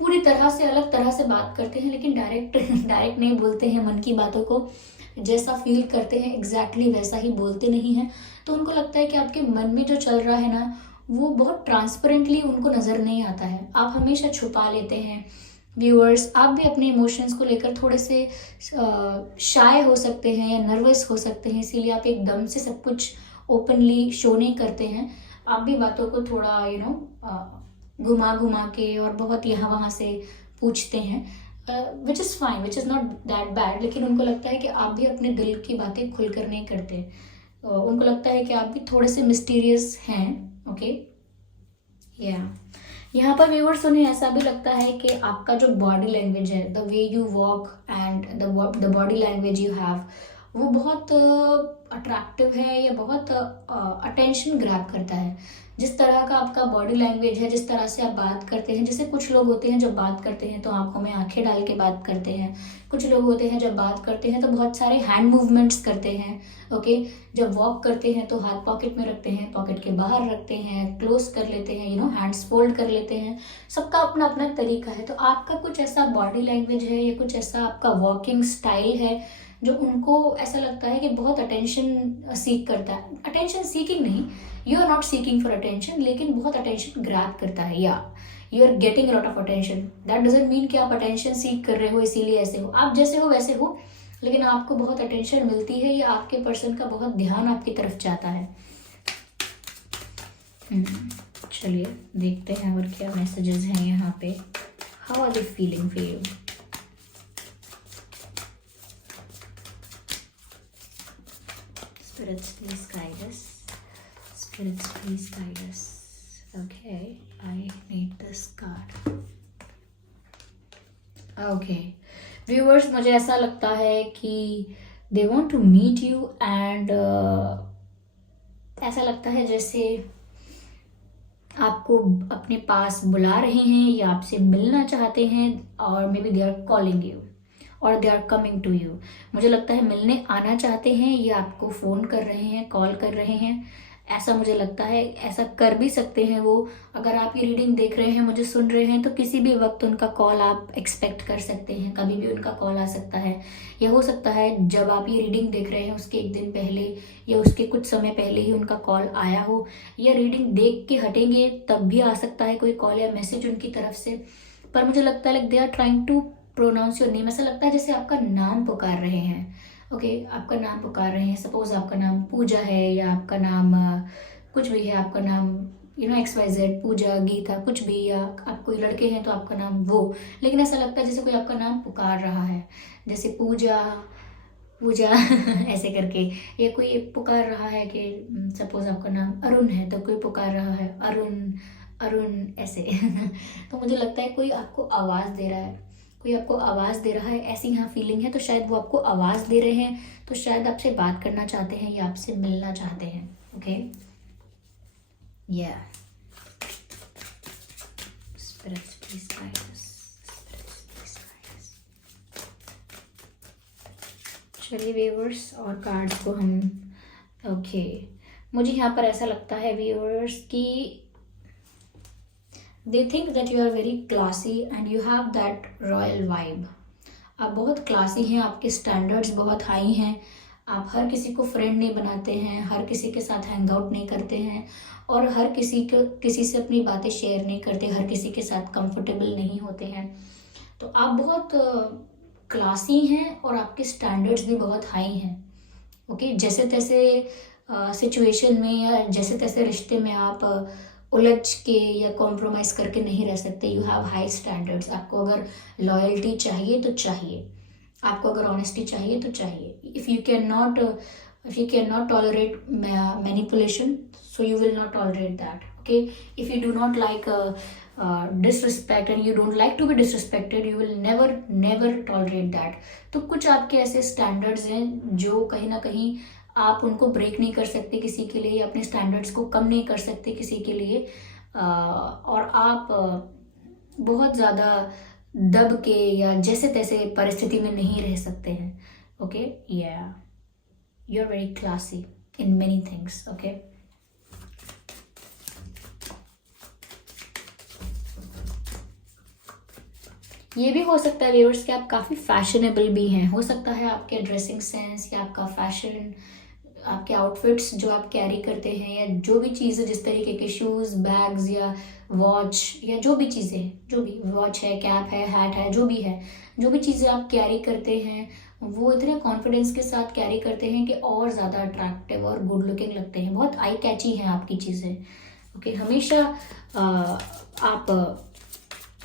पूरी तरह से अलग तरह से बात करते हैं, लेकिन डायरेक्ट नहीं बोलते हैं मन की बातों को। जैसा फील करते हैं एग्जैक्टली वैसा ही बोलते नहीं हैं। तो उनको लगता है कि आपके मन में जो चल रहा है ना, वो बहुत ट्रांसपेरेंटली उनको नज़र नहीं आता है, आप हमेशा छुपा लेते हैं। व्यूअर्स, आप भी अपने इमोशंस को लेकर थोड़े से शाय हो सकते हैं या नर्वस हो सकते हैं, इसीलिए आप एकदम से सब कुछ ओपनली शो नहीं करते हैं। आप भी बातों को थोड़ा घुमा घुमा के और बहुत यहाँ वहाँ से पूछते हैं, which is fine, which is not that bad. लेकिन उनको लगता है कि आप भी अपने दिल की बातें खुलकर नहीं करते। उनको लगता है कि आप भी थोड़े से मिस्टीरियस हैं। ओके, यहाँ पर व्यूअर्स उन्हें ऐसा भी लगता है कि आपका जो बॉडी लैंग्वेज है, the way you walk and the body language you have, वो बहुत अट्रैक्टिव है, या बहुत अटेंशन ग्रैब करता है। जिस तरह का आपका बॉडी लैंग्वेज है, जिस तरह से आप बात करते हैं, जैसे कुछ लोग होते हैं जब बात करते हैं तो आंखों में आंखें डाल के बात करते हैं, कुछ लोग होते हैं जब बात करते हैं तो बहुत सारे हैंड मूवमेंट्स करते हैं। ओके, जब वॉक करते हैं तो हाथ पॉकेट में रखते हैं, पॉकेट के बाहर रखते हैं, क्लोज कर लेते हैं, हैंड्स फोल्ड कर लेते हैं। सबका अपना अपना तरीका है। तो आपका कुछ ऐसा बॉडी लैंग्वेज है या कुछ ऐसा आपका वॉकिंग स्टाइल है जो उनको ऐसा लगता है कि बहुत अटेंशन सीक करता है। अटेंशन सीकिंग नहीं, you are not seeking for attention, लेकिन बहुत अटेंशन ग्रैब करता है, या you are getting lot of attention. That doesn't mean कि आप अटेंशन सीक कर रहे हो इसीलिए ऐसे हो, आप जैसे हो वैसे हो, लेकिन आपको बहुत अटेंशन मिलती है, या आपके पर्सन का बहुत ध्यान आपकी तरफ जाता है। चलिए देखते हैं और क्या मैसेजेस हैं यहाँ पे। How are they feeling for you? Spirits, please guide us. Spirits, please guide us. Okay, I need this card. Okay, viewers, मुझे ऐसा लगता है कि they want to meet you and ऐसा लगता है जैसे आपको अपने पास बुला रहे हैं या आपसे मिलना चाहते हैं, और may be they are calling you और they are coming to you. मुझे लगता है मिलने आना चाहते हैं, या आपको फ़ोन कर रहे हैं, कॉल कर रहे हैं, ऐसा मुझे लगता है। ऐसा कर भी सकते हैं वो। अगर आप ये रीडिंग देख रहे हैं, मुझे सुन रहे हैं, तो किसी भी वक्त उनका कॉल आप एक्सपेक्ट कर सकते हैं। कभी भी उनका कॉल आ सकता है, या हो सकता है जब आप ये रीडिंग देख रहे हैं उसके एक दिन पहले या उसके कुछ समय पहले ही उनका कॉल आया हो, या रीडिंग देख के हटेंगे तब भी आ सकता है कोई कॉल या मैसेज उनकी तरफ से। पर मुझे लगता है like they are trying to pronounce your name. ऐसा लगता है जैसे आपका नाम पुकार रहे हैं। ओके, आपका नाम पुकार रहे हैं। सपोज आपका नाम पूजा है, या आपका नाम कुछ भी है, आपका नाम XYZ, पूजा, गीता, कुछ भी, या आप कोई लड़के हैं तो आपका नाम वो। लेकिन ऐसा लगता है जैसे कोई आपका नाम पुकार रहा है, जैसे पूजा पूजा ऐसे करके, या कोई पुकार रहा है कि सपोज आपका नाम अरुण है तो कोई पुकार रहा है अरुण अरुण ऐसे। तो मुझे लगता है कोई आपको आवाज़ दे रहा है, कोई आपको आवाज़ दे रहा है, ऐसी यहाँ फीलिंग है। तो शायद वो आपको आवाज़ दे रहे हैं, तो शायद आपसे बात करना चाहते हैं या आपसे मिलना चाहते हैं। Okay, Spirits, please guide us. Spirits, please guide us. चलिए व्यूअर्स, और कार्ड्स को हम मुझे यहाँ पर ऐसा लगता है व्यूअर्स कि they think that you are very classy and you have that royal vibe. आप बहुत क्लासी हैं, आपके स्टैंडर्ड्स बहुत हाई हैं, आप हर किसी को फ्रेंड नहीं बनाते हैं, हर किसी के साथ हैंग आउट नहीं करते हैं, और हर किसी से अपनी बातें शेयर नहीं करते, हर किसी के साथ कंफर्टेबल नहीं होते हैं। तो आप बहुत क्लासी हैं और आपके स्टैंडर्ड्स भी बहुत हाई हैं। ओके, जैसे तैसे सिचुएशन में या जैसे तैसे रिश्ते में आप उलझ के या कॉम्प्रोमाइज़ करके नहीं रह सकते। You have high standards. आपको अगर लॉयल्टी चाहिए तो चाहिए, आपको अगर ऑनेस्टी चाहिए तो चाहिए। If you can not tolerate manipulation, so you will not tolerate that, okay. If you do not like disrespect and you don't like to be disrespected, you will never never tolerate that. तो कुछ आपके ऐसे standards हैं जो कहीं ना कहीं आप उनको ब्रेक नहीं कर सकते किसी के लिए, अपने स्टैंडर्ड्स को कम नहीं कर सकते किसी के लिए, और आप बहुत ज़्यादा दब के या जैसे तैसे परिस्थिति में नहीं रह सकते हैं, ओके। या you are very classy in many things, okay. ये भी हो सकता है व्यूअर्स कि आप काफ़ी फैशनेबल भी हैं। हो सकता है आपके ड्रेसिंग सेंस या आपका फैशन, आपके आउटफिट्स जो आप कैरी करते हैं, या जो भी चीज़ें, जिस तरीके के शूज़, बैग्स या वॉच, या जो भी चीज़ें हैं, जो भी वॉच है, कैप है, हैट है, जो भी है, जो भी चीज़ें आप कैरी करते हैं वो इतने कॉन्फिडेंस के साथ कैरी करते हैं कि और ज़्यादा अट्रैक्टिव और गुड लुकिंग लगते हैं। बहुत आई कैची हैं आपकी चीज़ें, ओके। हमेशा आप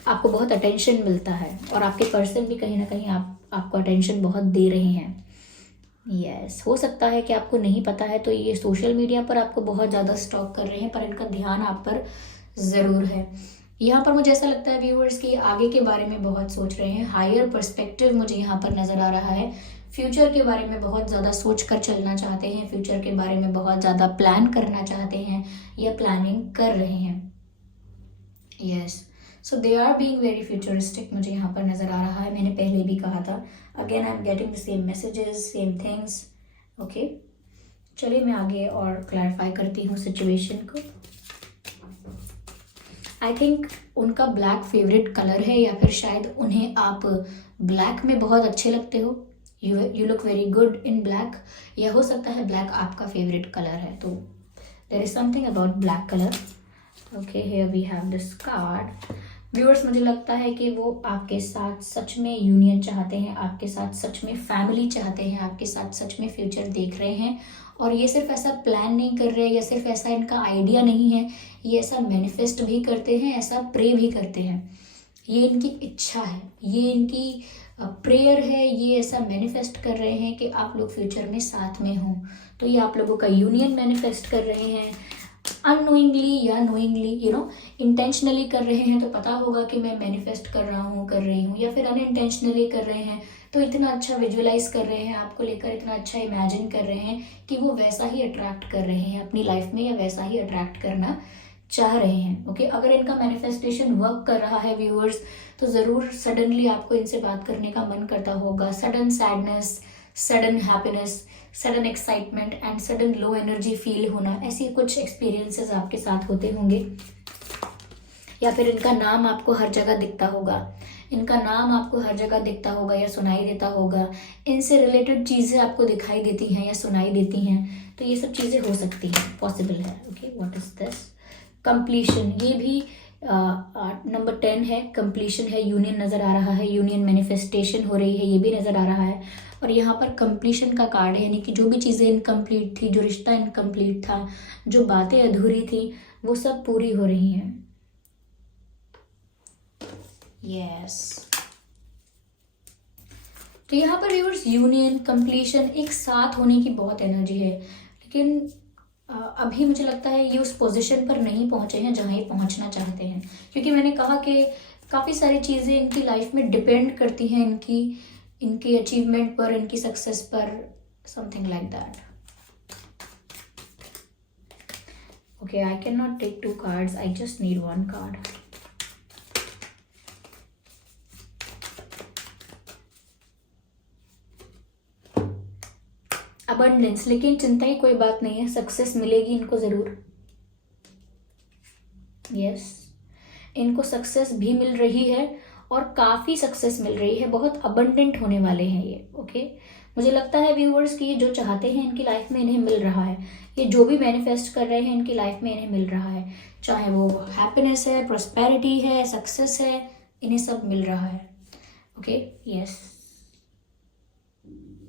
आपको बहुत अटेंशन मिलता है, और आपके पर्सन भी कहीं ना कहीं आपको अटेंशन बहुत दे रहे हैं। यस, हो सकता है कि आपको नहीं पता है तो ये सोशल मीडिया पर आपको बहुत ज़्यादा स्टॉक कर रहे हैं, पर इनका ध्यान आप पर ज़रूर है। यहाँ पर मुझे ऐसा लगता है व्यूअर्स कि आगे के बारे में बहुत सोच रहे हैं। हायर पर्सपेक्टिव मुझे यहाँ पर नज़र आ रहा है। फ्यूचर के बारे में बहुत ज़्यादा सोच कर चलना चाहते हैं, फ्यूचर के बारे में बहुत ज़्यादा प्लान करना चाहते हैं या प्लानिंग कर रहे हैं। Yes, so they are being very futuristic, मुझे यहाँ पर नज़र आ रहा है। मैंने पहले भी कहा था, again I am getting the same messages, same things, okay. चलिए मैं आगे और क्लैरिफाई करती हूँ सिचुएशन को। आई थिंक उनका ब्लैक फेवरेट कलर है, या फिर शायद उन्हें आप ब्लैक में बहुत अच्छे लगते हो। You look very good in black, या हो सकता है ब्लैक आपका फेवरेट कलर है। तो there is something about black colour, okay. Here we have this card. Viewers, मुझे लगता है कि वो आपके साथ सच में यूनियन चाहते हैं, आपके साथ सच में फैमिली चाहते हैं, आपके साथ सच में फ्यूचर देख रहे हैं। और ये सिर्फ ऐसा प्लान नहीं कर रहे, या सिर्फ ऐसा इनका आइडिया नहीं है, ये ऐसा मैनिफेस्ट भी करते हैं, ऐसा प्रे भी करते हैं। ये इनकी इच्छा है, ये इनकी प्रेयर है, ये ऐसा मैनिफेस्ट कर रहे हैं कि आप लोग फ्यूचर में साथ में हों। तो ये आप लोगों का यूनियन मैनिफेस्ट कर रहे हैं, अननोइंगली या नोइंगली, इंटेंशनली कर रहे हैं तो पता होगा कि मैं मैनिफेस्ट कर रहा हूँ, कर रही हूँ, या फिर अनइंटेंशनली कर रहे हैं तो इतना अच्छा विजुअलाइज कर रहे हैं आपको लेकर, इतना अच्छा इमेजिन कर रहे हैं कि वो वैसा ही अट्रैक्ट कर रहे हैं अपनी लाइफ में, या वैसा ही अट्रैक्ट करना चाह रहे हैं, ओके। अगर इनका मैनिफेस्टेशन वर्क कर रहा है व्यूअर्स, तो ज़रूर सडनली आपको इनसे बात करने का मन करता होगा। Sudden sadness, sudden happiness, sudden excitement and sudden low energy feel होना, ऐसी कुछ एक्सपीरियंसेस आपके साथ होते होंगे। या फिर इनका नाम आपको हर जगह दिखता होगा, इनका नाम आपको हर जगह दिखता होगा या सुनाई देता होगा। इनसे रिलेटेड चीज़ें आपको दिखाई देती हैं या सुनाई देती हैं, तो ये सब चीज़ें हो सकती हैं, पॉसिबल है, okay. What is this? Completion, ये भी नंबर 10 है, कंप्लीशन है, यूनियन नज़र आ रहा है, यूनियन मैनिफेस्टेशन हो रही है, ये भी नज़र आ रहा है। और यहाँ पर कंप्लीशन का कार्ड है, यानी कि जो भी चीज़ें इनकम्प्लीट थी, जो रिश्ता इनकम्प्लीट था, जो बातें अधूरी थी, वो सब पूरी हो रही हैं। यस, तो यहाँ पर व्यूअर्स यूनियन, कंप्लीशन, एक साथ होने की बहुत एनर्जी है, लेकिन अभी मुझे लगता है ये उस पोजीशन पर नहीं पहुंचे हैं जहां ये पहुंचना चाहते हैं, क्योंकि मैंने कहा कि काफ़ी सारी चीज़ें इनकी लाइफ में डिपेंड करती हैं इनकी अचीवमेंट पर, इनकी सक्सेस पर, something like that, okay. I can not take 2 cards, I just need 1 card. Abundance, लेकिन चिंता की कोई बात नहीं है, सक्सेस मिलेगी इनको ज़रूर। यस, इनको सक्सेस भी मिल रही है, और काफ़ी सक्सेस मिल रही है, बहुत अबंडेंट होने वाले हैं ये, ओके। मुझे लगता है व्यूअर्स कि ये जो चाहते हैं इनकी लाइफ में इन्हें मिल रहा है, ये जो भी मैनिफेस्ट कर रहे हैं इनकी लाइफ में इन्हें मिल रहा है, चाहे वो हैप्पीनेस है, प्रॉस्पेरिटी है, सक्सेस है, इन्हें सब मिल रहा है, okay. Yes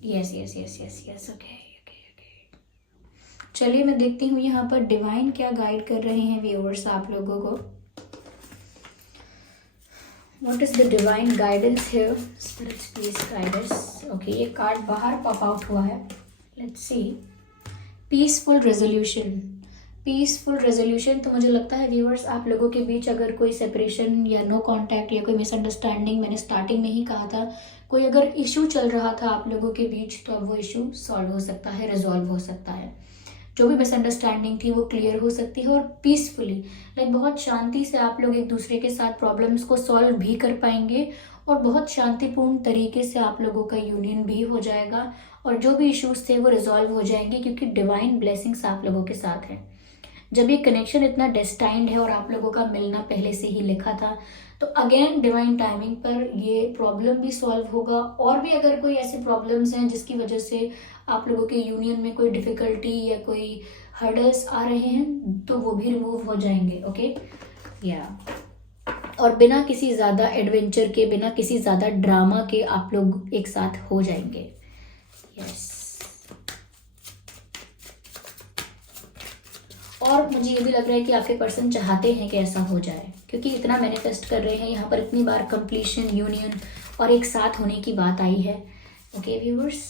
yes yes yes yes yes, okay okay okay. चलिए मैं देखती हूँ यहाँ पर डिवाइन क्या गाइड कर रहे हैं व्यूअर्स आप लोगों को। What is the divine guidance here? Spirits please guide us. Okay, ये कार्ड बाहर पॉप आउट हुआ है। Let's see. Peaceful resolution. Peaceful resolution. तो मुझे लगता है व्यूअर्स आप लोगों के बीच अगर कोई सेपरेशन या नो कांटेक्ट या कोई मिसअंडरस्टैंडिंग, मैंने स्टार्टिंग में ही कहा था, कोई अगर इशू चल रहा था आप लोगों के बीच, तो अब वो इशू सॉल्व हो सकता है, रिजॉल्व हो सकता है। जो भी मिसअंडरस्टैंडिंग थी वो क्लियर हो सकती है और पीसफुली, लाइक बहुत शांति से आप लोग एक दूसरे के साथ प्रॉब्लम्स को सॉल्व भी कर पाएंगे और बहुत शांतिपूर्ण तरीके से आप लोगों का यूनियन भी हो जाएगा और जो भी इश्यूज थे वो रिजॉल्व हो जाएंगे, क्योंकि डिवाइन ब्लेसिंग्स आप लोगों के साथ है। जब ये कनेक्शन इतना डेस्टाइंड है और आप लोगों का मिलना पहले से ही लिखा था, तो अगेन डिवाइन टाइमिंग पर ये प्रॉब्लम भी सॉल्व होगा। और भी अगर कोई ऐसे प्रॉब्लम्स हैं जिसकी वजह से आप लोगों के यूनियन में कोई डिफिकल्टी या कोई हर्डल्स आ रहे हैं, तो वो भी रिमूव हो जाएंगे। ओके या और बिना किसी ज़्यादा एडवेंचर के, बिना किसी ज़्यादा ड्रामा के आप लोग एक साथ हो जाएंगे। यस और मुझे ये भी लग रहा है कि आपके पर्सन चाहते हैं कि ऐसा हो जाए, क्योंकि इतना मैनिफेस्ट कर रहे हैं यहाँ पर, इतनी बार कंप्लीशन, यूनियन और एक साथ होने की बात आई है। ओके व्यूअर्स,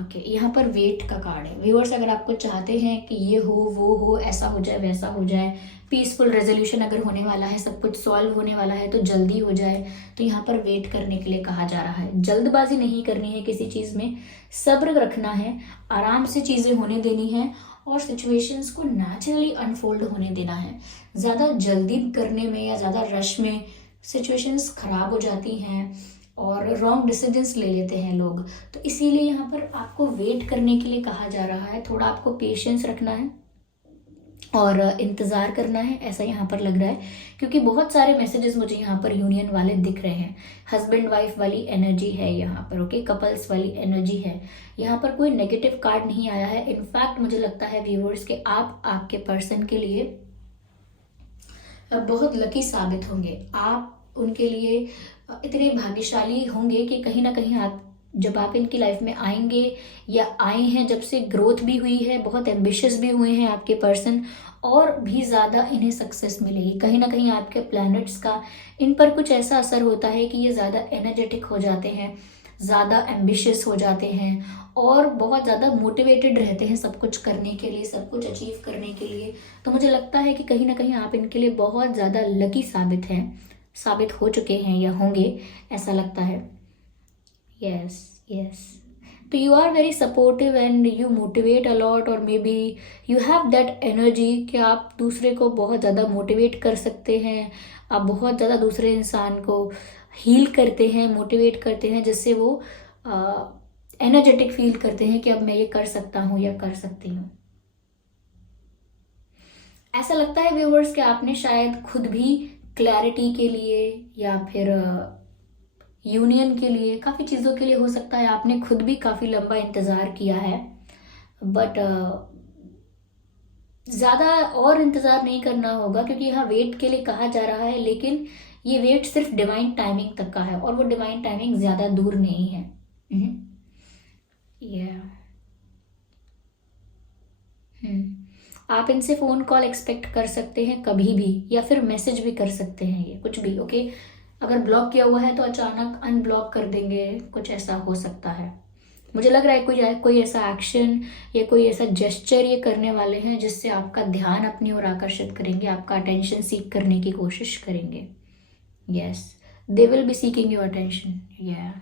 ओके यहाँ पर वेट का कार्ड है। व्यूअर्स अगर आपको चाहते हैं कि ये हो, वो हो, ऐसा हो जाए, वैसा हो जाए, पीसफुल रेजोल्यूशन अगर होने वाला है, सब कुछ सॉल्व होने वाला है, तो जल्दी हो जाए, तो यहाँ पर वेट करने के लिए कहा जा रहा है। जल्दबाजी नहीं करनी है किसी चीज़ में, सब्र रखना है, आराम से चीज़ें होने देनी है और सिचुएशंस को नेचुरली अनफोल्ड होने देना है। ज़्यादा जल्दी करने में या ज़्यादा रश में सिचुएशंस खराब हो जाती हैं और रॉन्ग डिसीजंस ले लेते हैं लोग, तो इसीलिए यहाँ पर आपको वेट करने के लिए कहा जा रहा है। थोड़ा आपको पेशेंस रखना है और इंतज़ार करना है, ऐसा यहाँ पर लग रहा है, क्योंकि बहुत सारे मैसेजेस मुझे यहाँ पर यूनियन वाले दिख रहे हैं। हस्बैंड वाइफ वाली एनर्जी है यहाँ पर। ओके कपल्स वाली एनर्जी है यहाँ पर। कोई नेगेटिव कार्ड नहीं आया है। इनफैक्ट मुझे लगता है व्यूअर्स कि आप आपके पर्सन के लिए बहुत लकी साबित होंगे। आप उनके लिए इतने भाग्यशाली होंगे कि कहीं ना कहीं आप, जब आप इनकी लाइफ में आएंगे या आए हैं, जब से ग्रोथ भी हुई है, बहुत एम्बिशियस भी हुए हैं आपके पर्सन, और भी ज़्यादा इन्हें सक्सेस मिलेगी। कहीं ना कहीं आपके प्लैनेट्स का इन पर कुछ ऐसा असर होता है कि ये ज़्यादा एनर्जेटिक हो जाते हैं, ज़्यादा एम्बिशियस हो जाते हैं और बहुत ज़्यादा मोटिवेटेड रहते हैं सब कुछ करने के लिए, सब कुछ अचीव करने के लिए। तो मुझे लगता है कि कहीं ना कहीं आप इनके लिए बहुत ज़्यादा लकी साबित हो चुके हैं या होंगे, ऐसा लगता है। यस यस तो you are very supportive and you motivate a lot, और may be you have that energy कि आप दूसरे को बहुत ज़्यादा मोटिवेट कर सकते हैं। आप बहुत ज़्यादा दूसरे इंसान को हील करते हैं, मोटिवेट करते हैं, जिससे वो एनर्जेटिक फील करते हैं कि अब मैं ये कर सकता हूँ या कर सकती हूँ। ऐसा लगता है व्यूअर्स कि आपने शायद खुद भी क्लैरिटी के लिए या फिर यूनियन के लिए, काफ़ी चीज़ों के लिए हो सकता है आपने खुद भी काफ़ी लंबा इंतज़ार किया है, बट ज़्यादा और इंतज़ार नहीं करना होगा, क्योंकि यहाँ वेट के लिए कहा जा रहा है, लेकिन ये वेट सिर्फ डिवाइन टाइमिंग तक का है और वो डिवाइन टाइमिंग ज़्यादा दूर नहीं है। आप इनसे फ़ोन कॉल एक्सपेक्ट कर सकते हैं कभी भी, या फिर मैसेज भी कर सकते हैं, ये कुछ भी। ओके अगर ब्लॉक किया हुआ है तो अचानक अनब्लॉक कर देंगे, कुछ ऐसा हो सकता है। मुझे लग रहा है कोई ऐसा एक्शन या कोई ऐसा जेस्चर ये करने वाले हैं जिससे आपका ध्यान अपनी ओर आकर्षित करेंगे, आपका अटेंशन सीक करने की कोशिश करेंगे। Yes they will be seeking your attention. या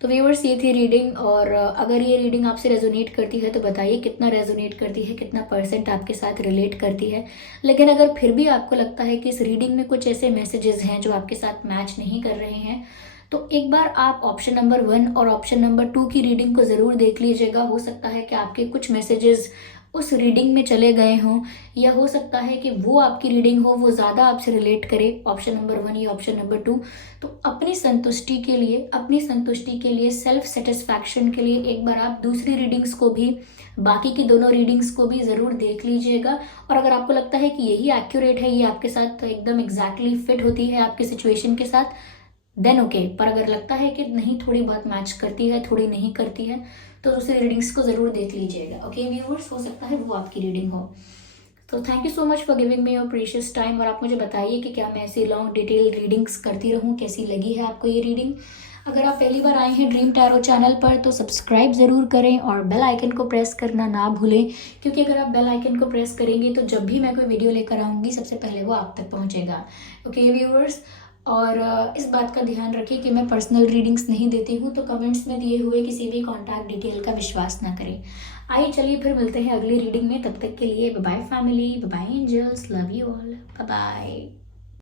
तो व्यूअर्स ये थी रीडिंग, और अगर ये रीडिंग आपसे रेजोनेट करती है तो बताइए कितना रेजोनेट करती है, कितना % आपके साथ रिलेट करती है। लेकिन अगर फिर भी आपको लगता है कि इस रीडिंग में कुछ ऐसे मैसेजेस हैं जो आपके साथ मैच नहीं कर रहे हैं, तो एक बार आप ऑप्शन नंबर 1 और ऑप्शन नंबर 2 की रीडिंग को ज़रूर देख लीजिएगा। हो सकता है कि आपके कुछ मैसेजेस उस रीडिंग में चले गए हों, या हो सकता है कि वो आपकी रीडिंग हो वो ज़्यादा आपसे रिलेट करे, ऑप्शन नंबर 1 या ऑप्शन नंबर 2। तो अपनी संतुष्टि के लिए सेल्फ सेटिस्फैक्शन के लिए एक बार आप दूसरी रीडिंग्स को भी, बाकी की दोनों रीडिंग्स को भी ज़रूर देख लीजिएगा। और अगर आपको लगता है कि यही एक्यूरेट है, ये आपके साथ एकदम एग्जैक्टली फिट होती है आपके सिचुएशन के साथ, देन ओके। पर अगर लगता है कि नहीं, थोड़ी बहुत मैच करती है, थोड़ी नहीं करती है, तो दूसरी रीडिंग्स को ज़रूर देख लीजिएगा। ओके व्यूअर्स, हो सकता है वो आपकी रीडिंग हो। तो thank you so much for giving me your precious time. और आप मुझे बताइए कि क्या मैं ऐसी लॉन्ग डिटेल रीडिंग्स करती रहूं, कैसी लगी है आपको ये रीडिंग। अगर आप पहली बार आए हैं ड्रीम टैरो चैनल पर तो सब्सक्राइब ज़रूर करें और बेल आइकन को प्रेस करना ना भूलें, क्योंकि अगर आप बेल आइकन को प्रेस करेंगे तो जब भी मैं कोई वीडियो लेकर आऊँगी सबसे पहले वो आप तक पहुँचेगा। ओके व्यूअर्स, और इस बात का ध्यान रखिए कि मैं पर्सनल रीडिंग्स नहीं देती हूँ, तो कमेंट्स में दिए हुए किसी भी कॉन्टैक्ट डिटेल का विश्वास ना करें। आइए चलिए फिर मिलते हैं अगली रीडिंग में। तब तक के लिए bye bye family, bye bye angels, love you all, bye bye.